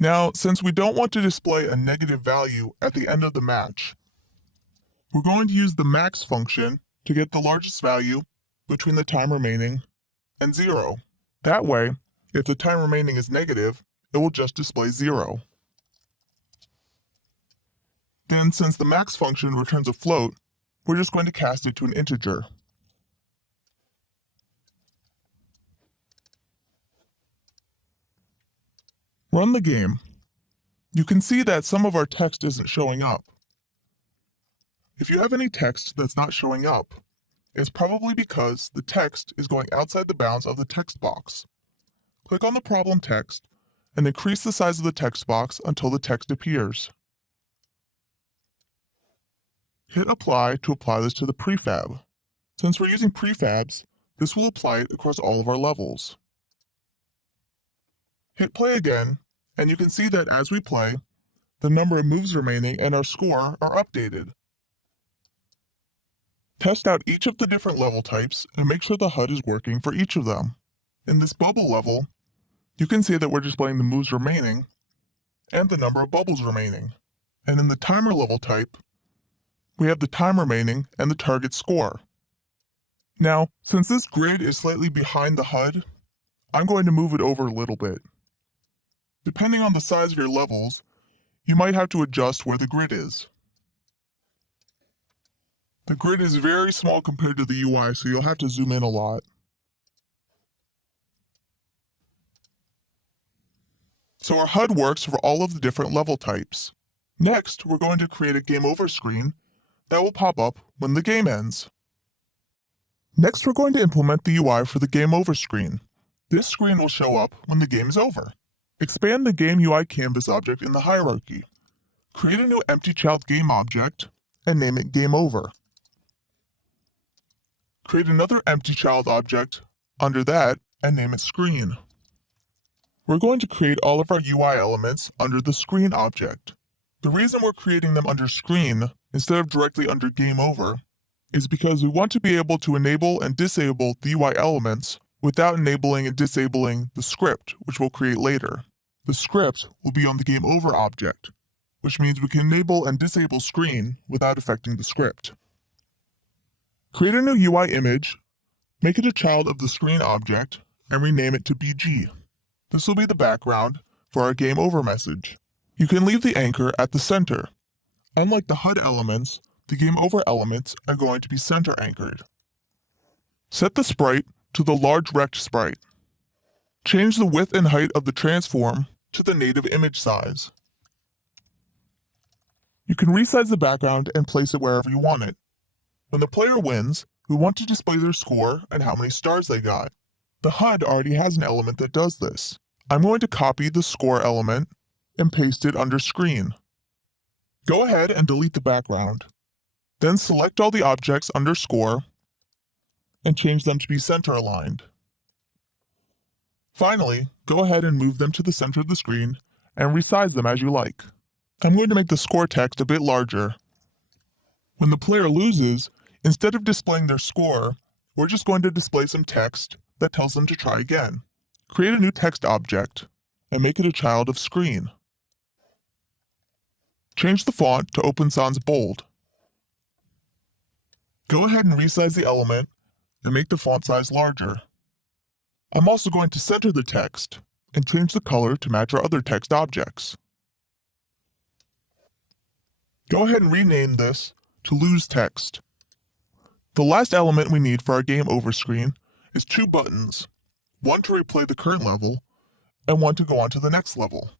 Now, since we don't want to display a negative value at the end of the match, we're going to use the max function to get the largest value between the time remaining and 0. That way, if the time remaining is negative, it will just display 0. Then, since the max function returns a float, we're just going to cast it to an integer. Run the game. You can see that some of our text isn't showing up. If you have any text that's not showing up, it's probably because the text is going outside the bounds of the text box. Click on the problem text and increase the size of the text box until the text appears. Hit Apply to apply this to the prefab. Since we're using prefabs, this will apply it across all of our levels. Hit play again, and you can see that as we play, the number of moves remaining and our score are updated. Test out each of the different level types and make sure the HUD is working for each of them. In this bubble level, you can see that we're displaying the moves remaining and the number of bubbles remaining. And in the timer level type, we have the time remaining and the target score. Now, since this grid is slightly behind the HUD, I'm going to move it over a little bit. Depending on the size of your levels, you might have to adjust where the grid is. The grid is very small compared to the UI, so you'll have to zoom in a lot. So our HUD works for all of the different level types. Next, we're going to create a game over screen that will pop up when the game ends. Next, we're going to implement the UI for the game over screen. This screen will show up when the game is over. Expand the game UI canvas object in the hierarchy. Create a new empty child game object and name it game over. Create another empty child object under that and name it screen. We're going to create all of our UI elements under the screen object. The reason we're creating them under screen instead of directly under game over is because we want to be able to enable and disable the UI elements without enabling and disabling the script, which we'll create later. The script will be on the game over object, which means we can enable and disable screen without affecting the script. Create a new UI image, make it a child of the screen object, and rename it to BG. This will be the background for our game over message. You can leave the anchor at the center. Unlike the HUD elements, the game over elements are going to be center anchored. Set the sprite to the large rect sprite. Change the width and height of the transform to the native image size. You can resize the background and place it wherever you want it. When the player wins, we want to display their score and how many stars they got. The HUD already has an element that does this. I'm going to copy the score element and paste it under screen. Go ahead and delete the background. Then select all the objects under score and change them to be center aligned. Finally, go ahead and move them to the center of the screen and resize them as you like. I'm going to make the score text a bit larger. When the player loses, instead of displaying their score, we're just going to display some text that tells them to try again. Create a new text object and make it a child of screen. Change the font to Open Sans Bold. Go ahead and resize the element and make the font size larger. I'm also going to center the text and change the color to match our other text objects. Go ahead and rename this to Lose Text. The last element we need for our game over screen is two buttons, one to replay the current level and one to go on to the next level.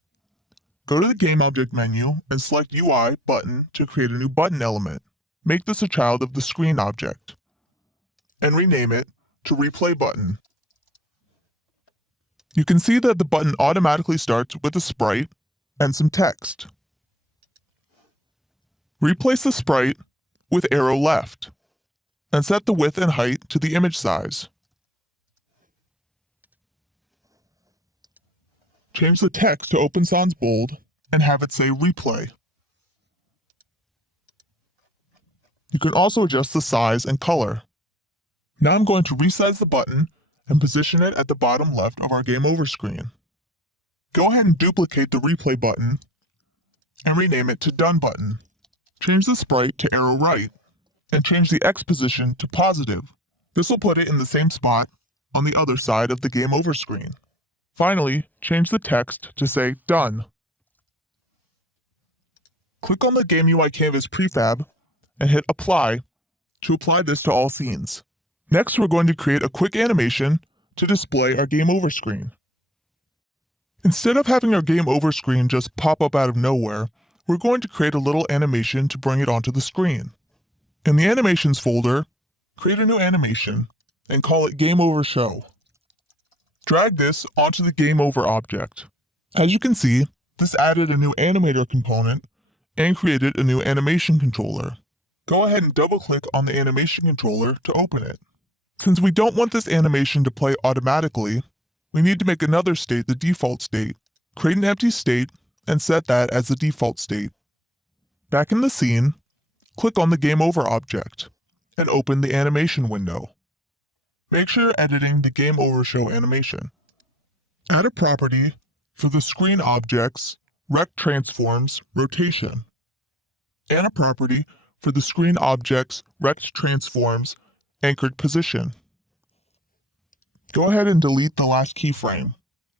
Go to the Game Object menu and select UI button to create a new button element. Make this a child of the screen object and rename it to Replay Button. You can see that the button automatically starts with a sprite and some text. Replace the sprite with arrow left and set the width and height to the image size. Change the text to Open Sans Bold and have it say Replay. You can also adjust the size and color. Now I'm going to resize the button and position it at the bottom left of our game over screen. Go ahead and duplicate the Replay button and rename it to Done Button. Change the sprite to arrow right and change the X position to positive. This will put it in the same spot on the other side of the game over screen. Finally, change the text to say Done. Click on the Game UI Canvas prefab and hit Apply to apply this to all scenes. Next, we're going to create a quick animation to display our game over screen. Instead of having our game over screen just pop up out of nowhere, we're going to create a little animation to bring it onto the screen. In the Animations folder, create a new animation and call it Game Over Show. Drag this onto the Game Over object. As you can see, this added a new animator component and created a new animation controller. Go ahead and double-click on the animation controller to open it. Since we don't want this animation to play automatically, we need to make another state the default state. Create an empty state and set that as the default state. Back in the scene, click on the Game Over object and open the animation window. Make sure you're editing the Game Over Show animation. Add a property for the screen object's Rect Transforms Rotation, and a property for the screen object's Rect Transforms Anchored Position. Go ahead and delete the last keyframe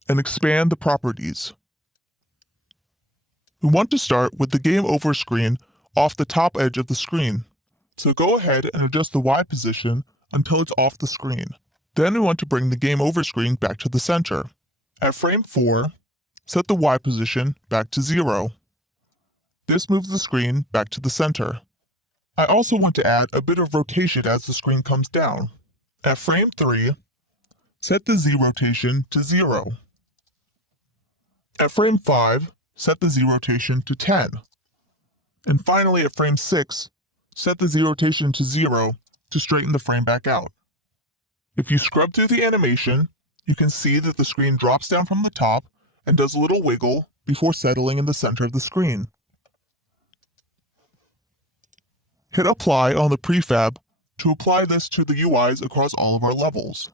and expand the properties. We want to start with the Game Over screen off the top edge of the screen. So go ahead and adjust the Y position until it's off the screen. Then we want to bring the Game Over screen back to the center. At frame 4, set the Y position back to 0. This moves the screen back to the center. I also want to add a bit of rotation as the screen comes down. At frame 3, set the Z rotation to 0. At frame 5, set the Z rotation to 10. And finally at frame 6, set the Z rotation to 0 to straighten the frame back out. If you scrub through the animation, you can see that the screen drops down from the top and does a little wiggle before settling in the center of the screen. Hit Apply on the prefab to apply this to the UIs across all of our levels.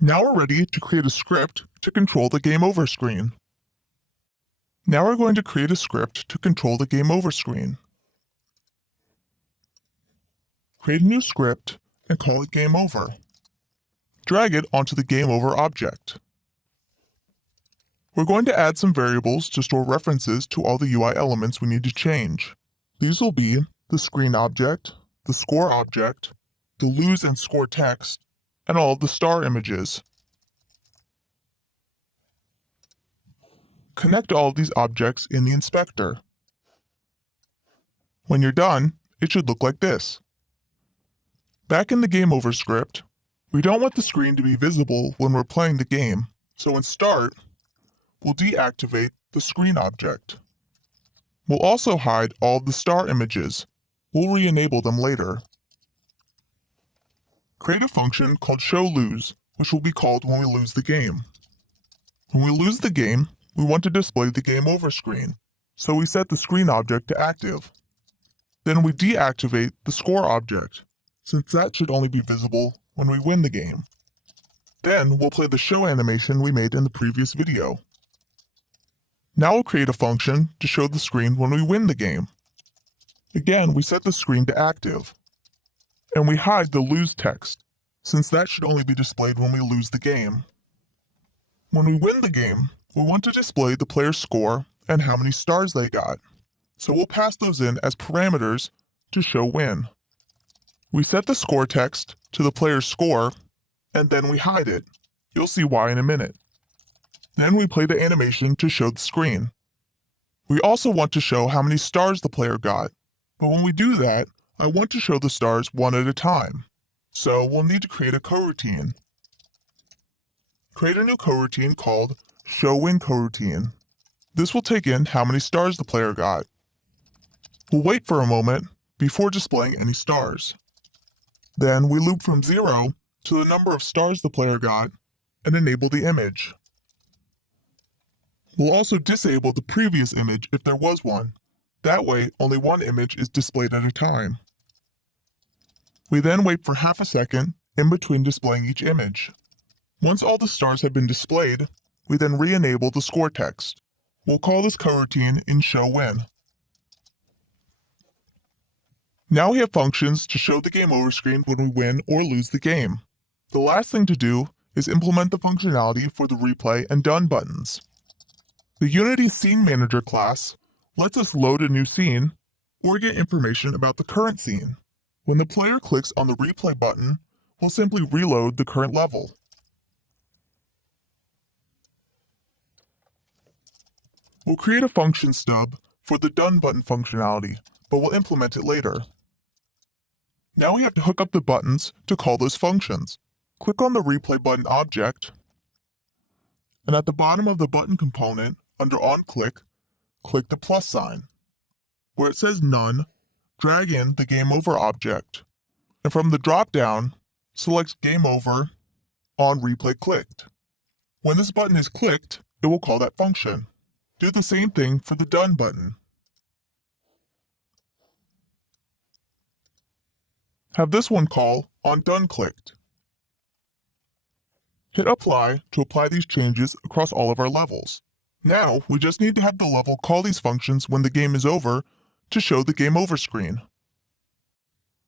Now we're ready to create a script to control the Game Over screen. Now we're going to create a script to control the Game Over screen. Create a new script and call it Game Over. Drag it onto the Game Over object. We're going to add some variables to store references to all the UI elements we need to change. These will be the screen object, the score object, the lose and score text, and all of the star images. Connect all of these objects in the inspector. When you're done, it should look like this. Back in the Game Over script, we don't want the screen to be visible when we're playing the game, so in Start, we'll deactivate the screen object. We'll also hide all of the star images. We'll re-enable them later. Create a function called showLose, which will be called when we lose the game. When we lose the game, we want to display the Game Over screen, so we set the screen object to active. Then we deactivate the score object, since that should only be visible when we win the game. Then we'll play the show animation we made in the previous video. Now we'll create a function to show the screen when we win the game. Again, we set the screen to active. And we hide the lose text, since that should only be displayed when we lose the game. When we win the game, we want to display the player's score and how many stars they got. So we'll pass those in as parameters to show win. We set the score text to the player's score, and then we hide it. You'll see why in a minute. Then we play the animation to show the screen. We also want to show how many stars the player got, but when we do that, I want to show the stars one at a time. So we'll need to create a coroutine. Create a new coroutine called showWinCoroutine. This will take in how many stars the player got. We'll wait for a moment before displaying any stars. Then we loop from 0 to the number of stars the player got and enable the image. We'll also disable the previous image if there was one. That way, only one image is displayed at a time. We then wait for half a second in between displaying each image. Once all the stars have been displayed, we then re-enable the score text. We'll call this coroutine in showWin. Now we have functions to show the Game Over screen when we win or lose the game. The last thing to do is implement the functionality for the replay and done buttons. The Unity Scene Manager class lets us load a new scene or get information about the current scene. When the player clicks on the replay button, we'll simply reload the current level. We'll create a function stub for the done button functionality, but we'll implement it later. Now we have to hook up the buttons to call those functions. Click on the replay button object, and at the bottom of the button component, under onClick, click the plus sign. Where it says None, drag in the Game Over object, and from the drop-down, select Game Over on replay clicked. When this button is clicked, it will call that function. Do the same thing for the Done button. Have this one call on Done clicked. Hit Apply to apply these changes across all of our levels. Now, we just need to have the level call these functions when the game is over to show the Game Over screen.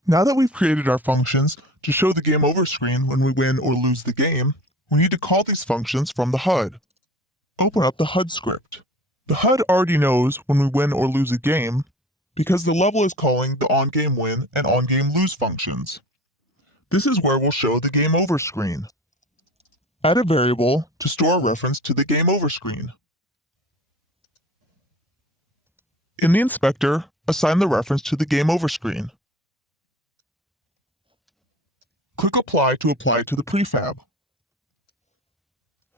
Now that we've created our functions To show the game over screen when we win or lose the game, we need to call these functions from the HUD. Open up the HUD script. The HUD already knows when we win or lose a game because the level is calling the on-game win and on-game lose functions. This is where we'll show the game over screen. Add a variable to store a reference to the game over screen. In the inspector, assign the reference to the game over screen. Click Apply to apply it to the prefab.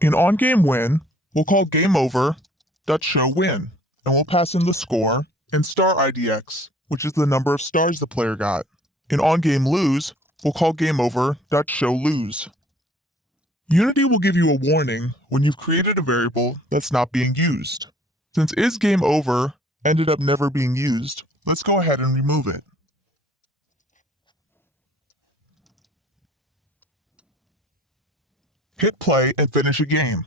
In onGameWin, we'll call GameOver.showWin, and we'll pass in the score and star IDX, which is the number of stars the player got. In onGameLose, we'll call GameOver.showLose. Unity will give you a warning when you've created a variable that's not being used. Since isGameOver ended up never being used, let's go ahead and remove it. Hit play and finish a game.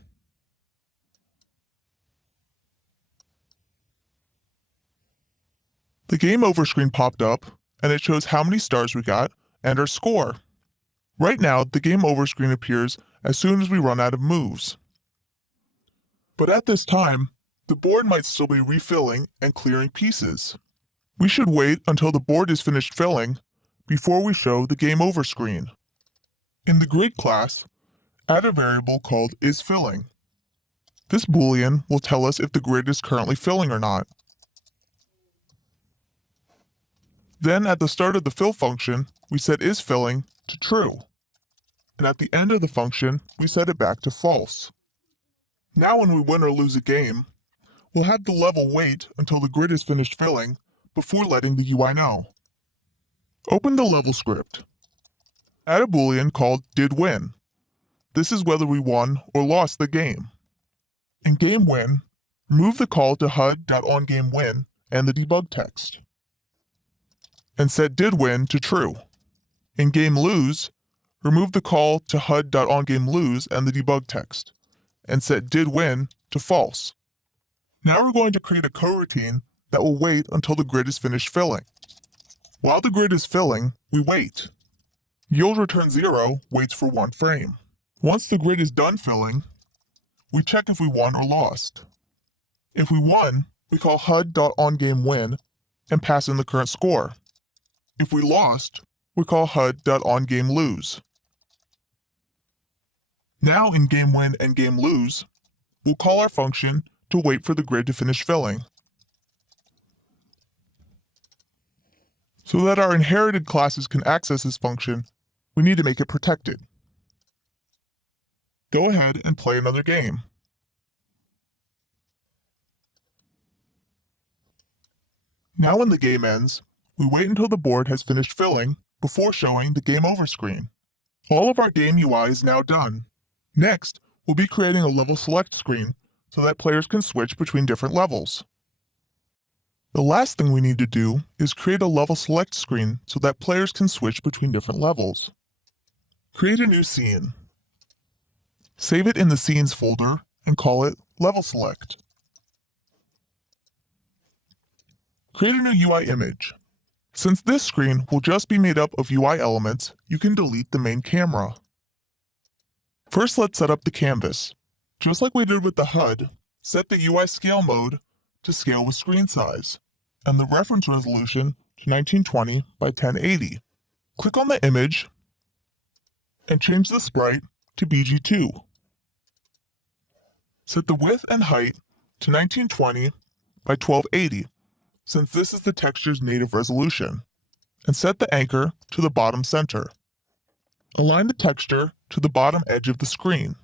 The game over screen popped up, and it shows how many stars we got and our score. Right now, the game over screen appears as soon as we run out of moves. But at this time, the board might still be refilling and clearing pieces. We should wait until the board is finished filling before we show the game over screen. In the grid class, add a variable called isFilling. This boolean will tell us if the grid is currently filling or not. Then at the start of the fill function, we set isFilling to true. And at the end of the function, we set it back to false. Now when we win or lose a game, we'll have the level wait until the grid is finished filling before letting the UI know. Open the level script. Add a boolean called didWin. This is whether we won or lost the game. In GameWin, remove the call to HUD.onGameWin and the debug text, and set didWin to true. In GameLose, remove the call to HUD.onGameLose and the debug text, and set didWin to false. Now we're going to create a coroutine that will wait until the grid is finished filling. While the grid is filling, we wait. YieldReturn0 waits for 1 frame. Once the grid is done filling, we check if we won or lost. If we won, we call HUD.onGameWin and pass in the current score. If we lost, we call HUD.onGameLose. Now in GameWin and GameLose, we'll call our function to wait for the grid to finish filling. So that our inherited classes can access this function, we need to make it protected. Go ahead and play another game. Now when the game ends, we wait until the board has finished filling before showing the game over screen. All of our game UI is now done. Next, we'll be creating a level select screen so that players can switch between different levels. The last thing we need to do is create a level select screen so that players can switch between different levels. Create a new scene. Save it in the Scenes folder and call it Level Select. Create a new UI image. Since this screen will just be made up of UI elements, you can delete the main camera. First, let's set up the canvas. Just like we did with the HUD, set the UI scale mode to scale with screen size, and the reference resolution to 1920 by 1080. Click on the image and change the sprite to BG2. Set the width and height to 1920 by 1280, since this is the texture's native resolution, and set the anchor to the bottom center. Align the texture to the bottom edge of the screen.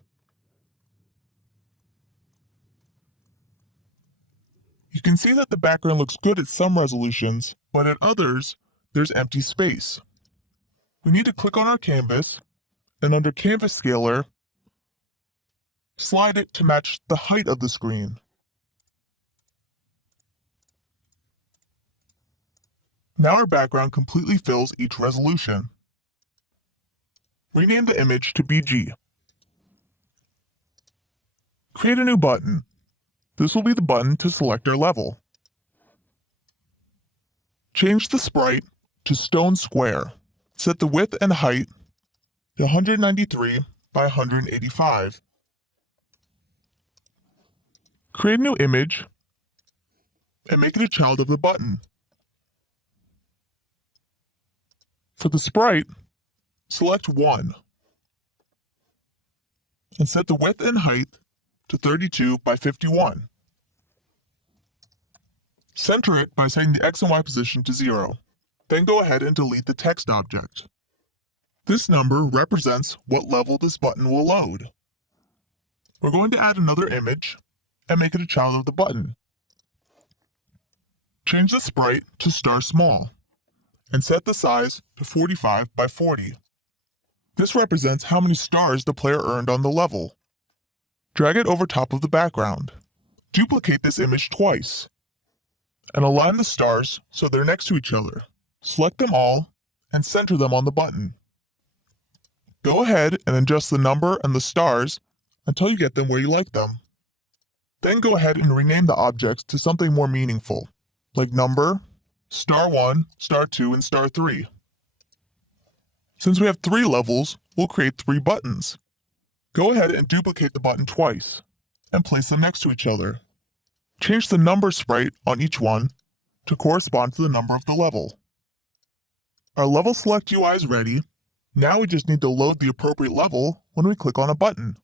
You can see that the background looks good at some resolutions, but at others, there's empty space. We need to click on our canvas, and under Canvas Scaler, slide it to match the height of the screen. Now our background completely fills each resolution. Rename the image to BG. Create a new button. This will be the button to select our level. Change the sprite to Stone Square. Set the width and height to 193 by 185. Create a new image and make it a child of the button. For the sprite, select 1 and set the width and height to 32 by 51. Center it by setting the X and Y position to 0. Then go ahead and delete the text object. This number represents what level this button will load. We're going to add another image and make it a child of the button. Change the sprite to star small and set the size to 45 by 40. This represents how many stars the player earned on the level. Drag it over top of the background. Duplicate this image twice and align the stars so they're next to each other. Select them all and center them on the button. Go ahead and adjust the number and the stars until you get them where you like them. Then go ahead and rename the objects to something more meaningful, like number, star 1, star 2, and star 3. Since we have 3 levels, we'll create 3 buttons. Go ahead and duplicate the button twice and place them next to each other. Change the number sprite on each one to correspond to the number of the level. Our level select UI is ready. Now we just need to load the appropriate level when we click on a button.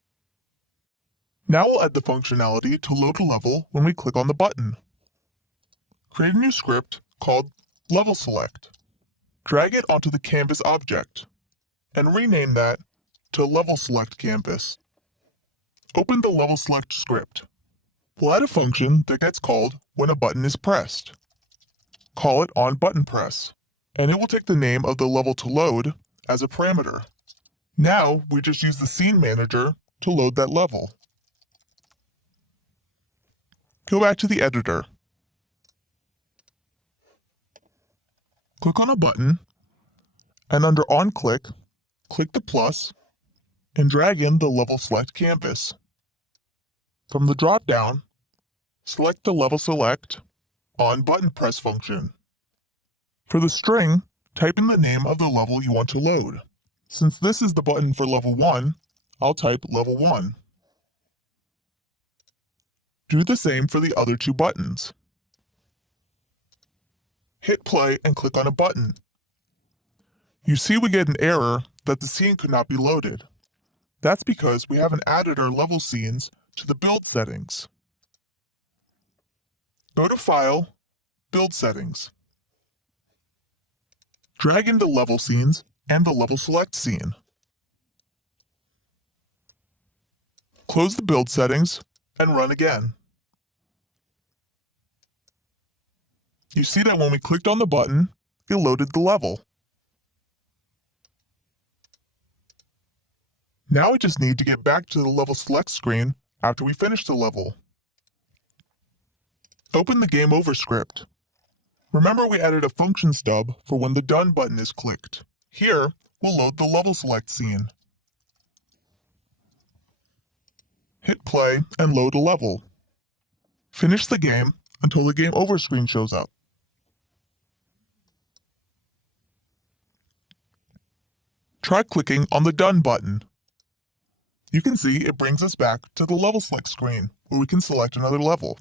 Now we'll add the functionality to load a level when we click on the button. Create a new script called level select. Drag it onto the canvas object and rename that to level select canvas. Open the level select script. We'll add a function that gets called when a button is pressed. Call it onButtonPress, and it will take the name of the level to load as a parameter. Now we just use the scene manager to load that level. Go back to the editor. Click on a button, and under onClick, click the plus and drag in the level select canvas. From the drop-down, select the level select onButtonPress function. For the string, type in the name of the level you want to load. Since this is the button for level 1, I'll type level 1. Do the same for the other 2 buttons. Hit play and click on a button. You see we get an error that the scene could not be loaded. That's because we haven't added our level scenes to the build settings. Go to File, Build Settings. Drag in the level scenes and the level select scene. Close the build settings and run again. You see that when we clicked on the button, it loaded the level. Now we just need to get back to the level select screen after we finish the level. Open the Game Over script. Remember we added a function stub for when the Done button is clicked. Here, we'll load the level select scene. Hit play and load a level. Finish the game until the Game Over screen shows up. Try clicking on the Done button. You can see it brings us back to the level select screen, where we can select another level.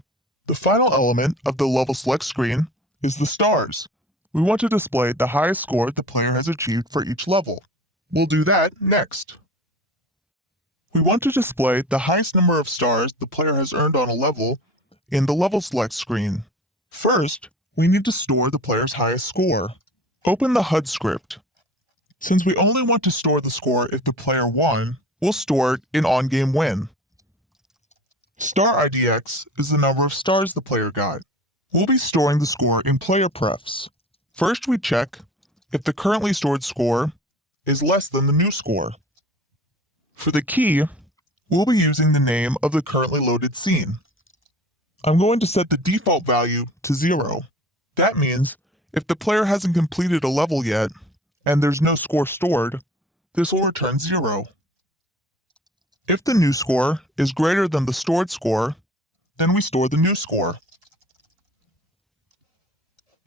The final element of the level select screen is the stars. We want to display the highest score the player has achieved for each level. We'll do that next. We want to display the highest number of stars the player has earned on a level in the level select screen. First, we need to store the player's highest score. Open the HUD script. Since we only want to store the score if the player won, we'll store it in on-game win. Star IDX is the number of stars the player got. We'll be storing the score in player prefs. First, we check if the currently stored score is less than the new score. For the key, we'll be using the name of the currently loaded scene. I'm going to set the default value to 0. That means if the player hasn't completed a level yet and there's no score stored, this will return 0. If the new score is greater than the stored score, then we store the new score.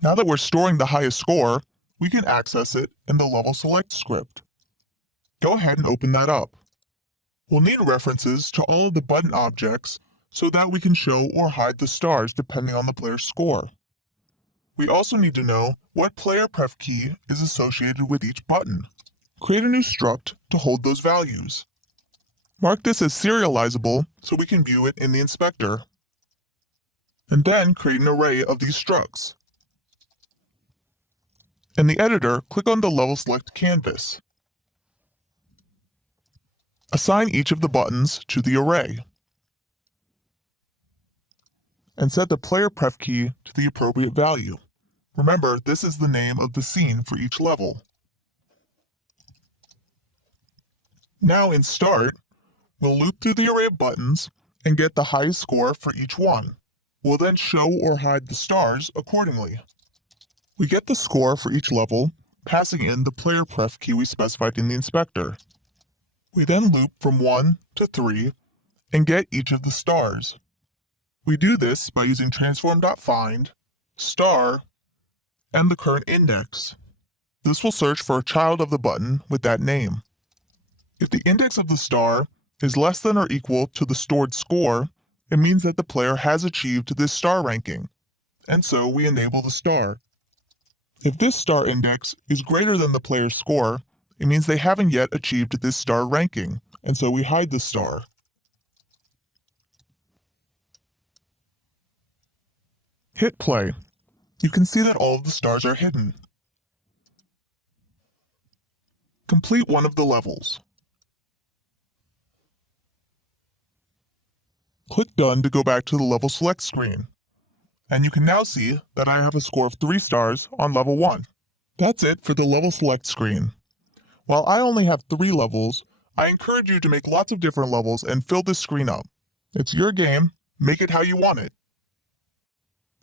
Now that we're storing the highest score, we can access it in the level select script. Go ahead and open that up. We'll need references to all of the button objects so that we can show or hide the stars depending on the player's score. We also need to know what player pref key is associated with each button. Create a new struct to hold those values. Mark this as serializable so we can view it in the inspector. And then create an array of these structs. In the editor, click on the Level Select canvas. Assign each of the buttons to the array. And set the player pref key to the appropriate value. Remember, this is the name of the scene for each level. Now in Start, we'll loop through the array of buttons and get the highest score for each one. We'll then show or hide the stars accordingly. We get the score for each level, passing in the player pref key we specified in the inspector. We then loop from 1 to 3 and get each of the stars. We do this by using transform.find, star, and the current index. This will search for a child of the button with that name. If the index of the star is less than or equal to the stored score, it means that the player has achieved this star ranking, and so we enable the star. If this star index is greater than the player's score, it means they haven't yet achieved this star ranking, and so we hide the star. Hit play. You can see that all of the stars are hidden. Complete one of the levels. Click Done to go back to the Level Select screen. And you can now see that I have a score of 3 stars on level 1. That's it for the Level Select screen. While I only have 3 levels, I encourage you to make lots of different levels and fill this screen up. It's your game, make it how you want it.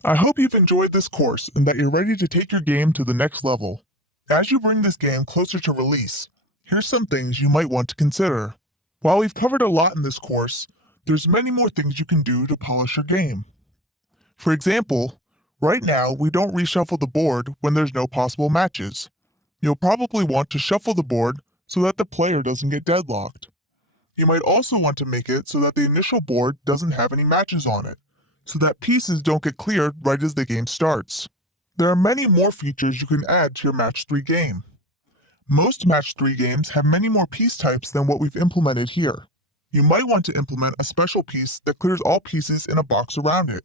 I hope you've enjoyed this course and that you're ready to take your game to the next level. As you bring this game closer to release, here's some things you might want to consider. While we've covered a lot in this course, there's many more things you can do to polish your game. For example, right now we don't reshuffle the board when there's no possible matches. You'll probably want to shuffle the board so that the player doesn't get deadlocked. You might also want to make it so that the initial board doesn't have any matches on it, so that pieces don't get cleared right as the game starts. There are many more features you can add to your Match 3 game. Most Match 3 games have many more piece types than what we've implemented here. You might want to implement a special piece that clears all pieces in a box around it,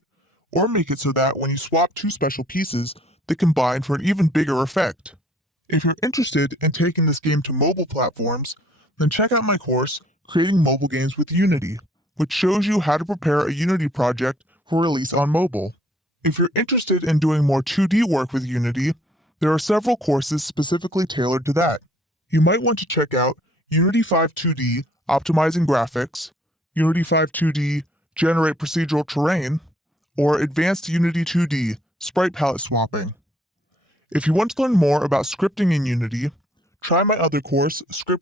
or make it so that when you swap 2 special pieces, they combine for an even bigger effect. If you're interested in taking this game to mobile platforms, then check out my course, Creating Mobile Games with Unity, which shows you how to prepare a Unity project for release on mobile. If you're interested in doing more 2D work with Unity, there are several courses specifically tailored to that. You might want to check out Unity 5 2D Optimizing Graphics, Unity 5 2D Generate Procedural Terrain, or Advanced Unity 2D Sprite Palette Swapping. If you want to learn more about scripting in Unity, try my other course, Script